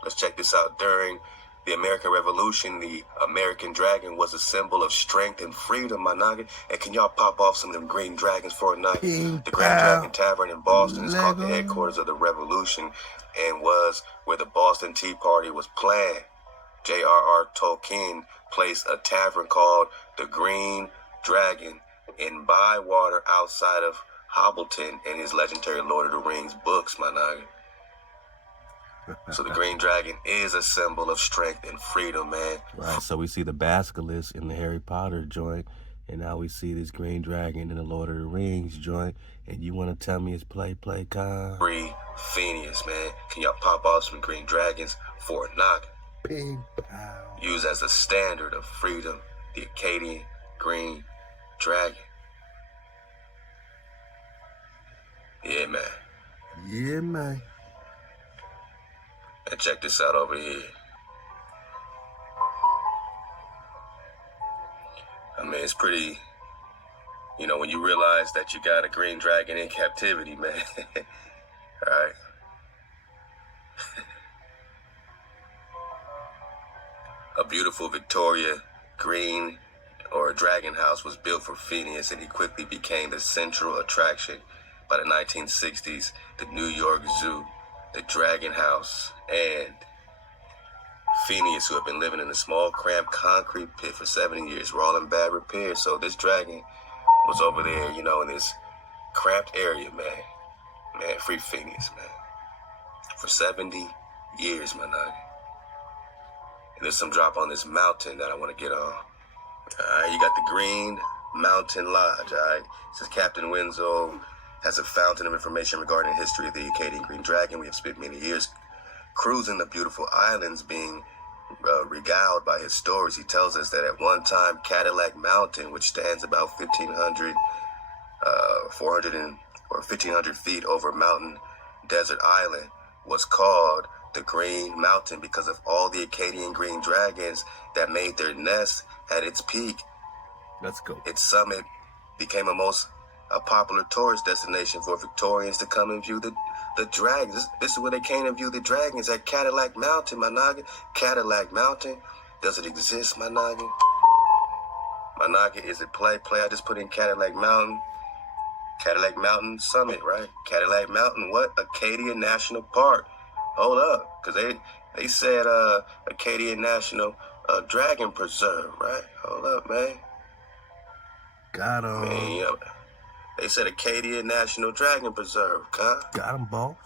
Let's check this out. During the American Revolution, the American dragon was a symbol of strength and freedom, my noggin. And can y'all pop off some of them green dragons for a night? The Green Dragon Tavern in Boston is called the headquarters of the revolution and was where the Boston Tea Party was planned. J.R.R. Tolkien placed a tavern called the Green Dragon in Bywater outside of Hobbleton in his legendary Lord of the Rings books, my noggin. So the green dragon is a symbol of strength and freedom, man. Right, so we see the basilisk in the Harry Potter joint, and now we see this green dragon in the Lord of the Rings joint, and you want to tell me it's play, con? Free Phineas, man. Can y'all pop off some green dragons for a knock? Bing, pow. Used as a standard of freedom, the Acadian green dragon. Yeah, man. Yeah, man. And check this out over here. I mean, it's pretty, you know, when you realize that you got a green dragon in captivity, man. All right. A beautiful Victoria green or dragon house was built for Phineas, and he quickly became the central attraction. By the 1960s, the New York Zoo, the Dragon House, and Phineas, who have been living in a small, cramped concrete pit for 70 years, were all in bad repair. So this dragon was over there, you know, in this cramped area, man. Man, free Phineas, man. For 70 years, my nigga. And there's some drop on this mountain that I want to get on. All right, you got the Green Mountain Lodge, all right? It says Captain Winslow has a fountain of information regarding the history of the Acadian Green Dragon. We have spent many years cruising the beautiful islands, being regaled by his stories. He tells us that at one time, Cadillac Mountain, which stands about 1,500 feet over Mountain Desert Island, was called the Green Mountain because of all the Acadian green dragons that made their nest at its peak. Let's go. Its summit became a popular tourist destination for Victorians to come and view the dragons. This is where they came and view the dragons, at Cadillac Mountain, my noggin. Cadillac Mountain, does it exist, my noggin? My noggin, is it play? I just put in Cadillac Mountain. Cadillac Mountain Summit, right? Cadillac Mountain, what? Acadia National Park. Hold up, because they said Acadia National Dragon Preserve, right? Hold up, man. Got him. Man, yeah. They said Acadia National Dragon Preserve, huh? Got him, boss.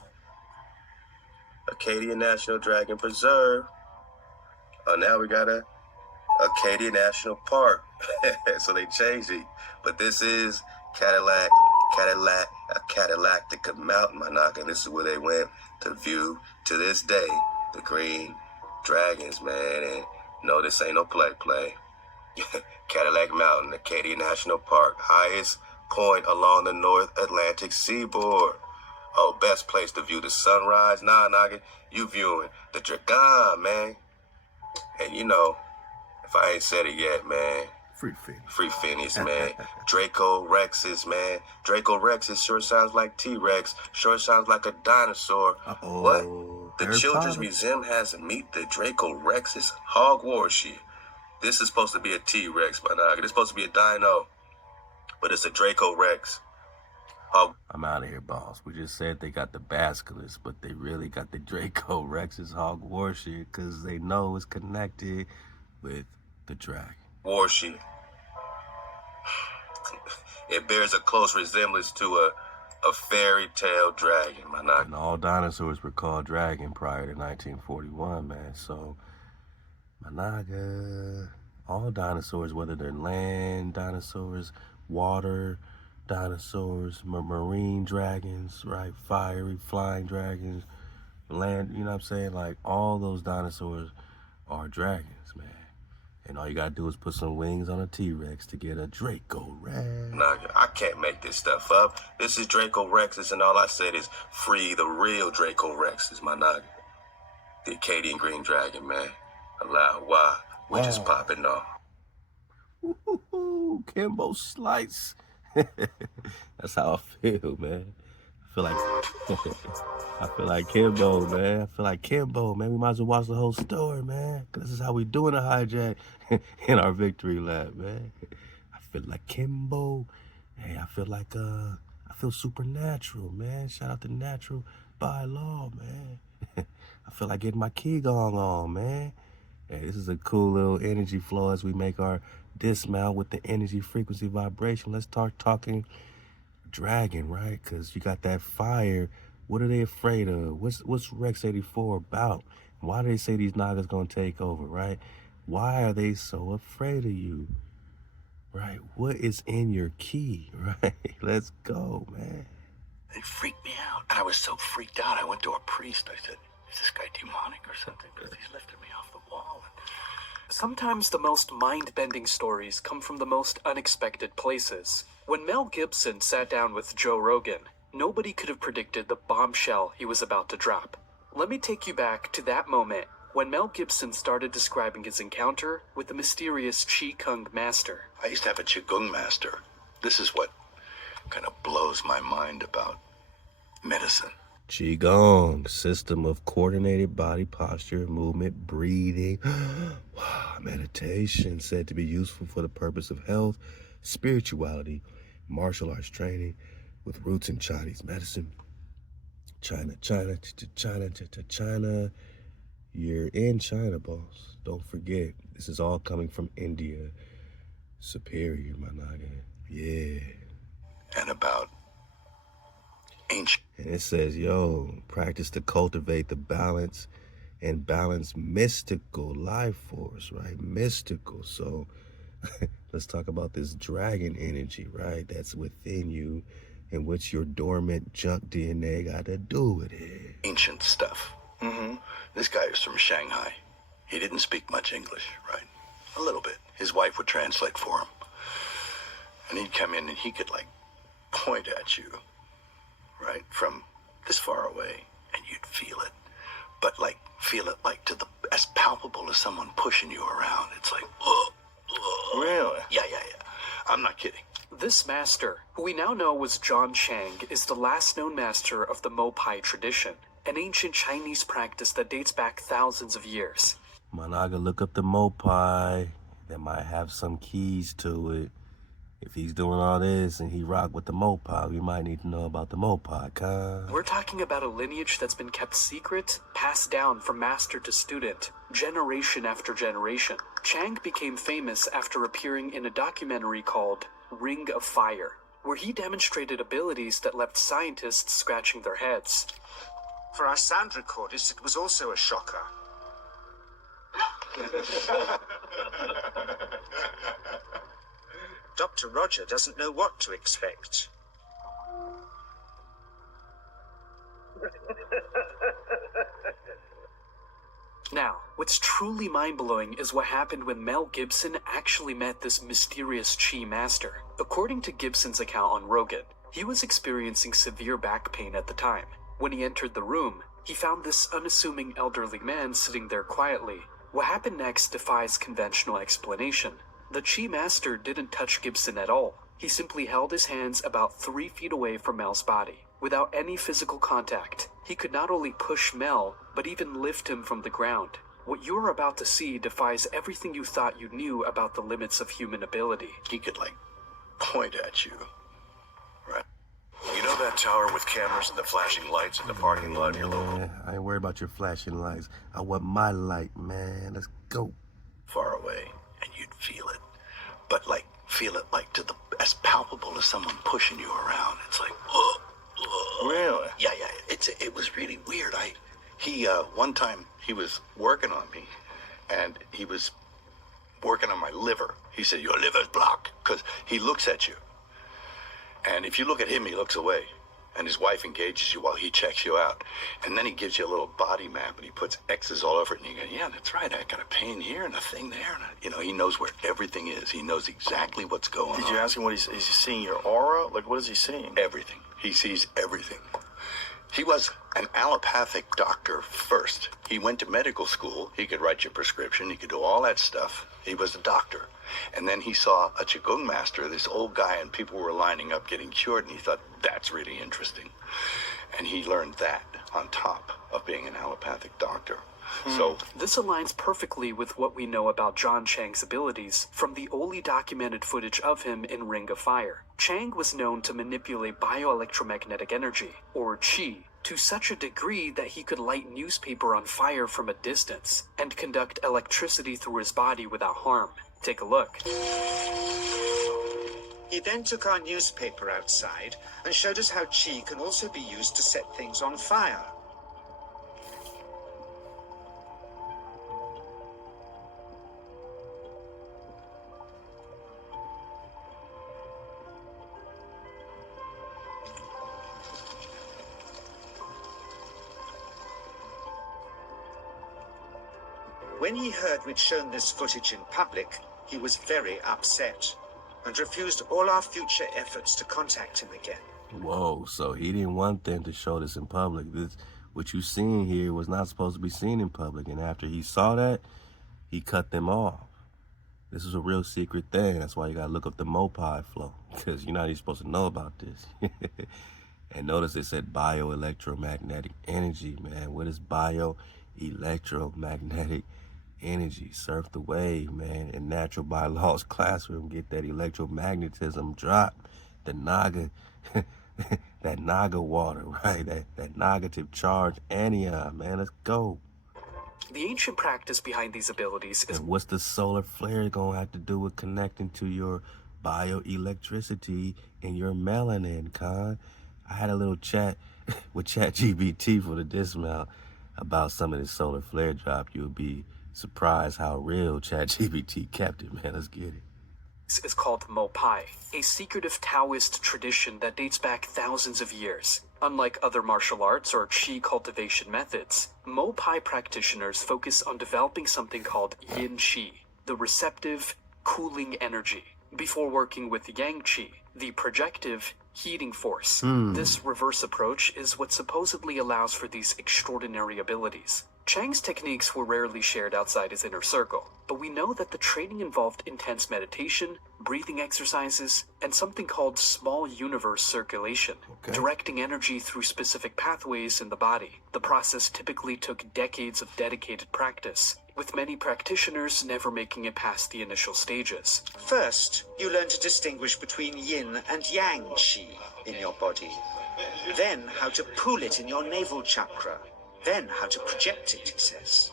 Acadia National Dragon Preserve. Oh, now we got a Acadia National Park. So they changed it. But this is Cadillactica Mountain, my knock, and this is where they went to view, to this day, the green dragons, man. And no, this ain't no play. Cadillac Mountain, Acadia National Park, highest point along the North Atlantic seaboard. Oh, best place to view the sunrise. Nah, noggin, you viewing the Dragon, man. And you know, if I ain't said it yet, man, free Phineas, man. Draco Rexes, man. Draco Rexes sure sounds like T-Rex. Sure sounds like a dinosaur. What? The Children's Museum has Meet the Draco Rexes Hogwarts. This is supposed to be a T-Rex, my noggin. It's supposed to be a dino, but it's a Draco Rex. I'm out of here, boss. We just said they got the basilisk, but they really got the Draco Rex's Hogwarts shit because they know it's connected with the dragon. Warship. It bears a close resemblance to a fairy tale dragon, my noggin. And all dinosaurs were called dragon prior to 1941, man. So, my naga, all dinosaurs, whether they're land dinosaurs, water dinosaurs, marine dragons, right? Fiery, flying dragons, land, you know what I'm saying? Like, all those dinosaurs are dragons, man. And all you gotta do is put some wings on a T-Rex to get a Draco Rex. Naga, I can't make this stuff up. This is Draco Rexes, and all I said is free the real Draco Rexes, my Naga. The Acadian Green Dragon, man. Halal HaWah. We're just popping off. Ooh, Kimbo Slice. That's how I feel, man. I feel like Kimbo, man. I feel like Kimbo, man. We might as well watch the whole story, man. Cause this is how we doing a hijack in our victory lap, man. I feel like Kimbo. Hey, I feel supernatural, man. Shout out to Natural by Law, man. I feel like getting my Qigong on, man. Hey, this is a cool little energy flow as we make our dismount with the energy, frequency, vibration. Let's start talking dragon, right? Because you got that fire. What are they afraid of? What's Rex 84 about? Why do they say these Nagas gonna take over, right? Why are they so afraid of you? Right? What is in your key, right? Let's go, man. They freaked me out. And I was so freaked out, I went to a priest. I said, is this guy demonic or something? Because he's lifted me off the wall. Sometimes the most mind-bending stories come from the most unexpected places. When Mel Gibson sat down with Joe Rogan, nobody could have predicted the bombshell he was about to drop. Let me take you back to that moment when Mel Gibson started describing his encounter with the mysterious Qigong master. I used to have a Qigong master. This is what kind of blows my mind about medicine. Qigong, system of coordinated body posture, movement, breathing, meditation, said to be useful for the purpose of health, spirituality, martial arts training, with roots in Chinese medicine. China. You're in China, boss. Don't forget, this is all coming from India. Superior, my Naga. Yeah. And about ancient. And it says, yo, practice to cultivate the balance and balance mystical life force, right? Mystical. So let's talk about this dragon energy, right? That's within you and what's your dormant junk DNA got to do with it. Ancient stuff. This guy is from Shanghai. He didn't speak much English, right? A little bit. His wife would translate for him. And he'd come in and he could like point at you, right? From this far away, and you'd feel it. But like, feel it like to the, as palpable as someone pushing you around. It's like, really? Yeah. I'm not kidding. This master, who we now know was John Chang, is the last known master of the Mopai tradition, an ancient Chinese practice that dates back thousands of years. My Naga, look up the Mopai. That might have some keys to it. If he's doing all this and he rock with the Mopai, we might need to know about the Mopai, huh? We're talking about a lineage that's been kept secret, passed down from master to student, generation after generation. Chang became famous after appearing in a documentary called Ring of Fire, where he demonstrated abilities that left scientists scratching their heads. For our sound recordist, it was also a shocker. Dr. Roger doesn't know what to expect. Now, what's truly mind-blowing is what happened when Mel Gibson actually met this mysterious Qi master. According to Gibson's account on Rogan, he was experiencing severe back pain at the time. When he entered the room, he found this unassuming elderly man sitting there quietly. What happened next defies conventional explanation. The Qi master didn't touch Gibson at all. He simply held his hands about 3 feet away from Mel's body. Without any physical contact, he could not only push Mel, but even lift him from the ground. What you're about to see defies everything you thought you knew about the limits of human ability. He could like point at you, right? You know that tower with cameras and the flashing lights in the parking lot near local? I ain't worried about your flashing lights. I want my light, man. Let's go. Far away, and you'd feel it. But like, feel it like to the, as palpable as someone pushing you around. It's like, really? Yeah. It was really weird. One time he was working on me, and he was working on my liver. He said, your liver's blocked, because he looks at you. And if you look at him, he looks away. And his wife engages you while he checks you out. And then he gives you a little body map and he puts X's all over it. And you go, yeah, that's right. I got a pain here and a thing there. And he knows where everything is. He knows exactly what's going on. Did you ask him what is he seeing your aura? Like, what is he seeing? Everything. He sees everything. He was an allopathic doctor first. He went to medical school. He could write you a prescription. He could do all that stuff. He was a doctor. And then he saw a Qigong master, this old guy, and people were lining up getting cured, and he thought, that's really interesting. And he learned that on top of being an allopathic doctor. So this aligns perfectly with what we know about John Chang's abilities from the only documented footage of him in Ring of Fire. Chang was known to manipulate bioelectromagnetic energy, or qi, to such a degree that he could light newspaper on fire from a distance and conduct electricity through his body without harm. Take a look. He then took our newspaper outside and showed us how qi can also be used to set things on fire. When he heard we'd shown this footage in public, he was very upset and refused all our future efforts to contact him again. Whoa, so he didn't want them to show this in public. What you seeing here was not supposed to be seen in public, and after he saw that, he cut them off. This is a real secret thing. That's why you gotta look up the Mopai flow, because you're not even supposed to know about this. And notice it said bioelectromagnetic energy, man. What is bioelectromagnetic energy? Surf the wave, man. In natural bylaws classroom, get that electromagnetism drop. The Naga, that Naga water, right? That negative charge anion, man. Let's go. The ancient practice behind these abilities is... And what's the solar flare gonna have to do with connecting to your bioelectricity and your melanin, Khan? I had a little chat with ChatGPT for the dismount about some of this solar flare drop. You'll be surprised how real ChatGPT kept it, man. Let's get it. Is called Mopai, a secretive Taoist tradition that dates back thousands of years. Unlike other martial arts or qi cultivation methods, Mopai practitioners focus on developing something called yin qi, the receptive, cooling energy, before working with yang qi, the projective, heating force. This reverse approach is what supposedly allows for these extraordinary abilities. Chang's techniques were rarely shared outside his inner circle, but we know that the training involved intense meditation, breathing exercises, and something called small universe circulation, directing energy through specific pathways in the body. The process typically took decades of dedicated practice, with many practitioners never making it past the initial stages. First, you learn to distinguish between yin and yang qi in your body. Then how to pool it in your navel chakra. Then how to project it, he says.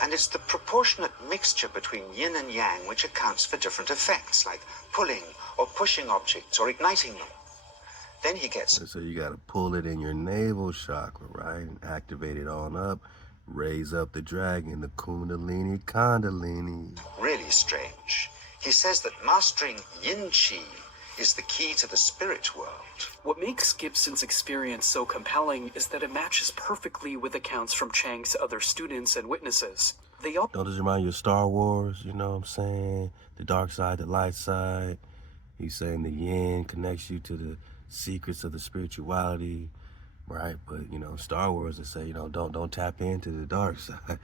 And it's the proportionate mixture between yin and yang which accounts for different effects, like pulling or pushing objects or igniting them. Then he gets... So you got to pull it in your navel chakra, right? And activate it on up. Raise up the dragon, the Kundalini. Really strange. He says that mastering yin qi is the key to the spirit world. What makes Gibson's experience so compelling is that it matches perfectly with accounts from Chang's other students and witnesses. They all... Don't this remind you of Star Wars, you know what I'm saying? The dark side, the light side. He's saying the yin connects you to the secrets of the spirituality, right? But, you know, Star Wars, they say, you know, don't tap into the dark side.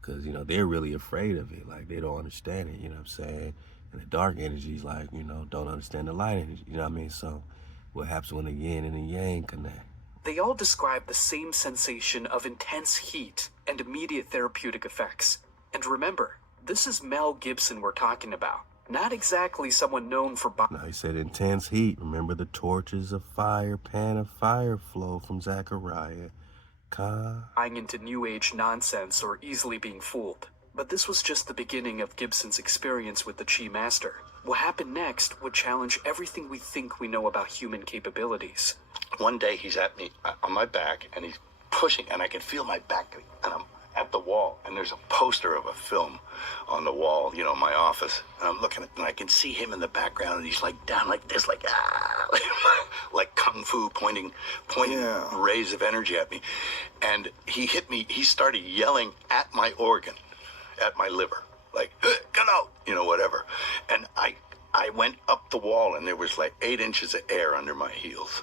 Because, you know, they're really afraid of it. Like, they don't understand it, you know what I'm saying? And the dark energy is like, you know, don't understand the light energy, you know what I mean? So what happens when the yin and the yang connect? They all describe the same sensation of intense heat and immediate therapeutic effects. And remember, this is Mel Gibson we're talking about. Not exactly someone known for... No, he said intense heat. Remember the torches of fire, pan of fire flow from Zechariah. Buying into New Age nonsense or easily being fooled. But this was just the beginning of Gibson's experience with the Qi Master. What happened next would challenge everything we think we know about human capabilities. one day he's at me on my back and he's pushing, and I can feel my back, at the wall, and there's a poster of a film on the wall, you know, in my office. And I'm looking at it, and I can see him in the background, and he's like down like this, like, like kung fu, pointing rays of energy at me. And he hit me, he started yelling at my organ, at my liver, like, get out, you know, whatever. And I went up the wall, and there was like 8 inches of air under my heels.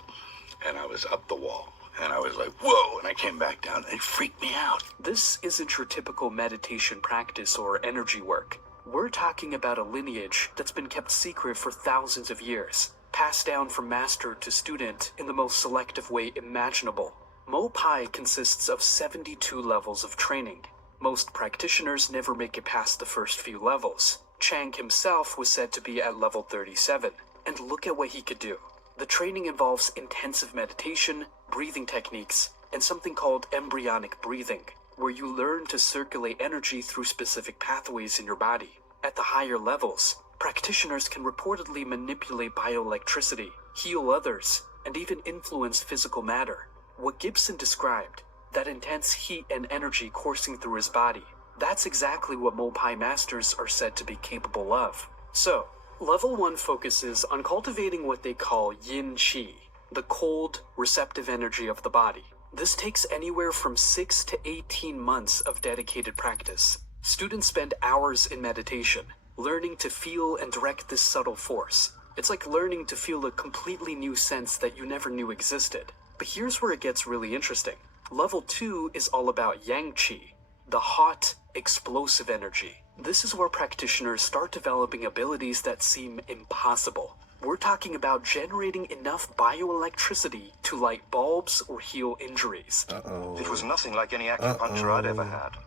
And I was up the wall. And I was like, whoa, and I came back down, and it freaked me out. This isn't your typical meditation practice or energy work. We're talking about a lineage that's been kept secret for thousands of years, passed down from master to student in the most selective way imaginable. Mo Pai consists of 72 levels of training. Most practitioners never make it past the first few levels. Chang himself was said to be at level 37, and look at what he could do. The training involves intensive meditation, breathing techniques, and something called embryonic breathing, where you learn to circulate energy through specific pathways in your body. At the higher levels, practitioners can reportedly manipulate bioelectricity, heal others, and even influence physical matter. What Gibson described, that intense heat and energy coursing through his body, that's exactly what Mo Pai masters are said to be capable of. So, Level 1 focuses on cultivating what they call yin qi, the cold, receptive energy of the body. This takes anywhere from 6 to 18 months of dedicated practice. Students spend hours in meditation, learning to feel and direct this subtle force. It's like learning to feel a completely new sense that you never knew existed. But here's where it gets really interesting. Level 2 is all about yang qi, the hot, explosive energy. This is where practitioners start developing abilities that seem impossible. We're talking about generating enough bioelectricity to light bulbs or heal injuries. It was nothing like any acupuncture I'd ever had.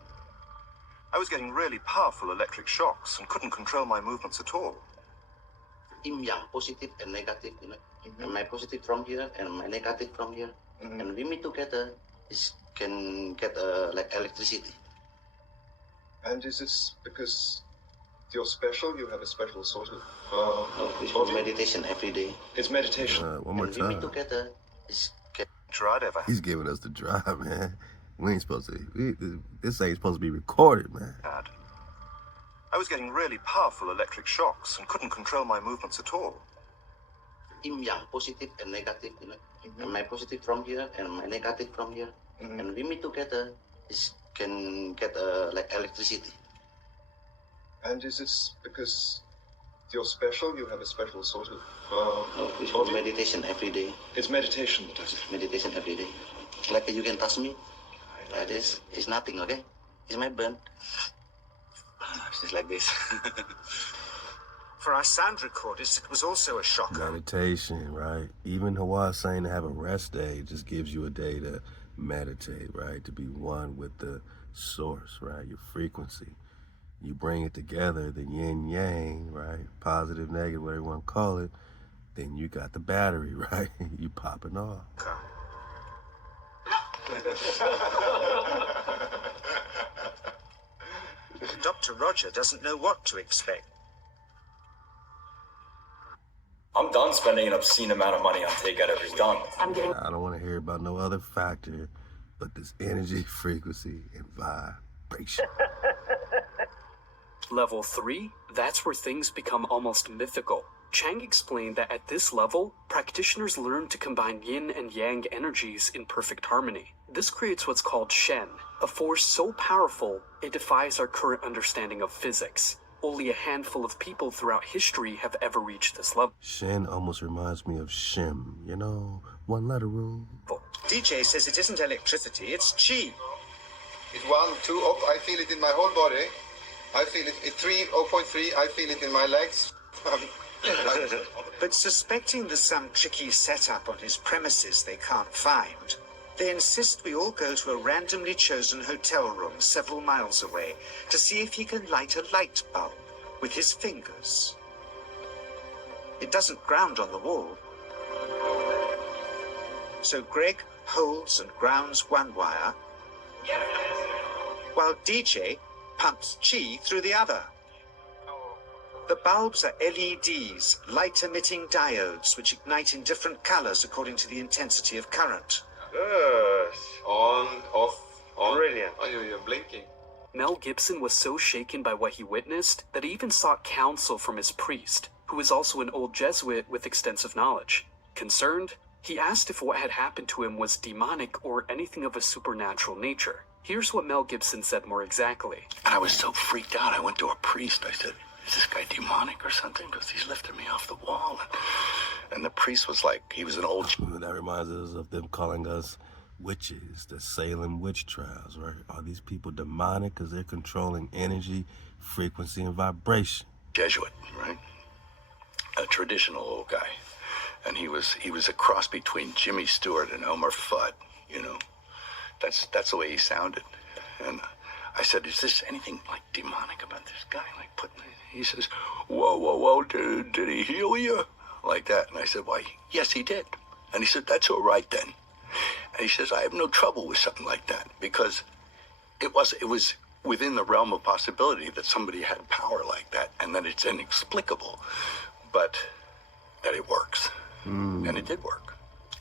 I was getting really powerful electric shocks and couldn't control my movements at all. Yin yang, positive and negative, you know. And my positive from here and my negative from here. And we meet together, can get like electricity. And is this because you're special? You have a special sort of no, it's for meditation every day. It's meditation. One more and we meet time. together, I'd ever had. He's giving us the drive, man. We ain't supposed to. This ain't supposed to be recorded, man. I was getting really powerful electric shocks and couldn't control my movements at all. Yin yang, positive and negative, you know. And my positive from here and my negative from here. And we meet together, can get like electricity. And is this because you're special? You have a special sort of no, it's for meditation every day. It's meditation that does it. Meditation every day. Like you can touch me. Like this. It's nothing, okay? It's my burn. It's just like this. For our sound recorders, it was also a shocker. Meditation, right? Even HaWah saying to have a rest day just gives you a day to meditate, right? To be one with the source, right? Your frequency. You bring it together, the yin yang, right? Positive, negative, whatever you want to call it. Then you got the battery, right? You popping off. Dr. Roger doesn't know what to expect. I'm done spending an obscene amount of money on takeout every done. I don't want to hear about no other factor but this energy, frequency, and vibration. Level 3, that's where things become almost mythical. Chang explained that at this level, practitioners learn to combine yin and yang energies in perfect harmony. This creates what's called Shen, a force so powerful it defies our current understanding of physics. Only a handful of people throughout history have ever reached this level. Shen almost reminds me of Shim, you know, one letter rule. DJ says it isn't electricity, it's chi. It's 1, 2, oh, I feel it in my whole body. I feel it at 3, 0.3, I feel it in my legs. But suspecting there's some tricky setup on his premises they can't find, they insist we all go to a randomly chosen hotel room several miles away to see if he can light a light bulb with his fingers. It doesn't ground on the wall. So Greg holds and grounds one wire, while DJ pumps chi through the other. The bulbs are LEDs, light-emitting diodes, which ignite in different colors according to the intensity of current. Yes. On, off, Brilliant. Oh, you're blinking. Mel Gibson was so shaken by what he witnessed that he even sought counsel from his priest, who was also an old Jesuit with extensive knowledge. Concerned, he asked if what had happened to him was demonic or anything of a supernatural nature. Here's what Mel Gibson said more exactly. And I was so freaked out, I went to a priest. I said, is this guy demonic or something? Because he's lifted me off the wall. And the priest was like, he was an old... That reminds us of them calling us witches, the Salem witch trials, right? Are these people demonic because they're controlling energy, frequency, and vibration? Jesuit, right? A traditional old guy. And he was a cross between Jimmy Stewart and Elmer Fudd, you know? That's the way he sounded. And I said, is this anything like demonic about this guy? Like putting... He says, whoa, did he heal you? Like that. And I said, why, yes, he did. And he said, that's all right then. And he says, I have no trouble with something like that because it was within the realm of possibility that somebody had power like that and that it's inexplicable, but that it works. And it did work.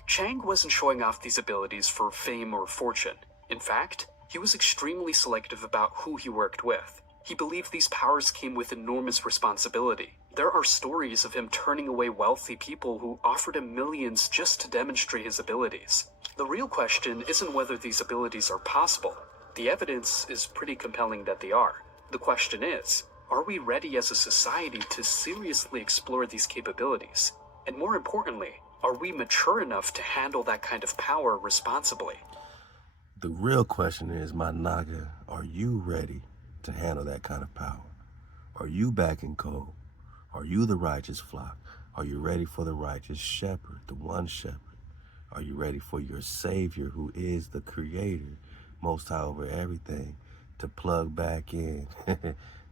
Chang wasn't showing off these abilities for fame or fortune. In fact, he was extremely selective about who he worked with. He believed these powers came with enormous responsibility. There are stories of him turning away wealthy people who offered him millions just to demonstrate his abilities. The real question isn't whether these abilities are possible. The evidence is pretty compelling that they are. The question is, are we ready as a society to seriously explore these capabilities? And more importantly, are we mature enough to handle that kind of power responsibly? The real question is, my Naga, are you ready to handle that kind of power? Are you back in cold? Are you the righteous flock? Are you ready for the righteous shepherd, the one shepherd? Are you ready for your Savior, who is the Creator, Most High over everything, to plug back in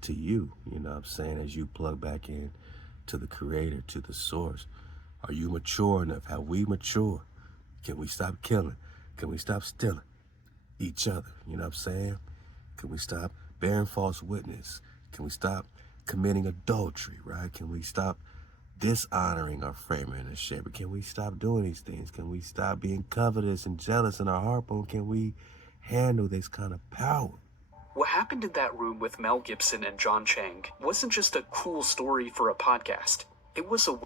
to you? You know what I'm saying? As you plug back in to the Creator, to the source. Are you mature enough? Have we matured? Can we stop killing? Can we stop stealing each other? You know what I'm saying? Can we stop bearing false witness? Can we stop committing adultery, right? Can we stop dishonoring our framer and our shaper? Can we stop doing these things? Can we stop being covetous and jealous in our heart bone? Can we handle this kind of power? What happened in that room with Mel Gibson and John Chang wasn't just a cool story for a podcast. It was a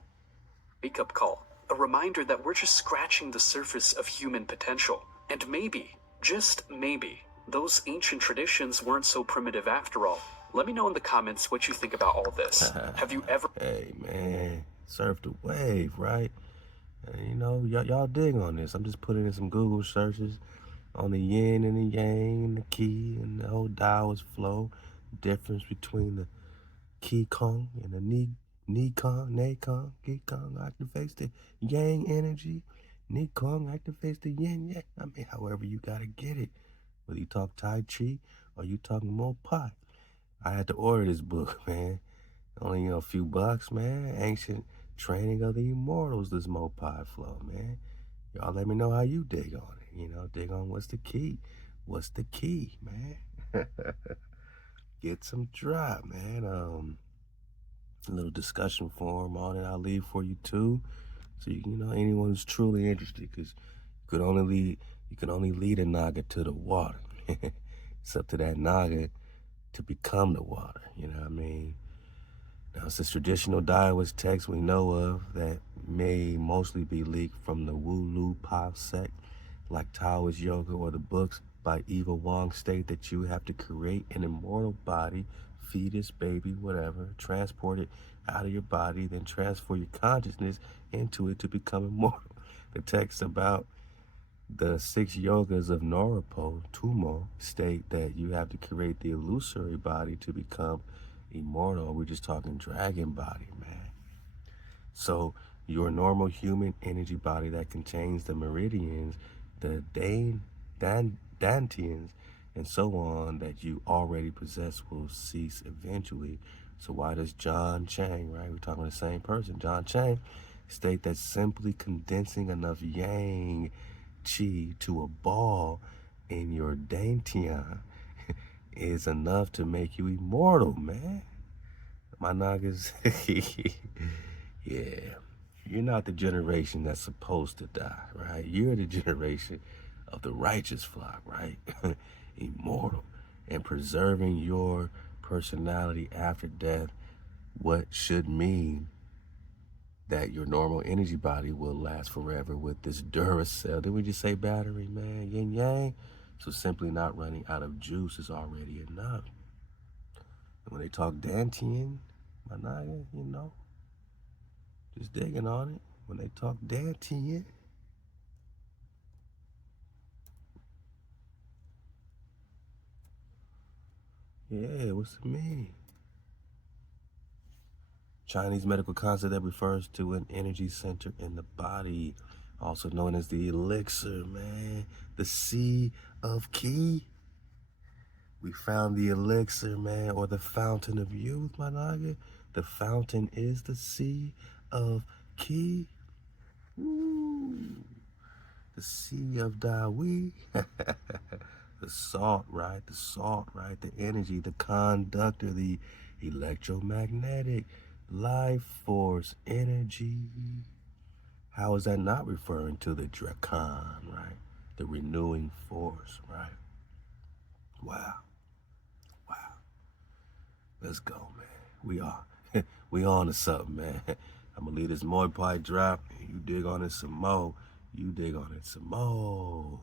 wake-up call, a reminder that we're just scratching the surface of human potential. And maybe, just maybe, those ancient traditions weren't so primitive after all. Let me know in the comments what you think about all this. Have you ever... Hey, man, surf the wave, right? You know, y'all dig on this. I'm just putting in some Google searches on the yin and the yang and the ki and the whole Taoist flow. Difference between the ki kong and the ni kong, ne kong, ki kong activates the yang energy. Ni kong activates the yin yang. I mean, however you gotta get it. Whether you talk Tai Chi or you talk Mo Pai. I had to order this book, man. Only a few bucks, man. Ancient Training of the Immortals, this Mo Pai flow, man. Y'all let me know how you dig on it. You know, dig on what's the key. What's the key, man? Get some drop, man. A little discussion forum on it I'll leave for you too. So you know, anyone who's truly interested, because you can only lead a Naga to the water. It's up to that Naga to become the water, you know what I mean? Now, it's this traditional Taoist text we know of that may mostly be leaked from the Wu-Lu Pa sect, like Taoist yoga or the books by Eva Wong state that you have to create an immortal body, fetus, baby, whatever, transport it out of your body, then transfer your consciousness into it to become immortal. The text about the 6 yogas of Noropo, Tumo, state that you have to create the illusory body to become immortal. We're just talking dragon body, man. So your normal human energy body that contains the meridians, the dantians, and so on that you already possess will cease eventually. So why does John Chang, right? We're talking about the same person, John Chang, state that simply condensing enough yang chi to a ball in your dantian is enough to make you immortal, man. My Nagas, yeah. You're not the generation that's supposed to die, right? You're the generation of the righteous flock, right? immortal, and preserving your personality after death, what should mean that your normal energy body will last forever with this Duracell. Did we just say battery, man? Yin yang. So simply not running out of juice is already enough. And when they talk Dantian, Manaya, you know, just digging on it. When they talk Dantian, yeah, what's it mean? Chinese medical concept that refers to an energy center in the body, also known as the elixir, man. The sea of ki. We found the elixir, man, or the fountain of youth, my naga. The fountain is the sea of ki. Ooh. The sea of Dawi. The salt, right? The salt, right? The energy, the conductor, the electromagnetic life force energy. How is that not referring to the Dragon, right? The renewing force, right? Wow. Wow. Let's go, man. We on to something, man. I'm gonna leave this Muay Thai drop. You dig on it some more. You dig on it some more.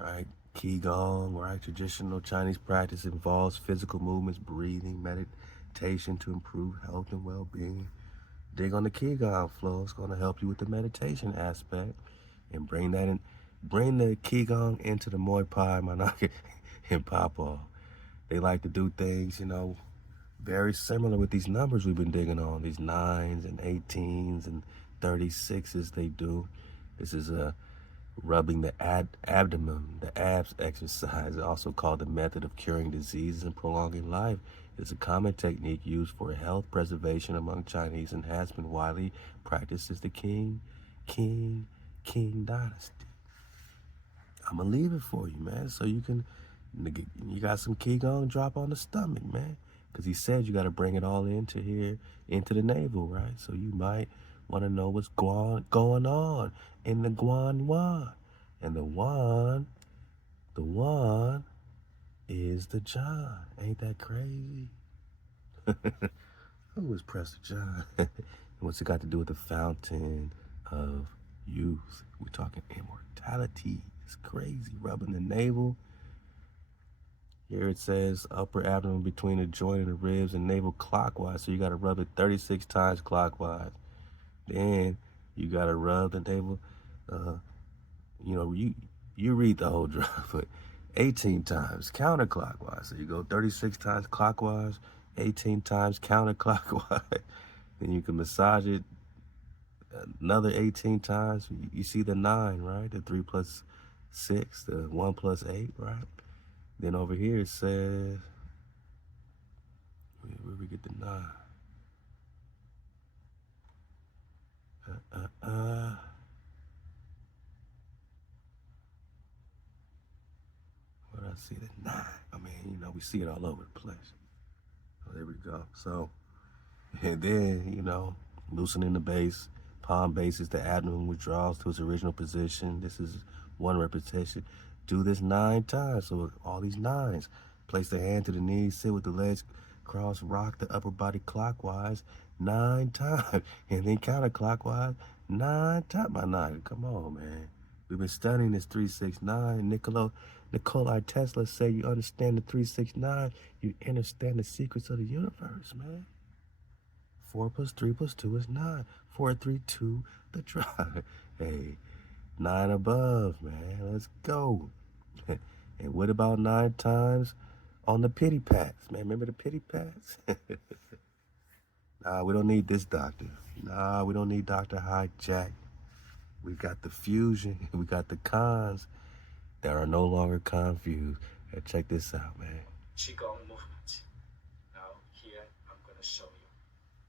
Right? Qigong, right? Traditional Chinese practice involves physical movements, breathing, meditation to improve health and well-being. Dig on the Qigong flow. It's gonna help you with the meditation aspect, and bring that in. Bring the Qigong into the Muay Thai, Manaka, and pop off. They like to do things, you know, very similar with these numbers we've been digging on. These 9s and 18s and 36s they do. This is rubbing the abdomen, the abs exercise, also called the method of curing diseases and prolonging life. It's a common technique used for health preservation among Chinese and has been widely practiced since the Qing dynasty. I'm gonna leave it for you, man, so you got some Qigong, drop on the stomach, man, because he said you got to bring it all into here, into the navel, right? So you might want to know what's going on in the Guan Yuan. And the Yuan is the John. Ain't that crazy? Who is Prester John? And what's it got to do with the fountain of youth? We're talking immortality. It's crazy. Rubbing the navel. Here it says upper abdomen between the joint and the ribs and navel clockwise. So you got to rub it 36 times clockwise. Then you got to rub the navel, you know, you read the whole drop, but 18 times counterclockwise. So you go 36 times clockwise, 18 times counterclockwise. Then you can massage it another 18 times. You see the 9, right? The 3 plus 6, the 1 plus 8, right? Then over here it says, where we get the 9? Where did I see the 9? I mean, you know, we see it all over the place. Oh, there we go. So, and then, you know, loosening the base. Palm base is the abdomen withdraws to its original position. This is 1 repetition. Do this 9 times. So all these 9s. Place the hand to the knees, sit with the legs crossed, rock the upper body clockwise 9 times. And then counterclockwise 9 times. My 9, come on, man. We've been studying this 369. Nikolai Tesla said you understand the 369, you understand the secrets of the universe, man. 4 plus 3 plus 2 is 9. 4, 3, 2, the drive. Hey, 9 above, man. Let's go. And what about 9 times on the pity pats, man? Remember the pity pats? Nah, we don't need this doctor. Nah, we don't need Dr. Hijack. We got the fusion. We got the cons that are no longer confused. Hey, check this out, man. Qigong movement. Now here I'm going to show you.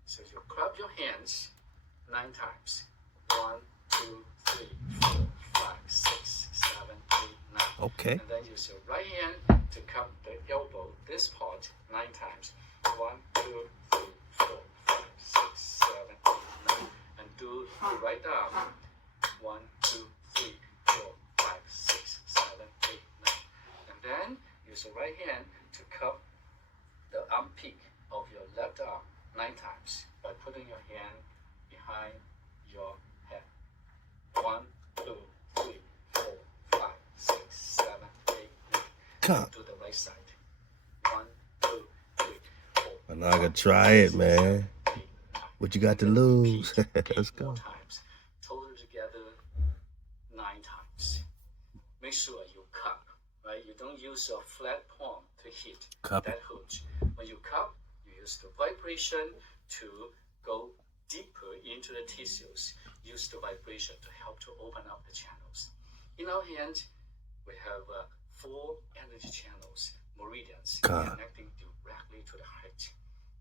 So you clap your hands 9 times. 1, 2, 3, 4, 5, 6, 7, 8, 9. Okay. And then use your right hand to cup the elbow, this part, 9 times. 1, 2, 3, 4, 5, 6, 7, 8, 9. And do the right arm. 1, 2, 3, 4, 5, 6, 7, 8, 9. And the right hand to cup the arm peak of your left arm 9 times by putting your hand behind your head. 1, 2, 3, 4, 5, 6, 7, 8, 9. Come. To the right side. 1, 2, 3, 4. I'm not gonna try it, man. What you got to lose? Let's go. Times. Total together 9 times. Make sure you cup, right? You don't use your flat palm to hit Cup that hook. When you cup, you use the vibration to go deeper into the tissues. Use the vibration to help to open up the channels. In our hand, we have 4 energy channels, meridians, connecting directly to the heart.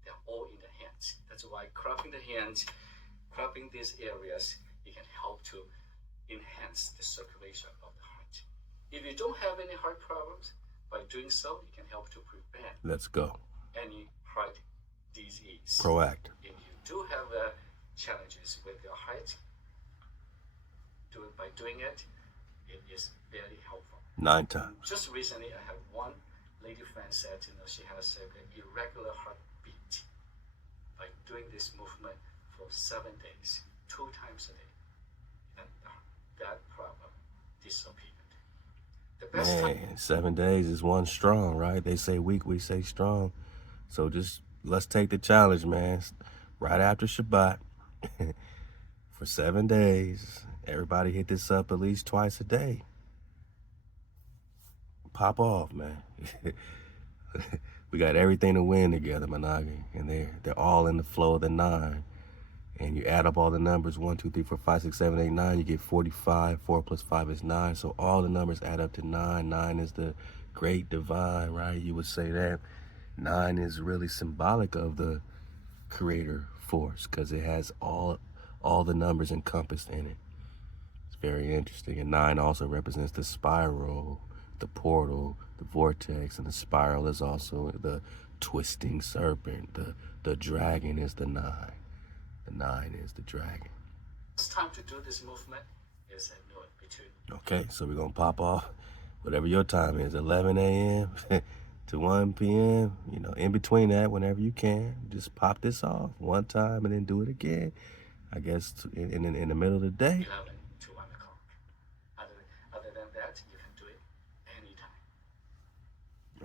They're all in the hands. That's why cupping the hands, cupping these areas, it can help to enhance the circulation of the heart. If you don't have any heart problems, by doing so, it can help to prevent Let's go. any heart disease. Proactive. If you do have challenges with your heart, by doing it, it is very helpful. 9 times. Just recently, I have one lady friend said, she has an irregular heartbeat. By doing this movement for 7 days, 2 times a day, and that problem disappeared. The best Man, 7 days is 1 strong, right? They say weak, we say strong. So just let's take the challenge, man. Right after Shabbat, for 7 days, everybody hit this up at least twice a day. Pop off, man. We got everything to win together, Managi, and they're all in the flow of the 9. And you add up all the numbers, 1, 2, 3, 4, 5, 6, 7, 8, 9, you get 45. 4 plus 5 is 9. So all the numbers add up to 9. 9 is the great divine, right? You would say that 9 is really symbolic of the creator force because it has all the numbers encompassed in it. It's very interesting. And 9 also represents the spiral, the portal, the vortex, and the spiral is also the twisting serpent. The dragon is the 9. The 9 is the dragon. It's time to do this movement is at noon between. Okay, so we're going to pop off whatever your time is, 11 a.m. to 1 p.m. You know, in between that, whenever you can, just pop this off 1 time and then do it again. I guess in the middle of the day. 11 to 1 o'clock. Other than that, you can do it anytime.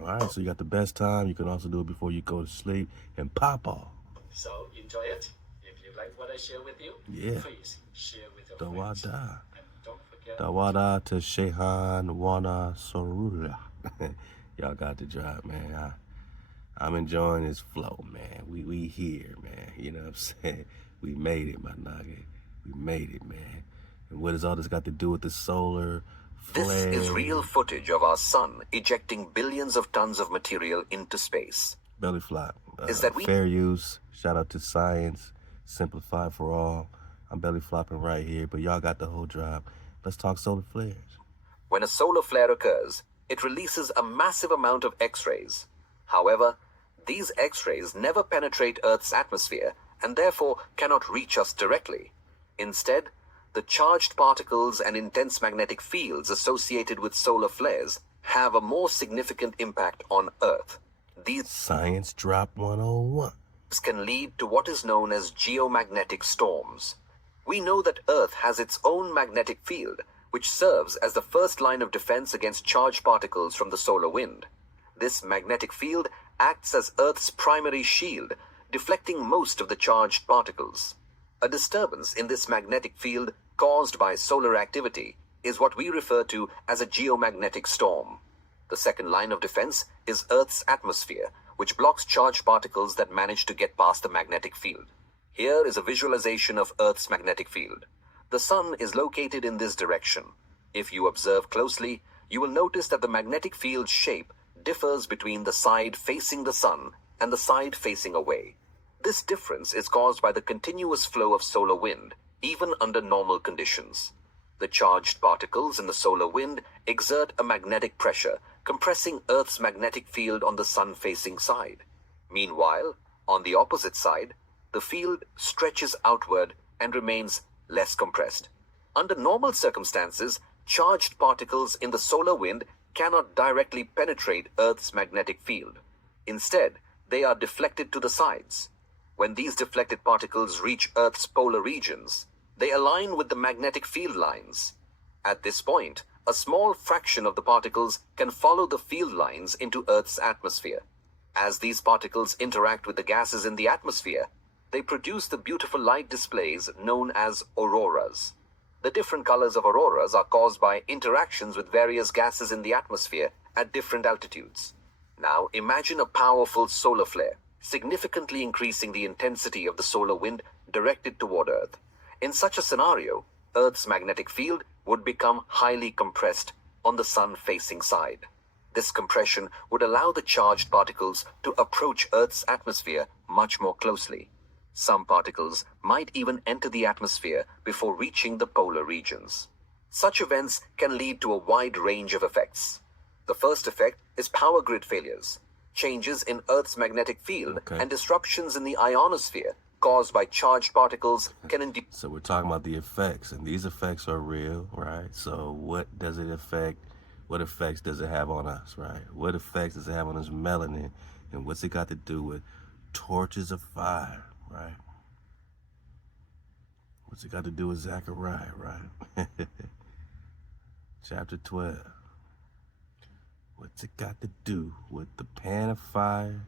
All right, so you got the best time. You can also do it before you go to sleep and pop off. So enjoy it. If you like what I share with you, please share with your friends. Dawada. And don't forget. Dawada to Shehan Wana Sorula. Y'all got the drop, man. I'm enjoying this flow, man. We here, man. You know what I'm saying? We made it, my nugget. We made it, man. And what does all this got to do with the solar flare? This is real footage of our sun ejecting billions of tons of material into space. Belly flop. Is that fair use. Shout out to science. Simplified for all. I'm belly flopping right here, but y'all got the whole drop. Let's talk solar flares. When a solar flare occurs, it releases a massive amount of X-rays. However, these X-rays never penetrate Earth's atmosphere and therefore cannot reach us directly. Instead, the charged particles and intense magnetic fields associated with solar flares have a more significant impact on Earth. These Science Drop 101 can lead to what is known as geomagnetic storms. We know that Earth has its own magnetic field, which serves as the first line of defense against charged particles from the solar wind. This magnetic field acts as Earth's primary shield, deflecting most of the charged particles. A disturbance in this magnetic field caused by solar activity is what we refer to as a geomagnetic storm. The second line of defense is Earth's atmosphere, which blocks charged particles that manage to get past the magnetic field. Here is a visualization of Earth's magnetic field. The sun is located in this direction. If you observe closely, you will notice that the magnetic field's shape differs between the side facing the sun and the side facing away. This difference is caused by the continuous flow of solar wind, even under normal conditions. The charged particles in the solar wind exert a magnetic pressure, compressing Earth's magnetic field on the sun-facing side. Meanwhile, on the opposite side, the field stretches outward and remains less compressed. Under normal circumstances, charged particles in the solar wind cannot directly penetrate Earth's magnetic field. Instead, they are deflected to the sides. When these deflected particles reach Earth's polar regions, they align with the magnetic field lines. At this point, a small fraction of the particles can follow the field lines into Earth's atmosphere. As these particles interact with the gases in the atmosphere, they produce the beautiful light displays known as auroras. The different colors of auroras are caused by interactions with various gases in the atmosphere at different altitudes. Now imagine a powerful solar flare, significantly increasing the intensity of the solar wind directed toward Earth. In such a scenario, Earth's magnetic field would become highly compressed on the sun-facing side. This compression would allow the charged particles to approach Earth's atmosphere much more closely. Some particles might even enter the atmosphere before reaching the polar regions. Such events can lead to a wide range of effects. The first effect is power grid failures. Changes in Earth's magnetic field and disruptions in the ionosphere caused by charged particles can induce... So we're talking about the effects, and these effects are real, right? So what does it affect? What effects does it have on us, right? What effects does it have on us melanin? And what's it got to do with torches of fire, right? What's it got to do with Zechariah, right? Chapter 12. What's it got to do with the pan of fire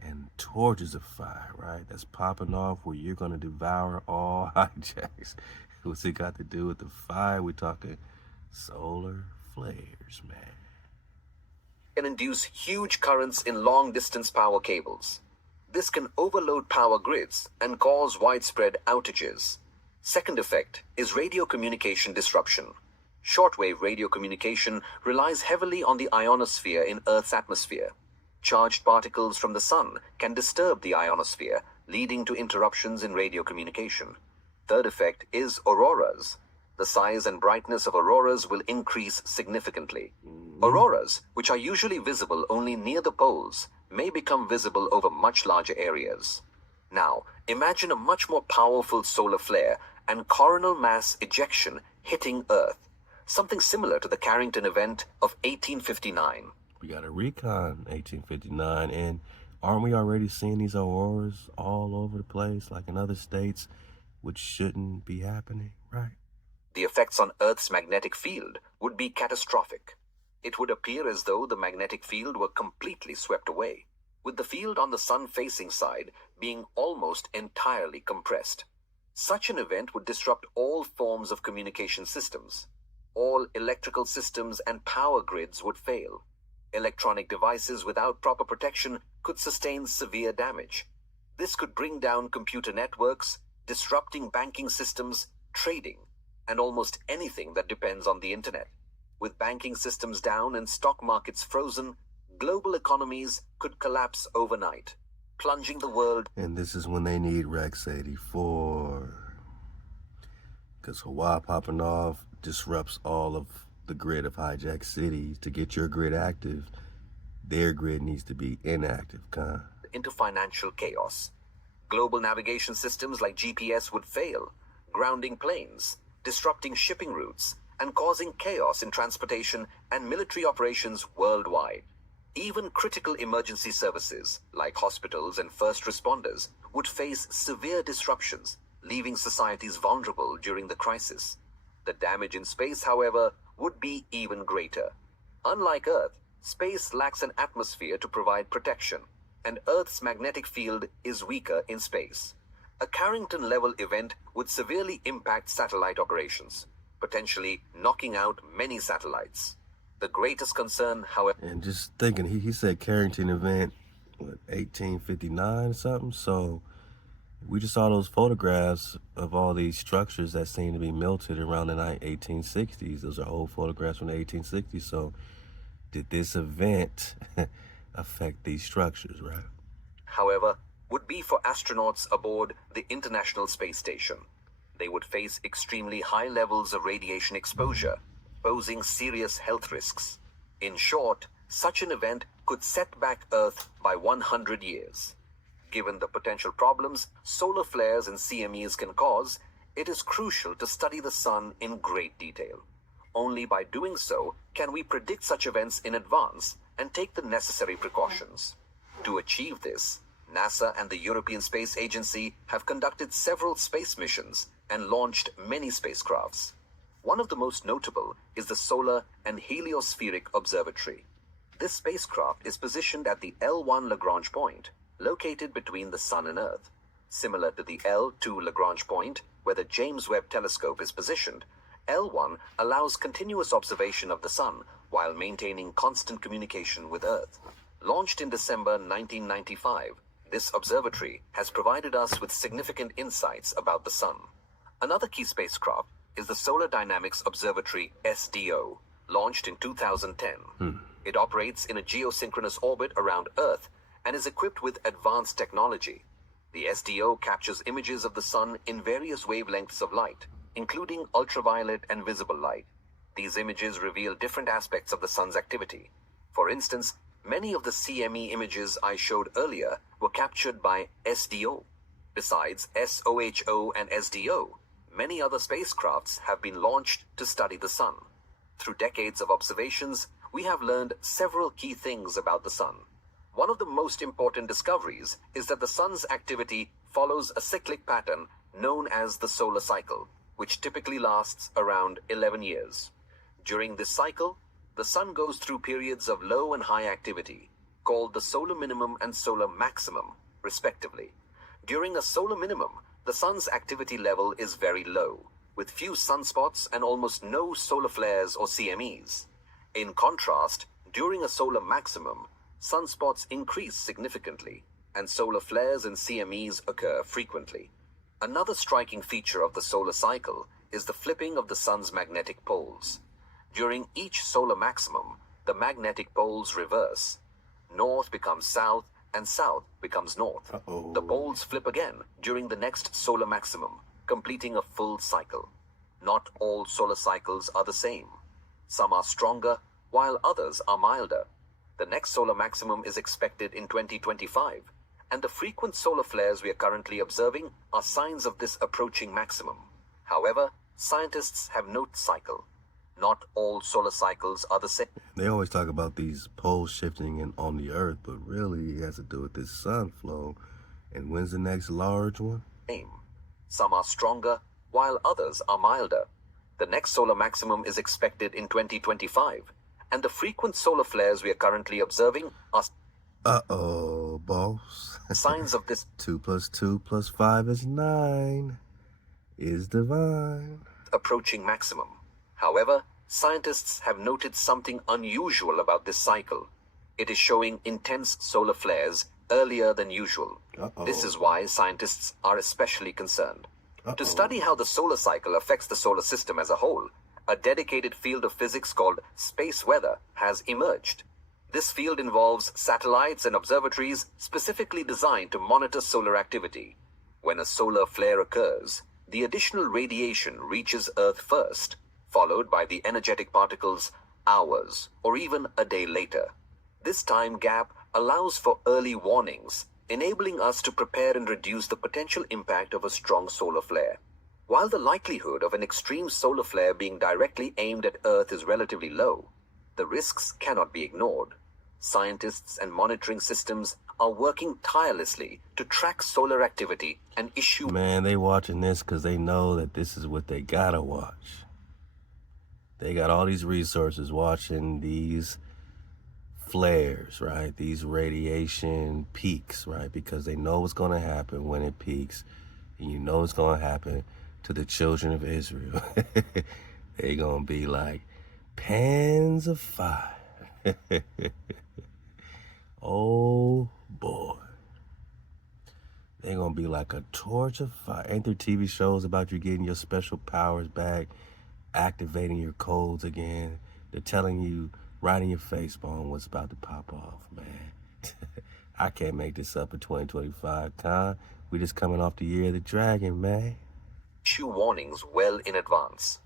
and torches of fire, right? That's popping off where you're going to devour all hijacks. What's it got to do with the fire? We're talking solar flares, man. Can induce huge currents in long-distance power cables. This can overload power grids and cause widespread outages. Second effect is radio communication disruption. Shortwave radio communication relies heavily on the ionosphere in Earth's atmosphere. Charged particles from the sun can disturb the ionosphere, leading to interruptions in radio communication. Third effect is auroras. The size and brightness of auroras will increase significantly. Auroras, which are usually visible only near the poles, may become visible over much larger areas. Now, imagine a much more powerful solar flare and coronal mass ejection hitting Earth. Something similar to the Carrington event of 1859. We got a recon 1859, and aren't we already seeing these auroras all over the place, like in other states, which shouldn't be happening, right? The effects on Earth's magnetic field would be catastrophic. It would appear as though the magnetic field were completely swept away, with the field on the sun-facing side being almost entirely compressed. Such an event would disrupt all forms of communication systems. All electrical systems and power grids would fail. Electronic devices without proper protection could sustain severe damage. This could bring down computer networks, disrupting banking systems, trading, and almost anything that depends on the internet. With banking systems down and stock markets frozen, global economies could collapse overnight, plunging the world. And this is when they need Rex 84. Because HaWah popping off disrupts all of the grid of hijacked cities. To get your grid active, their grid needs to be inactive, into financial chaos. Global navigation systems like GPS would fail, grounding planes, disrupting shipping routes, and causing chaos in transportation and military operations worldwide. Even critical emergency services, like hospitals and first responders, would face severe disruptions, leaving societies vulnerable during the crisis. The damage in space, however, would be even greater. Unlike Earth, space lacks an atmosphere to provide protection, and Earth's magnetic field is weaker in space. A Carrington-level event would severely impact satellite operations, potentially knocking out many satellites. The greatest concern, however... And just thinking, he said Carrington event, what, 1859 or something? So we just saw those photographs of all these structures that seem to be melted around the 1860s. Those are old photographs from the 1860s. So did this event affect these structures, right? However, would be for astronauts aboard the International Space Station. They would face extremely high levels of radiation exposure, posing serious health risks. In short, such an event could set back Earth by 100 years. Given the potential problems solar flares and CMEs can cause, it is crucial to study the sun in great detail. only by doing so can we predict such events in advance and take the necessary precautions. To achieve this, NASA and the European Space Agency have conducted several space missions and launched many spacecrafts. One of the most notable is the Solar and Heliospheric Observatory. This spacecraft is positioned at the L1 Lagrange point, located between the Sun and Earth. Similar to the L2 Lagrange point, where the James Webb Telescope is positioned, L1 allows continuous observation of the Sun while maintaining constant communication with Earth. Launched in December 1995, this observatory has provided us with significant insights about the Sun. Another key spacecraft is the Solar Dynamics Observatory SDO, launched in 2010. It operates in a geosynchronous orbit around Earth and is equipped with advanced technology. The SDO captures images of the Sun in various wavelengths of light, including ultraviolet and visible light. These images reveal different aspects of the Sun's activity. For instance, many of the CME images I showed earlier were captured by SDO. Besides SOHO and SDO, many other spacecrafts have been launched to study the Sun. Through decades of observations, we have learned several key things about the Sun. One of the most important discoveries is that the Sun's activity follows a cyclic pattern known as the solar cycle, which typically lasts around 11 years. During this cycle, the Sun goes through periods of low and high activity, called the solar minimum and solar maximum, respectively. During a solar minimum, the Sun's activity level is very low, with few sunspots and almost no solar flares or CMEs. In contrast, during a solar maximum, sunspots increase significantly, and solar flares and CMEs occur frequently. Another striking feature of the solar cycle is the flipping of the Sun's magnetic poles. During each solar maximum, the magnetic poles reverse. North becomes south, and south becomes north. The poles flip again during the next solar maximum, completing a full cycle. Not all solar cycles are the same. Some are stronger, while others are milder. The next solar maximum is expected in 2025, and the frequent solar flares we are currently observing are signs of this approaching maximum. However, scientists have noted cycle. Not all solar cycles are the same. They always talk about these poles shifting on the Earth, but really it has to do with this sun flow. And when's the next large one? Some are stronger, while others are milder. The next solar maximum is expected in 2025, and the frequent solar flares we are currently observing are boss. signs of this 2 + 2 + 5 is 9. Is divine. Approaching maximum. However, scientists have noted something unusual about this cycle. It is showing intense solar flares earlier than usual. This is why scientists are especially concerned. To study how the solar cycle affects the solar system as a whole, a dedicated field of physics called space weather has emerged. This field involves satellites and observatories specifically designed to monitor solar activity. When a solar flare occurs, the additional radiation reaches Earth first, followed by the energetic particles hours or even a day later. This time gap allows for early warnings, enabling us to prepare and reduce the potential impact of a strong solar flare. While the likelihood of an extreme solar flare being directly aimed at Earth is relatively low, the risks cannot be ignored. Scientists and monitoring systems are working tirelessly to track solar activity and issue... Man, they watching this because they know that this is what they gotta watch. They got all these resources watching these flares, right? These radiation peaks, right? Because they know what's going to happen when it peaks. And you know what's going to happen to the children of Israel. They going to be like pans of fire. Oh, boy. They going to be like a torch of fire. Ain't there TV shows about you getting your special powers back, activating your codes again? They're telling you right in your face bone what's about to pop off, man. I can't make this up in 2025, Con. We just coming off the year of the dragon, man. Issue warnings well in advance.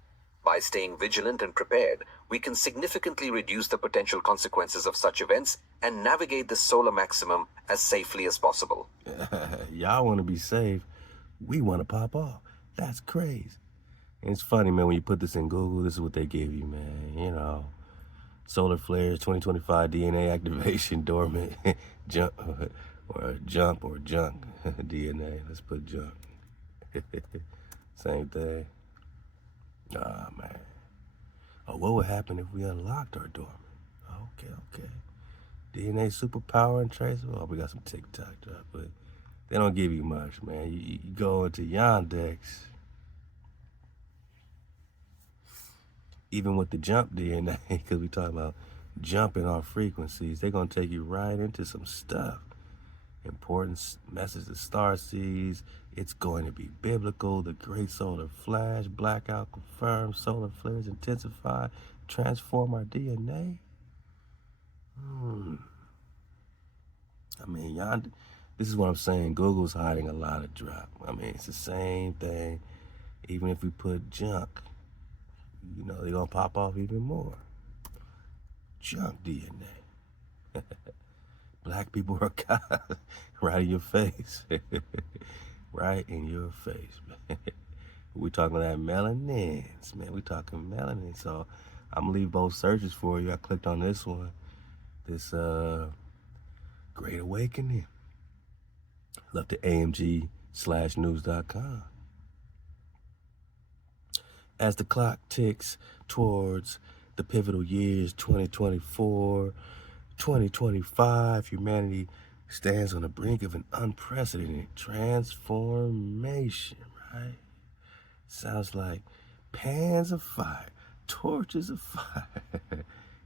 By staying vigilant and prepared, we can significantly reduce the potential consequences of such events and navigate the solar maximum as safely as possible. Y'all want to be safe. We want to pop off. That's crazy. And it's funny, man, when you put this in Google, this is what they give you, man. You know, solar flares, 2025 DNA activation, dormant, jump, or jump or junk DNA. Let's put junk. Same thing. Ah, man. Oh, what would happen if we unlocked our dormant? Okay. DNA superpower and traceable. Oh, we got some TikTok stuff, but they don't give you much, man. You go into Yandex. Even with the jump DNA, because we talking about jumping our frequencies, they're going to take you right into some stuff. Important message the star sees. It's going to be biblical. The great solar flash, blackout confirmed, solar flares intensify, transform our DNA. I mean, this is what I'm saying. Google's hiding a lot of drop. I mean, it's the same thing. Even if we put junk, you know, they're going to pop off even more. Junk DNA. Black people are God. Right in your face. Right in your face, man. We talking that melanins, man. We talking melanin. So I'm going to leave both searches for you. I clicked on this one. This Great Awakening. Love to AMG/news.com. As the clock ticks towards the pivotal years 2024, 2025, humanity stands on the brink of an unprecedented transformation, right? Sounds like pans of fire, torches of fire.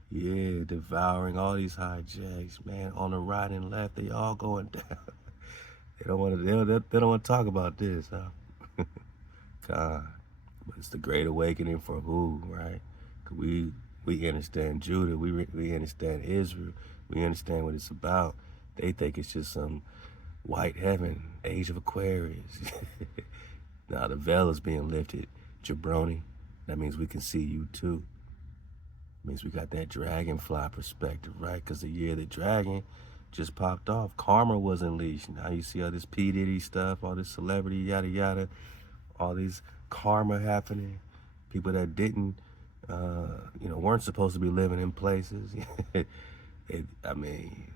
Yeah, devouring all these hijacks, man. On the right and left, they all going down. They don't want to talk about this, huh? God. But it's the Great Awakening for who, right? Cause we understand Judah, we understand Israel, we understand what it's about. They think it's just some white heaven, age of Aquarius. Now the veil is being lifted, jabroni. That means we can see you too. Means we got that dragonfly perspective, right? Because the year the dragon just popped off, karma was unleashed. Now you see all this P. Diddy stuff, all this celebrity, yada, yada, all these karma happening. People that didn't, weren't supposed to be living in places. I mean,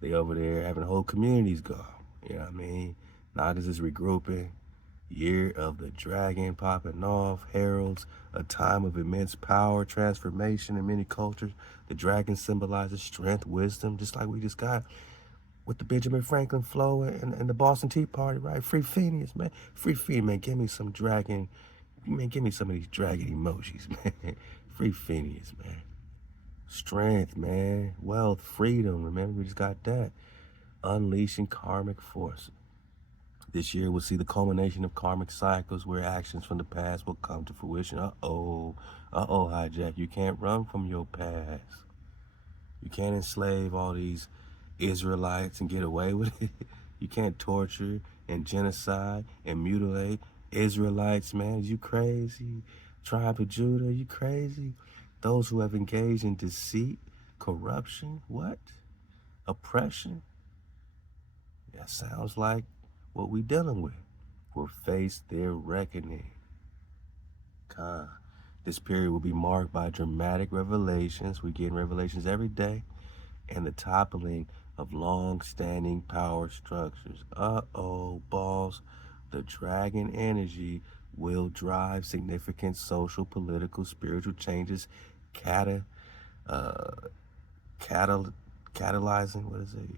they over there having whole communities gone. You know what I mean? Nagas is regrouping. Year of the dragon popping off heralds a time of immense power, transformation in many cultures. The dragon symbolizes strength, wisdom, just like we just got with the Benjamin Franklin flow and the Boston Tea Party, right? Free Phineas, man. Free Phineas, man. Give me some dragon. Man, give me some of these dragon emojis, man. Free Phineas, man. Strength, man. Wealth, freedom. Remember, we just got that. Unleashing karmic forces. This year we'll see the culmination of karmic cycles where actions from the past will come to fruition. Uh-oh, hijack. You can't run from your past. You can't enslave all these Israelites and get away with it. You can't torture and genocide and mutilate Israelites, man. You crazy? Tribe of Judah, you crazy? Those who have engaged in deceit, corruption, what? Oppression? That sounds like what we dealing with. Will face their reckoning. God. This period will be marked by dramatic revelations. We're getting revelations every day. And the toppling of long-standing power structures. Uh-oh, boss. The dragon energy will drive significant social, political, spiritual changes, catalyzing, what is it?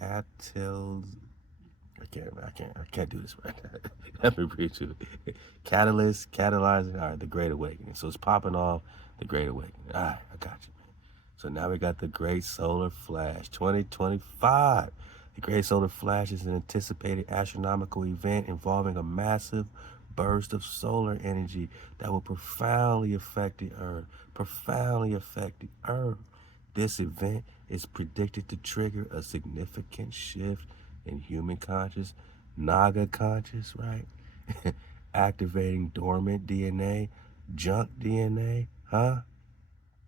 I can't do this right. Let me read you. Catalyzing, all right, the Great Awakening. So it's popping off the Great Awakening. All right, I got you, man. So now we got the Great Solar Flash 2025. The Great Solar Flash is an anticipated astronomical event involving a massive burst of solar energy that will profoundly affect the Earth. This event is predicted to trigger a significant shift in human conscious, Naga conscious, right? Activating dormant DNA, junk DNA, huh?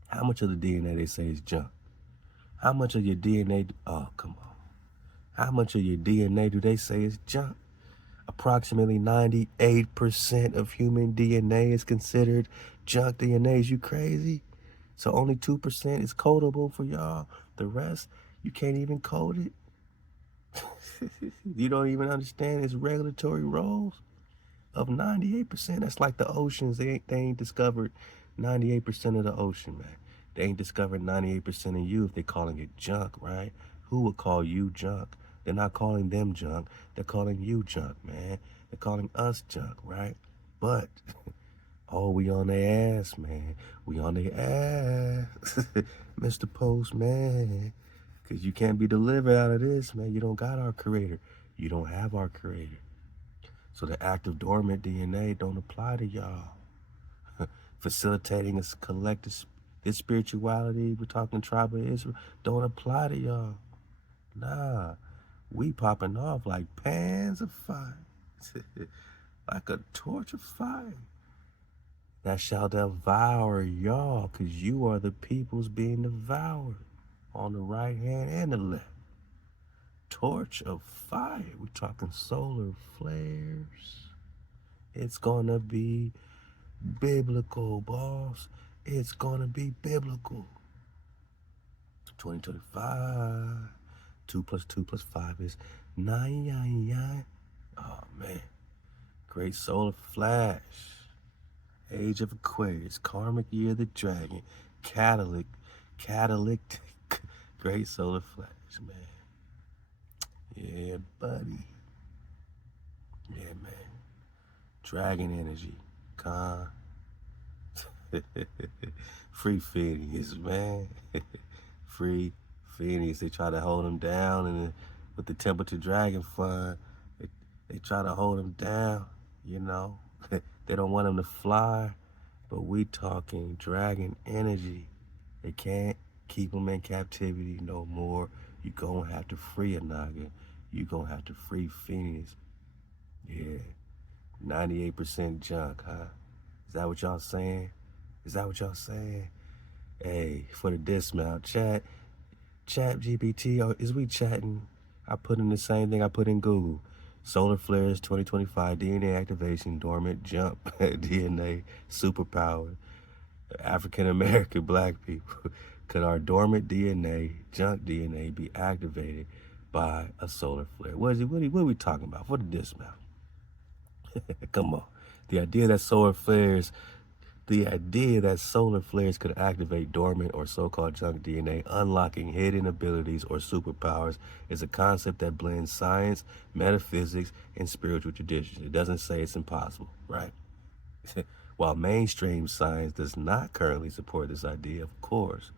How much of the DNA they say is junk? How much of your DNA, oh, come on. How much of your DNA do they say is junk? Approximately 98% of human DNA is considered junk DNA. Is you crazy? So only 2% is codable for y'all. The rest, you can't even code it. You don't even understand its regulatory roles of 98%. That's like the oceans. They ain't discovered 98% of the ocean, man. They ain't discovered 98% of you if they're calling it junk, right? Who would call you junk? They're not calling them junk. They're calling you junk, man. They're calling us junk, right? But, oh, we on their ass, man. We on their ass. Mr. Postman. Because you can't be delivered out of this, man. You don't got our creator. You don't have our creator. So the active dormant DNA don't apply to y'all. Facilitating a collective this spirituality, we're talking tribal Israel, don't apply to y'all. Nah, we popping off like pans of fire. Like a torch of fire. That shall devour y'all, because you are the peoples being devoured on the right hand and the left. Torch of fire. We're talking solar flares. It's gonna be biblical, boss. It's gonna be biblical. 2025. 2 + 2 + 5 is 9. Oh man. Great solar flash. Age of Aquarius. Karmic year of the dragon. Catalytic. Great solar flash, man. Yeah, buddy. Yeah, man. Dragon energy. Free Phineas, man. Free Phineas. They try to hold him down, and with the Temperature Dragon Fund, they try to hold him down, you know. They don't want him to fly, but we talking dragon energy. They can't keep him in captivity no more. You gonna have to free a Naga. You gonna have to free Phineas. Yeah. 98% junk, huh? Is that what y'all saying? Is that what y'all saying? Hey, for the dismount, chat GPT, or is we chatting? I put in the same thing I put in Google. Solar flares 2025, DNA activation, dormant, jump, DNA, superpower, African American black people. Could our dormant DNA, junk DNA, be activated by a solar flare? What are we talking about? For the dismount. Come on. The idea that solar flares could activate dormant or so-called junk DNA, unlocking hidden abilities or superpowers, is a concept that blends science, metaphysics, and spiritual traditions. It doesn't say it's impossible, right? While mainstream science does not currently support this idea, of course,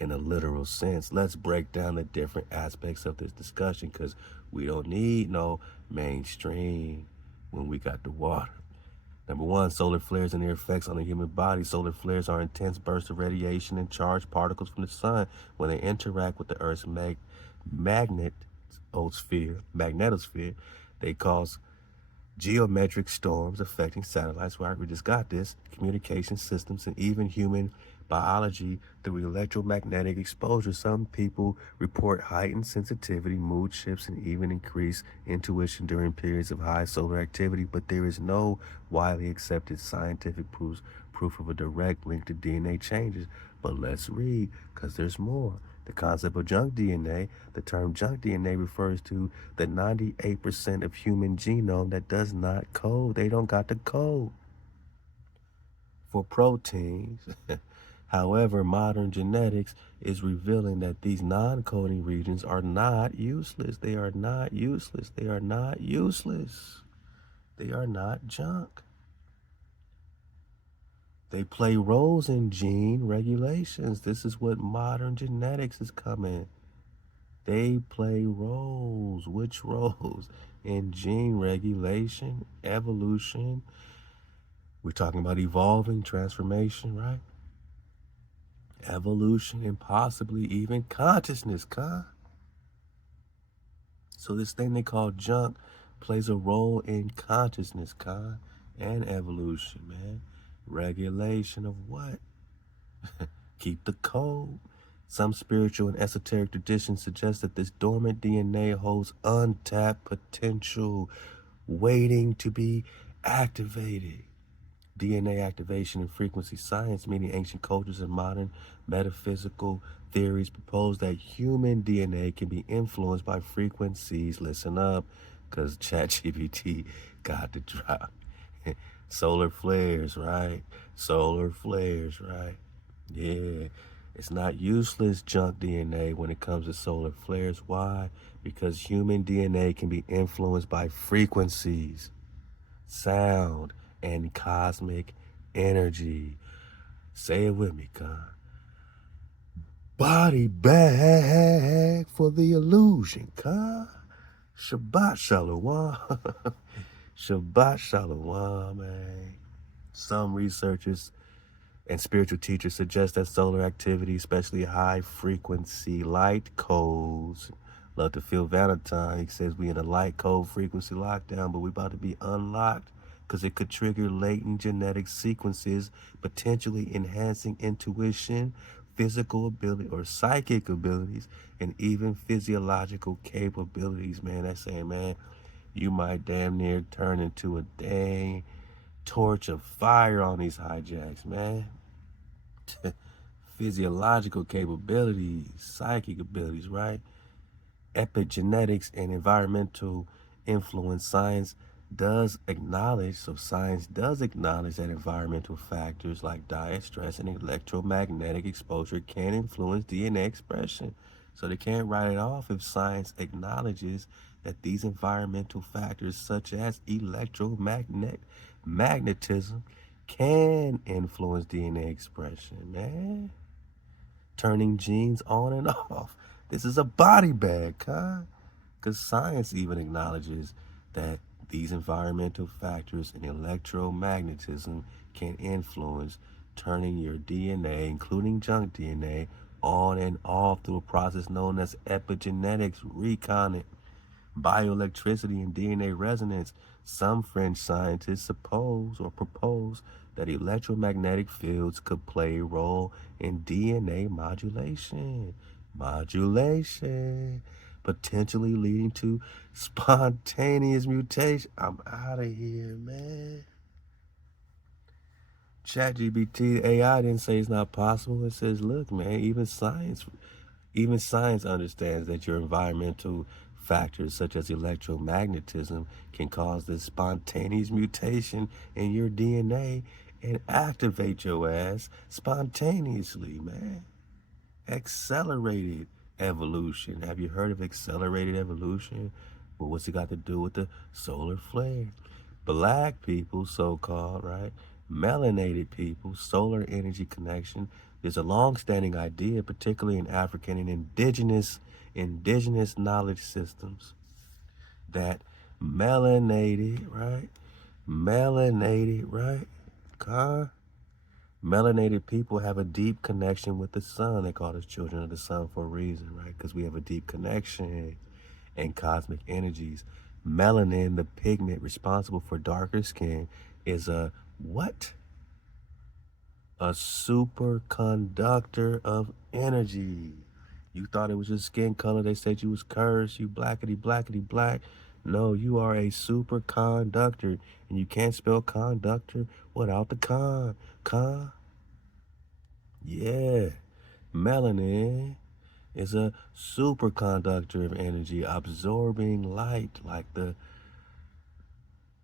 in a literal sense, let's break down the different aspects of this discussion, because we don't need no mainstream when we got the water. Number one, solar flares and their effects on the human body. Solar flares are intense bursts of radiation and charged particles from the sun. When they interact with the Earth's magnetosphere, they cause geometric storms affecting satellites, right? We just got this, communication systems, and even human biology through electromagnetic exposure. Some people report heightened sensitivity, mood shifts, and even increased intuition during periods of high solar activity, but there is no widely accepted scientific proof of a direct link to DNA changes. But let's read, because there's more. The concept of junk DNA, the term junk DNA refers to the 98% of human genome that does not code. They don't got the code for proteins. However, modern genetics is revealing that these non-coding regions are not useless. They are not useless. They are not useless. They are not junk. They play roles in gene regulations. This is what modern genetics is coming. They play roles. Which roles? In gene regulation, evolution. We're talking about evolving, transformation, right? Evolution, and possibly even consciousness, So this thing they call junk plays a role in consciousness, and evolution, man. Regulation of what? Keep the code. Some spiritual and esoteric traditions suggest that this dormant DNA holds untapped potential. waiting to be activated. DNA activation and frequency science, many ancient cultures and modern metaphysical theories propose that human DNA can be influenced by frequencies. Listen up, because ChatGPT got the drop. Solar flares, right? Solar flares, right? Yeah. It's not useless junk DNA when it comes to solar flares. Why? Because human DNA can be influenced by frequencies, sound, and cosmic energy. Say it with me, Con. Body bag for the illusion, Con. Shabbat Shalom. Shabbat Shalom, man. Some researchers and spiritual teachers suggest that solar activity, especially high frequency light codes, love to feel Valentine. He says we in a light code frequency lockdown, but we about to be unlocked because it could trigger latent genetic sequences, potentially enhancing intuition, physical ability or psychic abilities, and even physiological capabilities, man. That's saying, man, you might damn near turn into a dang torch of fire on these hijacks, man. Physiological capabilities, psychic abilities, right? Epigenetics and environmental influence. Science does acknowledge that environmental factors like diet, stress, and electromagnetic exposure can influence DNA expression. So they can't write it off if science acknowledges that these environmental factors such as magnetism can influence DNA expression, man. Turning genes on and off. This is a body bag, huh? Because science even acknowledges that these environmental factors and electromagnetism can influence turning your DNA, including junk DNA, on and off through a process known as epigenetics, recon, bioelectricity, and DNA resonance. Some French scientists propose that electromagnetic fields could play a role in DNA modulation, potentially leading to spontaneous mutation. I'm out of here, man. ChatGPT AI didn't say it's not possible. It says, look, man, even science understands that your environmental factors such as electromagnetism can cause this spontaneous mutation in your DNA and activate your ass spontaneously, man. Accelerated evolution. Have you heard of accelerated evolution? Well, what's it got to do with the solar flare? Black people, so-called, right? Melanated people, solar energy connection. There's a long-standing idea, particularly in African and indigenous knowledge systems, that melanated, right? Melanated people have a deep connection with the sun. They call us children of the sun for a reason, right? Because we have a deep connection and cosmic energies. Melanin, the pigment responsible for darker skin, is a what? A superconductor of energy. You thought it was just skin color. They said you was cursed, you blackety black. No, you are a superconductor, and you can't spell conductor without the con. Yeah. Melanin is a superconductor of energy, absorbing light like the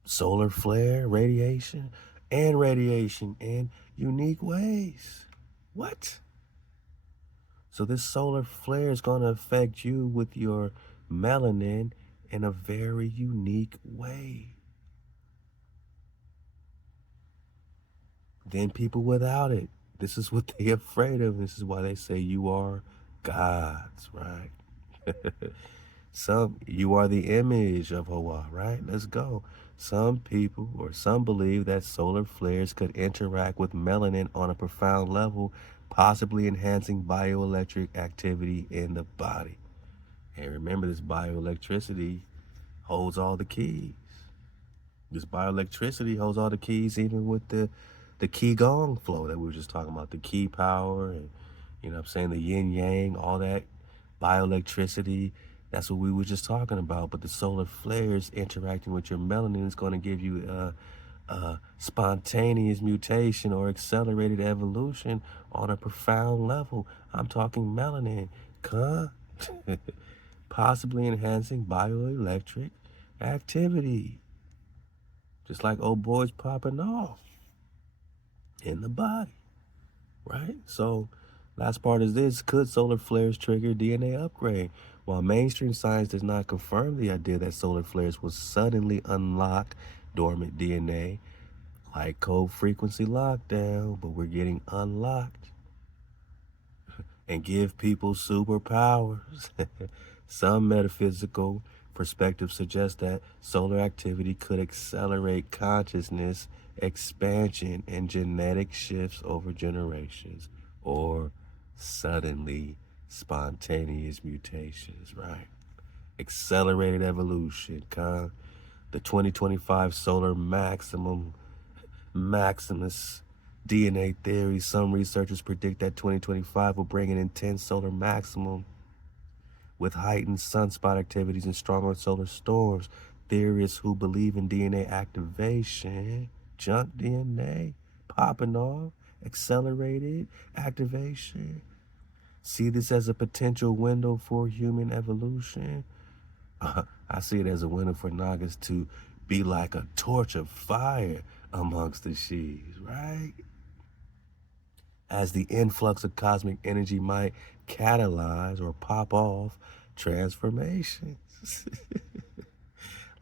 solar flare, radiation in unique ways. What? So this solar flare is going to affect you with your melanin in a very unique way. Then people without it, this is what they're afraid of. This is why they say you are gods, right? You are the image of HaWah, right? Let's go. Some people or some believe that solar flares could interact with melanin on a profound level, possibly enhancing bioelectric activity in the body. And remember, this bioelectricity holds all the keys. This bioelectricity holds all the keys, even with the Qi Gong flow that we were just talking about, the Qi power and, you know what I'm saying, the yin yang, all that bioelectricity That's what we were just talking about. But the solar flares interacting with your melanin is going to give you spontaneous mutation or accelerated evolution on a profound level. I'm talking melanin, possibly enhancing bioelectric activity, just like old boys popping off in the body, right? So last part is this: could solar flares trigger DNA upgrade? While mainstream science does not confirm the idea that solar flares will suddenly unlock dormant DNA, like cold frequency lockdown, but we're getting unlocked and give people superpowers. Some metaphysical perspectives suggest that solar activity could accelerate consciousness expansion and genetic shifts over generations, or suddenly spontaneous mutations, right? Accelerated evolution, the 2025 solar Maximus DNA theory. Some researchers predict that 2025 will bring an intense solar maximum with heightened sunspot activities and stronger solar storms. Theorists who believe in DNA activation, junk DNA popping off, accelerated activation, see this as a potential window for human evolution. I see it as a window for Nagas to be like a torch of fire amongst the sheaves, right? As the influx of cosmic energy might catalyze or pop off transformations.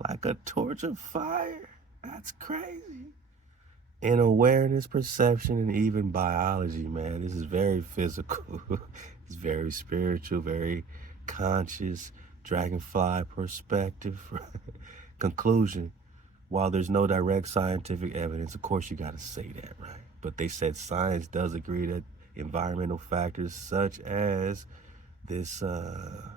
Like a torch of fire. That's crazy. In awareness, perception, and even biology, man, this is very physical. It's very spiritual, very conscious, dragonfly perspective. Conclusion: while there's no direct scientific evidence, of course you got to say that, right? But they said science does agree that environmental factors such as this how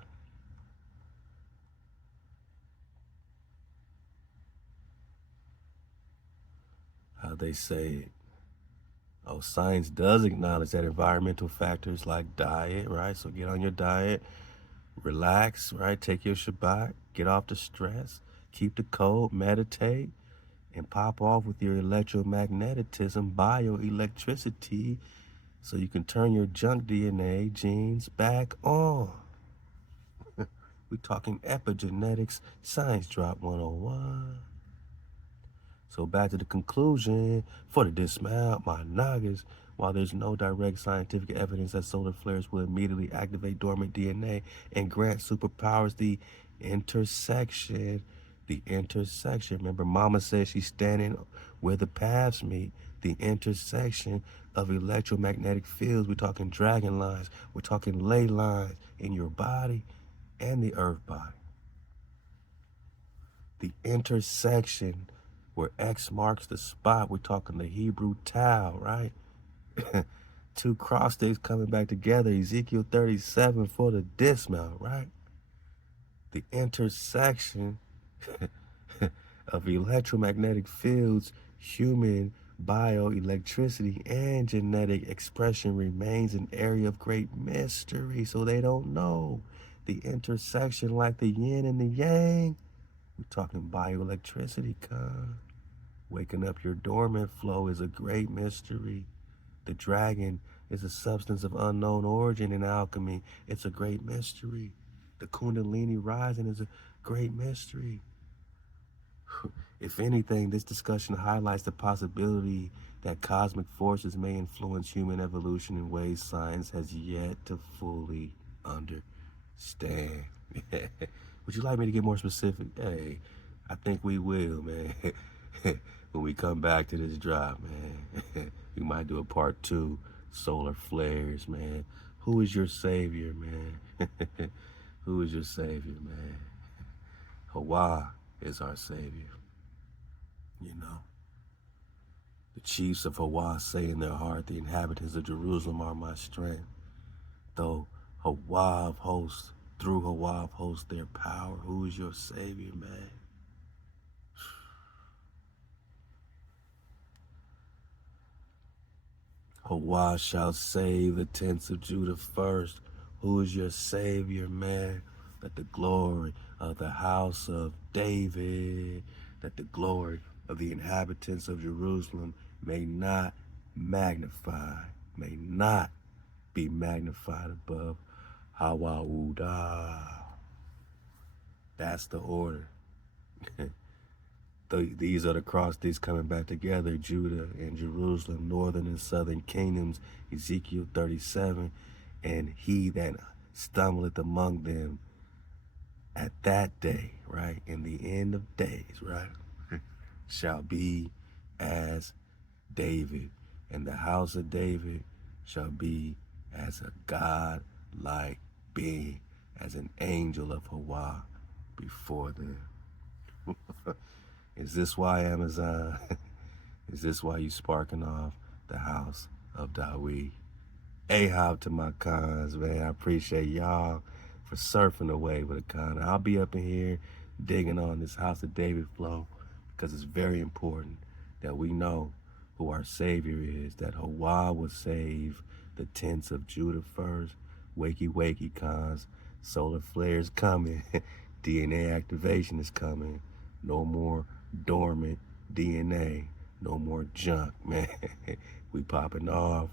they say it. Oh, science does acknowledge that environmental factors like diet, right? So get on your diet, relax, right? Take your Shabbat, get off the stress, keep the cold, meditate, and pop off with your electromagnetism, bioelectricity, so you can turn your junk DNA genes back on. We're talking epigenetics, science drop 101. So back to the conclusion for the dismount, my Nagas. While there's no direct scientific evidence that solar flares will immediately activate dormant DNA and grant superpowers, the intersection, remember Mama said she's standing where the paths meet, the intersection of electromagnetic fields. We're talking dragon lines, we're talking ley lines in your body and the earth body. The intersection where X marks the spot, we're talking the Hebrew Tau, right? Two cross sticks coming back together, Ezekiel 37 for the dismount, right? The intersection of electromagnetic fields, human bioelectricity, and genetic expression remains an area of great mystery, so they don't know. The intersection like the yin and the yang, we're talking bioelectricity, waking up your dormant flow is a great mystery. The dragon is a substance of unknown origin in alchemy. It's a great mystery. The Kundalini rising is a great mystery. If anything, this discussion highlights the possibility that cosmic forces may influence human evolution in ways science has yet to fully understand. Would you like me to get more specific? Hey, I think we will, man. When we come back to this drop, man. We might do a part 2, solar flares, man. Who is your savior, man? Who is your savior, man? HaWah is our savior. You know, the chiefs of HaWah say in their heart, the inhabitants of Jerusalem are my strength. Though HaWah of hosts, through HaWah of hosts, their power. Who is your savior, man? HaWah shall save the tents of Judah first. Who is your savior, man? that the glory of the house of David, that the glory of the inhabitants of Jerusalem may not be magnified above HaWah. That's the order. These are the cross sticks coming back together, Judah and Jerusalem, northern and southern kingdoms, Ezekiel 37, and he that stumbleth among them at that day, right, in the end of days, right, shall be as David, and the house of David shall be as a God-like being, as an angel of HaWah before them. Is this why, Amazon? Is this why you sparking off the house of David? Ahab to my cons, man. I appreciate y'all for surfing away with a con. I'll be up in here digging on this house of David flow, because it's very important that we know who our Savior is, that HaWah will save the tents of Judah first. Wakey, cons. Solar flares coming. DNA activation is coming. No more dormant DNA. No more junk, man. We popping off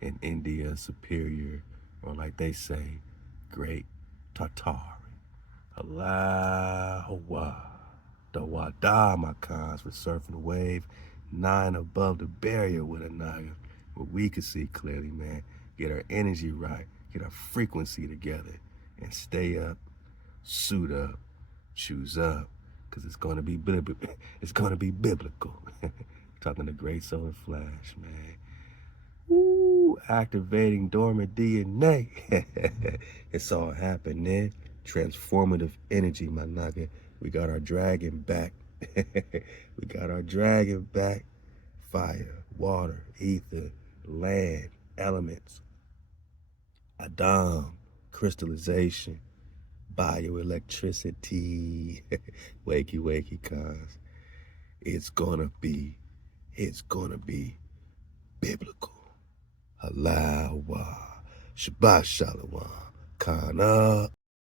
in India superior, or like they say, great Tartaria. Halal HaWah. Dawada, my cons, with surfing the wave. 9 above the barrier with a naga. Where we can see clearly, man. Get our energy right. Get our frequency together. And stay up. Suit up. Choose up. Because it's going to be biblical. It's going to be biblical. Talking to Great Solar Flash, man. Woo, activating dormant DNA. It's all happening. Transformative energy, my nugget. We got our dragon back. We got our dragon back. Fire, water, ether, land, elements, Adam, crystallization, bioelectricity. Wakey, cuz. It's gonna be biblical. Halal HaWah. Shabbat Shalom. Kana.